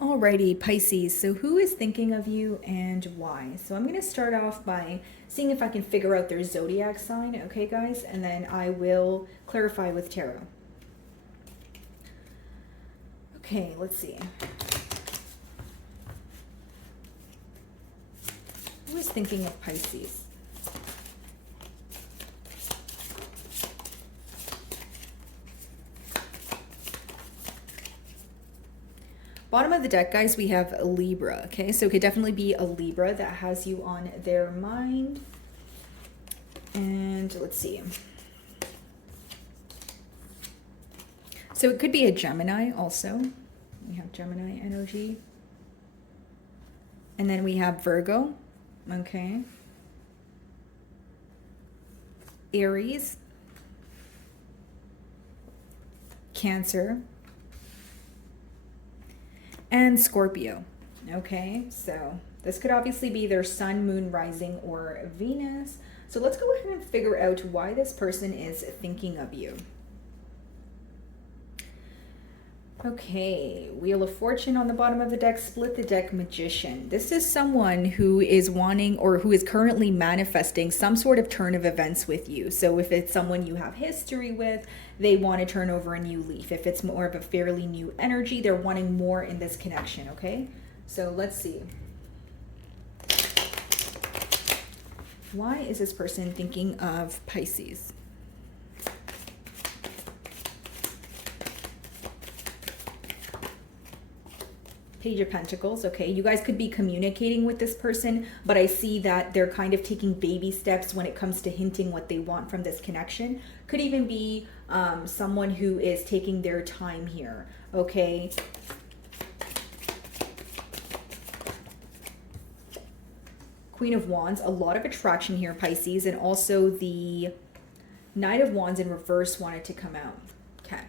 Alrighty, Pisces. So who is thinking of you and why? So I'm going to start off by seeing if I can figure out their zodiac sign. Okay, guys? And then I will clarify with tarot. Okay, let's see. Who is thinking of Pisces? Bottom of the deck, guys, we have a Libra, okay? So it could definitely be a Libra that has you on their mind. And let's see. So it could be a Gemini also. We have Gemini energy. And then we have Virgo, okay? Aries. Cancer. And Scorpio. Okay, so this could obviously be their sun, moon, rising, or Venus. So let's go ahead and figure out why this person is thinking of you. Okay, Wheel of Fortune on the bottom of the deck, split the deck, Magician. This is someone who is wanting or who is currently manifesting some sort of turn of events with you. So if it's someone you have history with, they want to turn over a new leaf. If it's more of a fairly new energy, they're wanting more in this connection, okay? So let's see. Why is this person thinking of Pisces? Page of Pentacles, okay, you guys could be communicating with this person, but I see that they're kind of taking baby steps when it comes to hinting what they want from this connection. Could even be someone who is taking their time here, okay? Queen of Wands, a lot of attraction here, Pisces, and also the Knight of Wands in reverse wanted to come out, okay.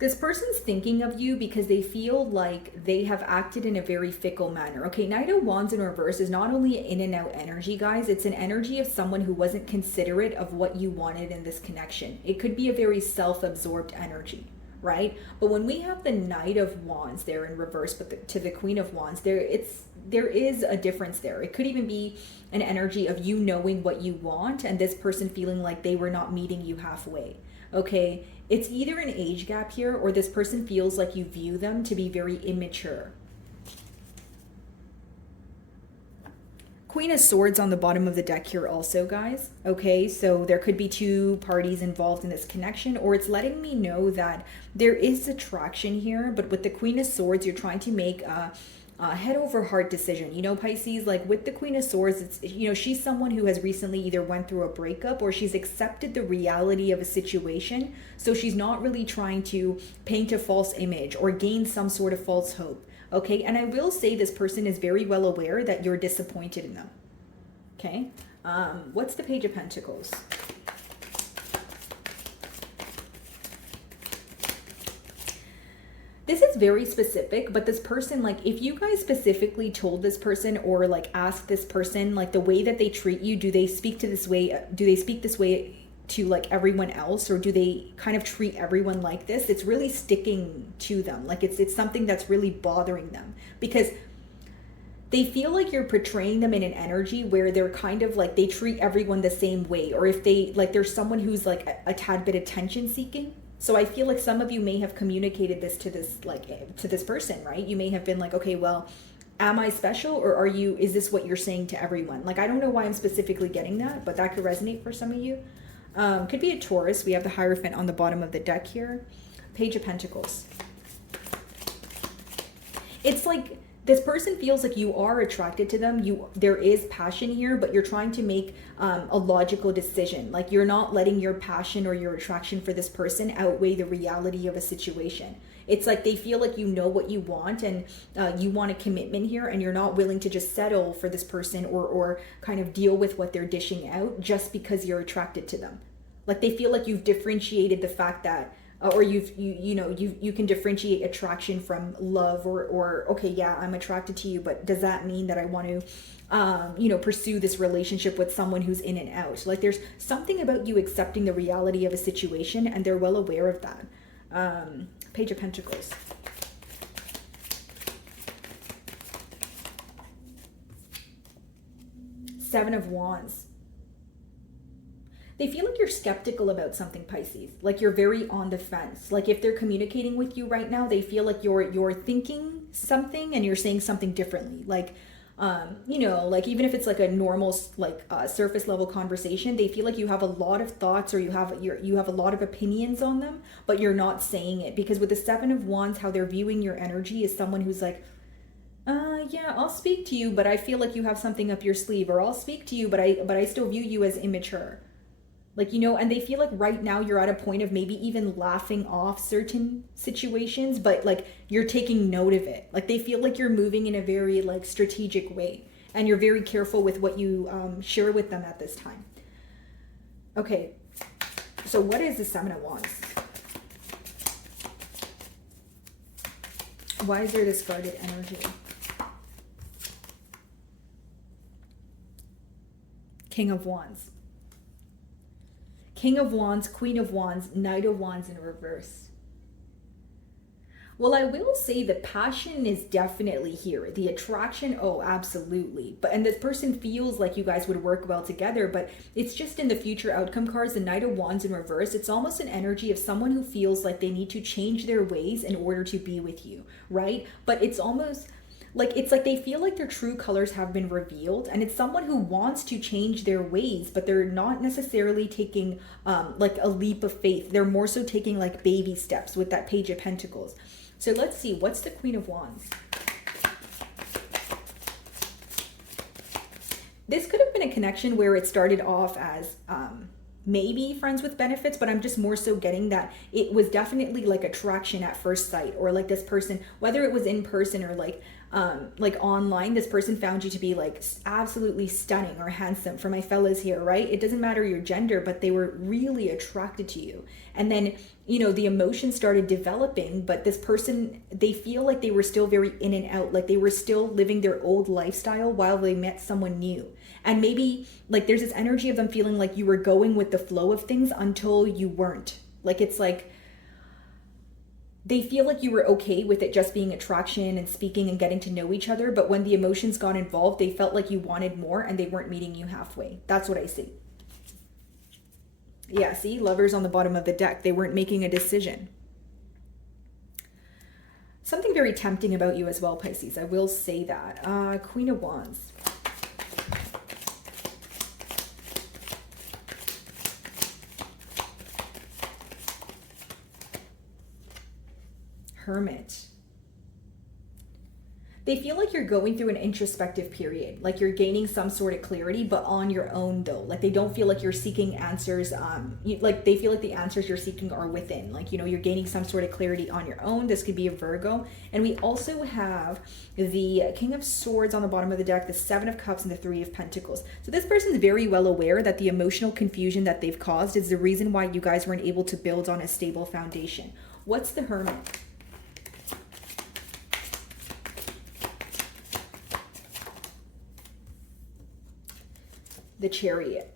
This person's thinking of you because they feel like they have acted in a very fickle manner. Okay, Knight of Wands in reverse is not only an in and out energy, guys. It's an energy of someone who wasn't considerate of what you wanted in this connection. It could be a very self-absorbed energy, right? But when we have the Knight of Wands there in reverse, but to the Queen of Wands, there is a difference there. It could even be an energy of you knowing what you want and this person feeling like they were not meeting you halfway. Okay, It's either an age gap here, or this person feels like you view them to be very immature. Queen of Swords on the bottom of the deck here also, guys. Okay, so there could be two parties involved in this connection, or it's letting me know that there is attraction here, but with the Queen of Swords, you're trying to make a head over heart decision. You know, Pisces, like with the Queen of Swords, it's, you know, she's someone who has recently either went through a breakup or she's accepted the reality of a situation. So she's not really trying to paint a false image or gain some sort of false hope. Okay, and I will say this person is very well aware that you're disappointed in them. Okay, what's the Page of Pentacles? This is very specific, but this person, like, if you guys specifically told this person or like asked this person, like the way that they treat you, do they speak to this way? Do they speak this way to like everyone else, or do they kind of treat everyone like this? It's really sticking to them. Like it's something that's really bothering them, because they feel like you're portraying them in an energy where they're kind of like, they treat everyone the same way, or if they like, there's someone who's like a tad bit attention seeking. So I feel like some of you may have communicated this to this, like to this person, right? You may have been like, okay, well, am I special, or is this what you're saying to everyone? Like, I don't know why I'm specifically getting that, but that could resonate for some of you. Could be a Taurus. We have the Hierophant on the bottom of the deck here. Page of Pentacles. It's like this person feels like you are attracted to them. There is passion here, but you're trying to make a logical decision. Like you're not letting your passion or your attraction for this person outweigh the reality of a situation. It's like they feel like you know what you want, and you want a commitment here, and you're not willing to just settle for this person or kind of deal with what they're dishing out just because you're attracted to them. Like they feel like you've differentiated the fact that or you can differentiate attraction from love, or okay, yeah, I'm attracted to you, but does that mean that I want to pursue this relationship with someone who's in and out? Like there's something about you accepting the reality of a situation, and they're well aware of that. Page of Pentacles. Seven of Wands. They feel like you're skeptical about something, Pisces. Like you're very on the fence. Like if they're communicating with you right now, they feel like you're thinking something and you're saying something differently. Like, like even if it's like a normal, surface level conversation, they feel like you have a lot of thoughts, or you have a lot of opinions on them, but you're not saying it. Because with the Seven of Wands, how they're viewing your energy is someone who's like, yeah, I'll speak to you, but I feel like you have something up your sleeve, or I'll speak to you, but I still view you as immature. Like, and they feel like right now you're at a point of maybe even laughing off certain situations, but like you're taking note of it. Like they feel like you're moving in a very like strategic way, and you're very careful with what you share with them at this time. Okay, so what is the Seven of Wands? Why is there discarded energy? King of Wands. King of Wands, Queen of Wands, Knight of Wands in reverse. Well, I will say the passion is definitely here. The attraction, oh, absolutely. And this person feels like you guys would work well together, but it's just in the future outcome cards, the Knight of Wands in reverse. It's almost an energy of someone who feels like they need to change their ways in order to be with you, right? But it's almost like they feel like their true colors have been revealed, and it's someone who wants to change their ways, but they're not necessarily taking like a leap of faith. They're more so taking like baby steps with that Page of Pentacles. So let's see, what's the Queen of Wands? This could have been a connection where it started off as maybe friends with benefits, but I'm just more so getting that it was definitely like attraction at first sight, or like this person, whether it was in person or like online, this person found you to be like absolutely stunning or handsome. For my fellas here, right? It doesn't matter your gender, but they were really attracted to you. And then, the emotions started developing, but this person, they feel like they were still very in and out. Like they were still living their old lifestyle while they met someone new. And maybe like there's this energy of them feeling like you were going with the flow of things until you weren't. Like it's like they feel like you were okay with it just being attraction and speaking and getting to know each other, but when the emotions got involved, they felt like you wanted more and they weren't meeting you halfway. That's what I see. Yeah, see, Lovers on the bottom of the deck. They weren't making a decision. Something very tempting about you as well, Pisces. I will say that. Queen of Wands. Hermit. They feel like you're going through an introspective period, like you're gaining some sort of clarity, but on your own though. Like they don't feel like you're seeking answers. Like they feel like the answers you're seeking are within. Like, you know, you're gaining some sort of clarity on your own. This could be a Virgo. And we also have the King of Swords on the bottom of the deck, the Seven of Cups, and the Three of Pentacles. So this person's very well aware that the emotional confusion that they've caused is the reason why you guys weren't able to build on a stable foundation. What's the Hermit? The Chariot.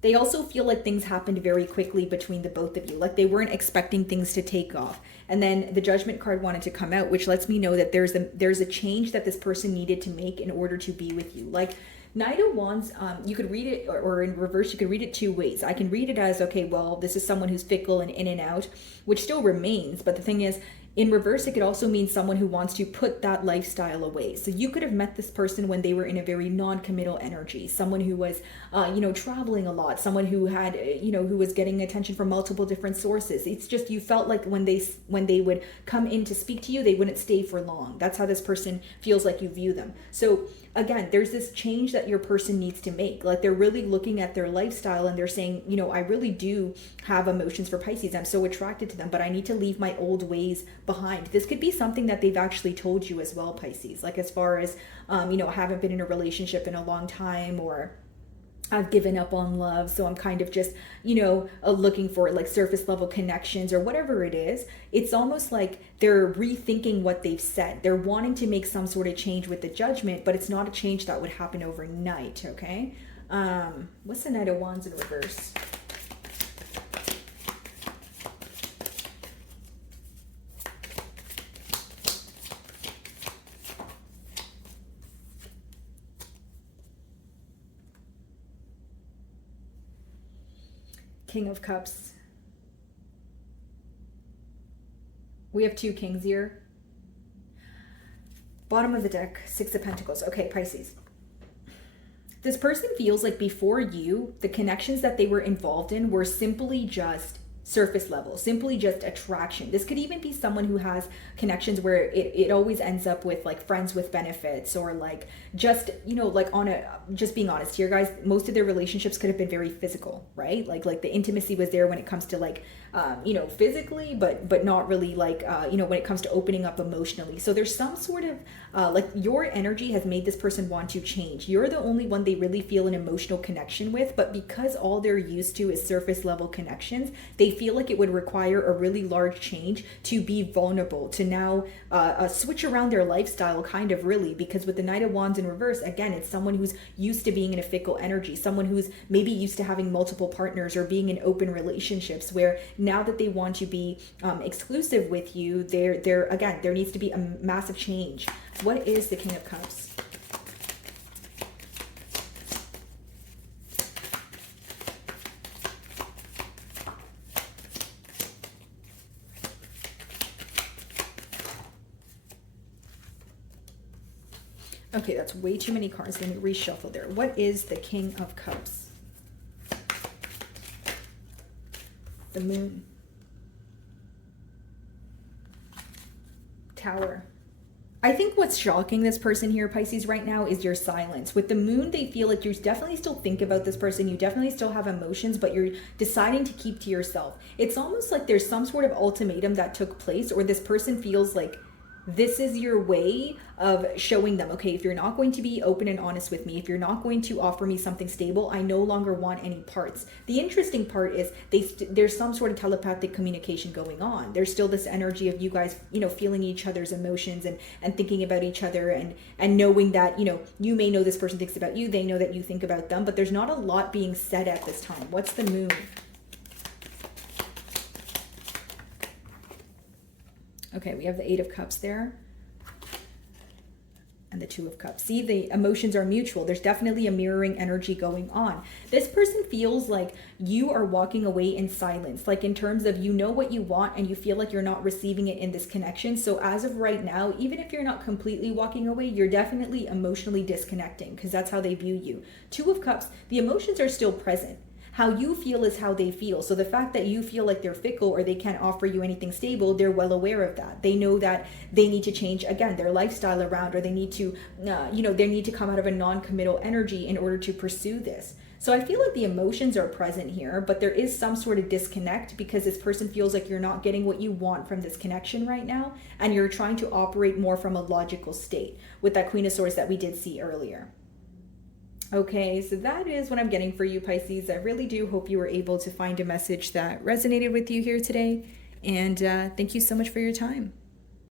They also feel like things happened very quickly between the both of you. Like they weren't expecting things to take off. And then the Judgment card wanted to come out, which lets me know that there's a change that this person needed to make in order to be with you. Like Knight of Wands, you could read it, or in reverse, you could read it two ways. I can read it as, okay, well, this is someone who's fickle and in and out, which still remains. But the thing is, in reverse, it could also mean someone who wants to put that lifestyle away. So you could have met this person when they were in a very non-committal energy, someone who was, traveling a lot, someone who had, who was getting attention from multiple different sources. It's just, you felt like when they would come in to speak to you, they wouldn't stay for long. That's how this person feels like you view them. So again, there's this change that your person needs to make. Like they're really looking at their lifestyle and they're saying, I really do have emotions for Pisces. I'm so attracted to them, but I need to leave my old ways behind. This could be something that they've actually told you as well, Pisces. Like as far as, haven't been in a relationship in a long time, or I've given up on love, so I'm kind of just, looking for like surface level connections or whatever it is. It's almost like they're rethinking what they've said. They're wanting to make some sort of change with the Judgment, but it's not a change that would happen overnight, okay? What's the Knight of Wands in reverse? King of Cups. We have two kings here. Bottom of the deck, Six of Pentacles. Okay, Pisces. This person feels like before you, the connections that they were involved in were simply just surface level, simply just attraction. This could even be someone who has connections where it always ends up with like friends with benefits, or like just, just being honest here, guys, most of their relationships could have been very physical, right? Like the intimacy was there when it comes to like, physically, but not really like, when it comes to opening up emotionally. So there's some sort of, like your energy has made this person want to change. You're the only one they really feel an emotional connection with, but because all they're used to is surface level connections, they feel like it would require a really large change to be vulnerable, to now switch around their lifestyle kind of really, because with the Knight of Wands in reverse, again, it's someone who's used to being in a fickle energy, someone who's maybe used to having multiple partners or being in open relationships, where now that they want to be exclusive with you, there needs to be a massive change. What is the King of Cups? Okay, that's way too many cards. Let me reshuffle there. What is the King of Cups? The Moon. Tower. I think what's shocking this person here, Pisces, right now is your silence. With the Moon, they feel like you definitely still think about this person. You definitely still have emotions, but you're deciding to keep to yourself. It's almost like there's some sort of ultimatum that took place, or this person feels like this is your way of showing them, okay, if you're not going to be open and honest with me, if you're not going to offer me something stable, I no longer want any parts. The interesting part is there's some sort of telepathic communication going on. There's still this energy of you guys, feeling each other's emotions and thinking about each other and knowing that, you may know this person thinks about you, they know that you think about them, but there's not a lot being said at this time. What's the Moon? Okay, we have the Eight of Cups there. and the Two of Cups. See, the emotions are mutual. There's definitely a mirroring energy going on. This person feels like you are walking away in silence, like in terms of you know what you want and you feel like you're not receiving it in this connection. So as of right now, even if you're not completely walking away, you're definitely emotionally disconnecting, because that's how they view you. Two of Cups, the emotions are still present. How you feel is how they feel. So the fact that you feel like they're fickle or they can't offer you anything stable, they're well aware of that. They know that they need to change, again, their lifestyle around, or they need to, they need to come out of a non-committal energy in order to pursue this. So I feel like the emotions are present here, but there is some sort of disconnect because this person feels like you're not getting what you want from this connection right now, and you're trying to operate more from a logical state with that Queen of Swords that we did see earlier. Okay, so that is what I'm getting for you, Pisces. I really do hope you were able to find a message that resonated with you here today. And thank you so much for your time.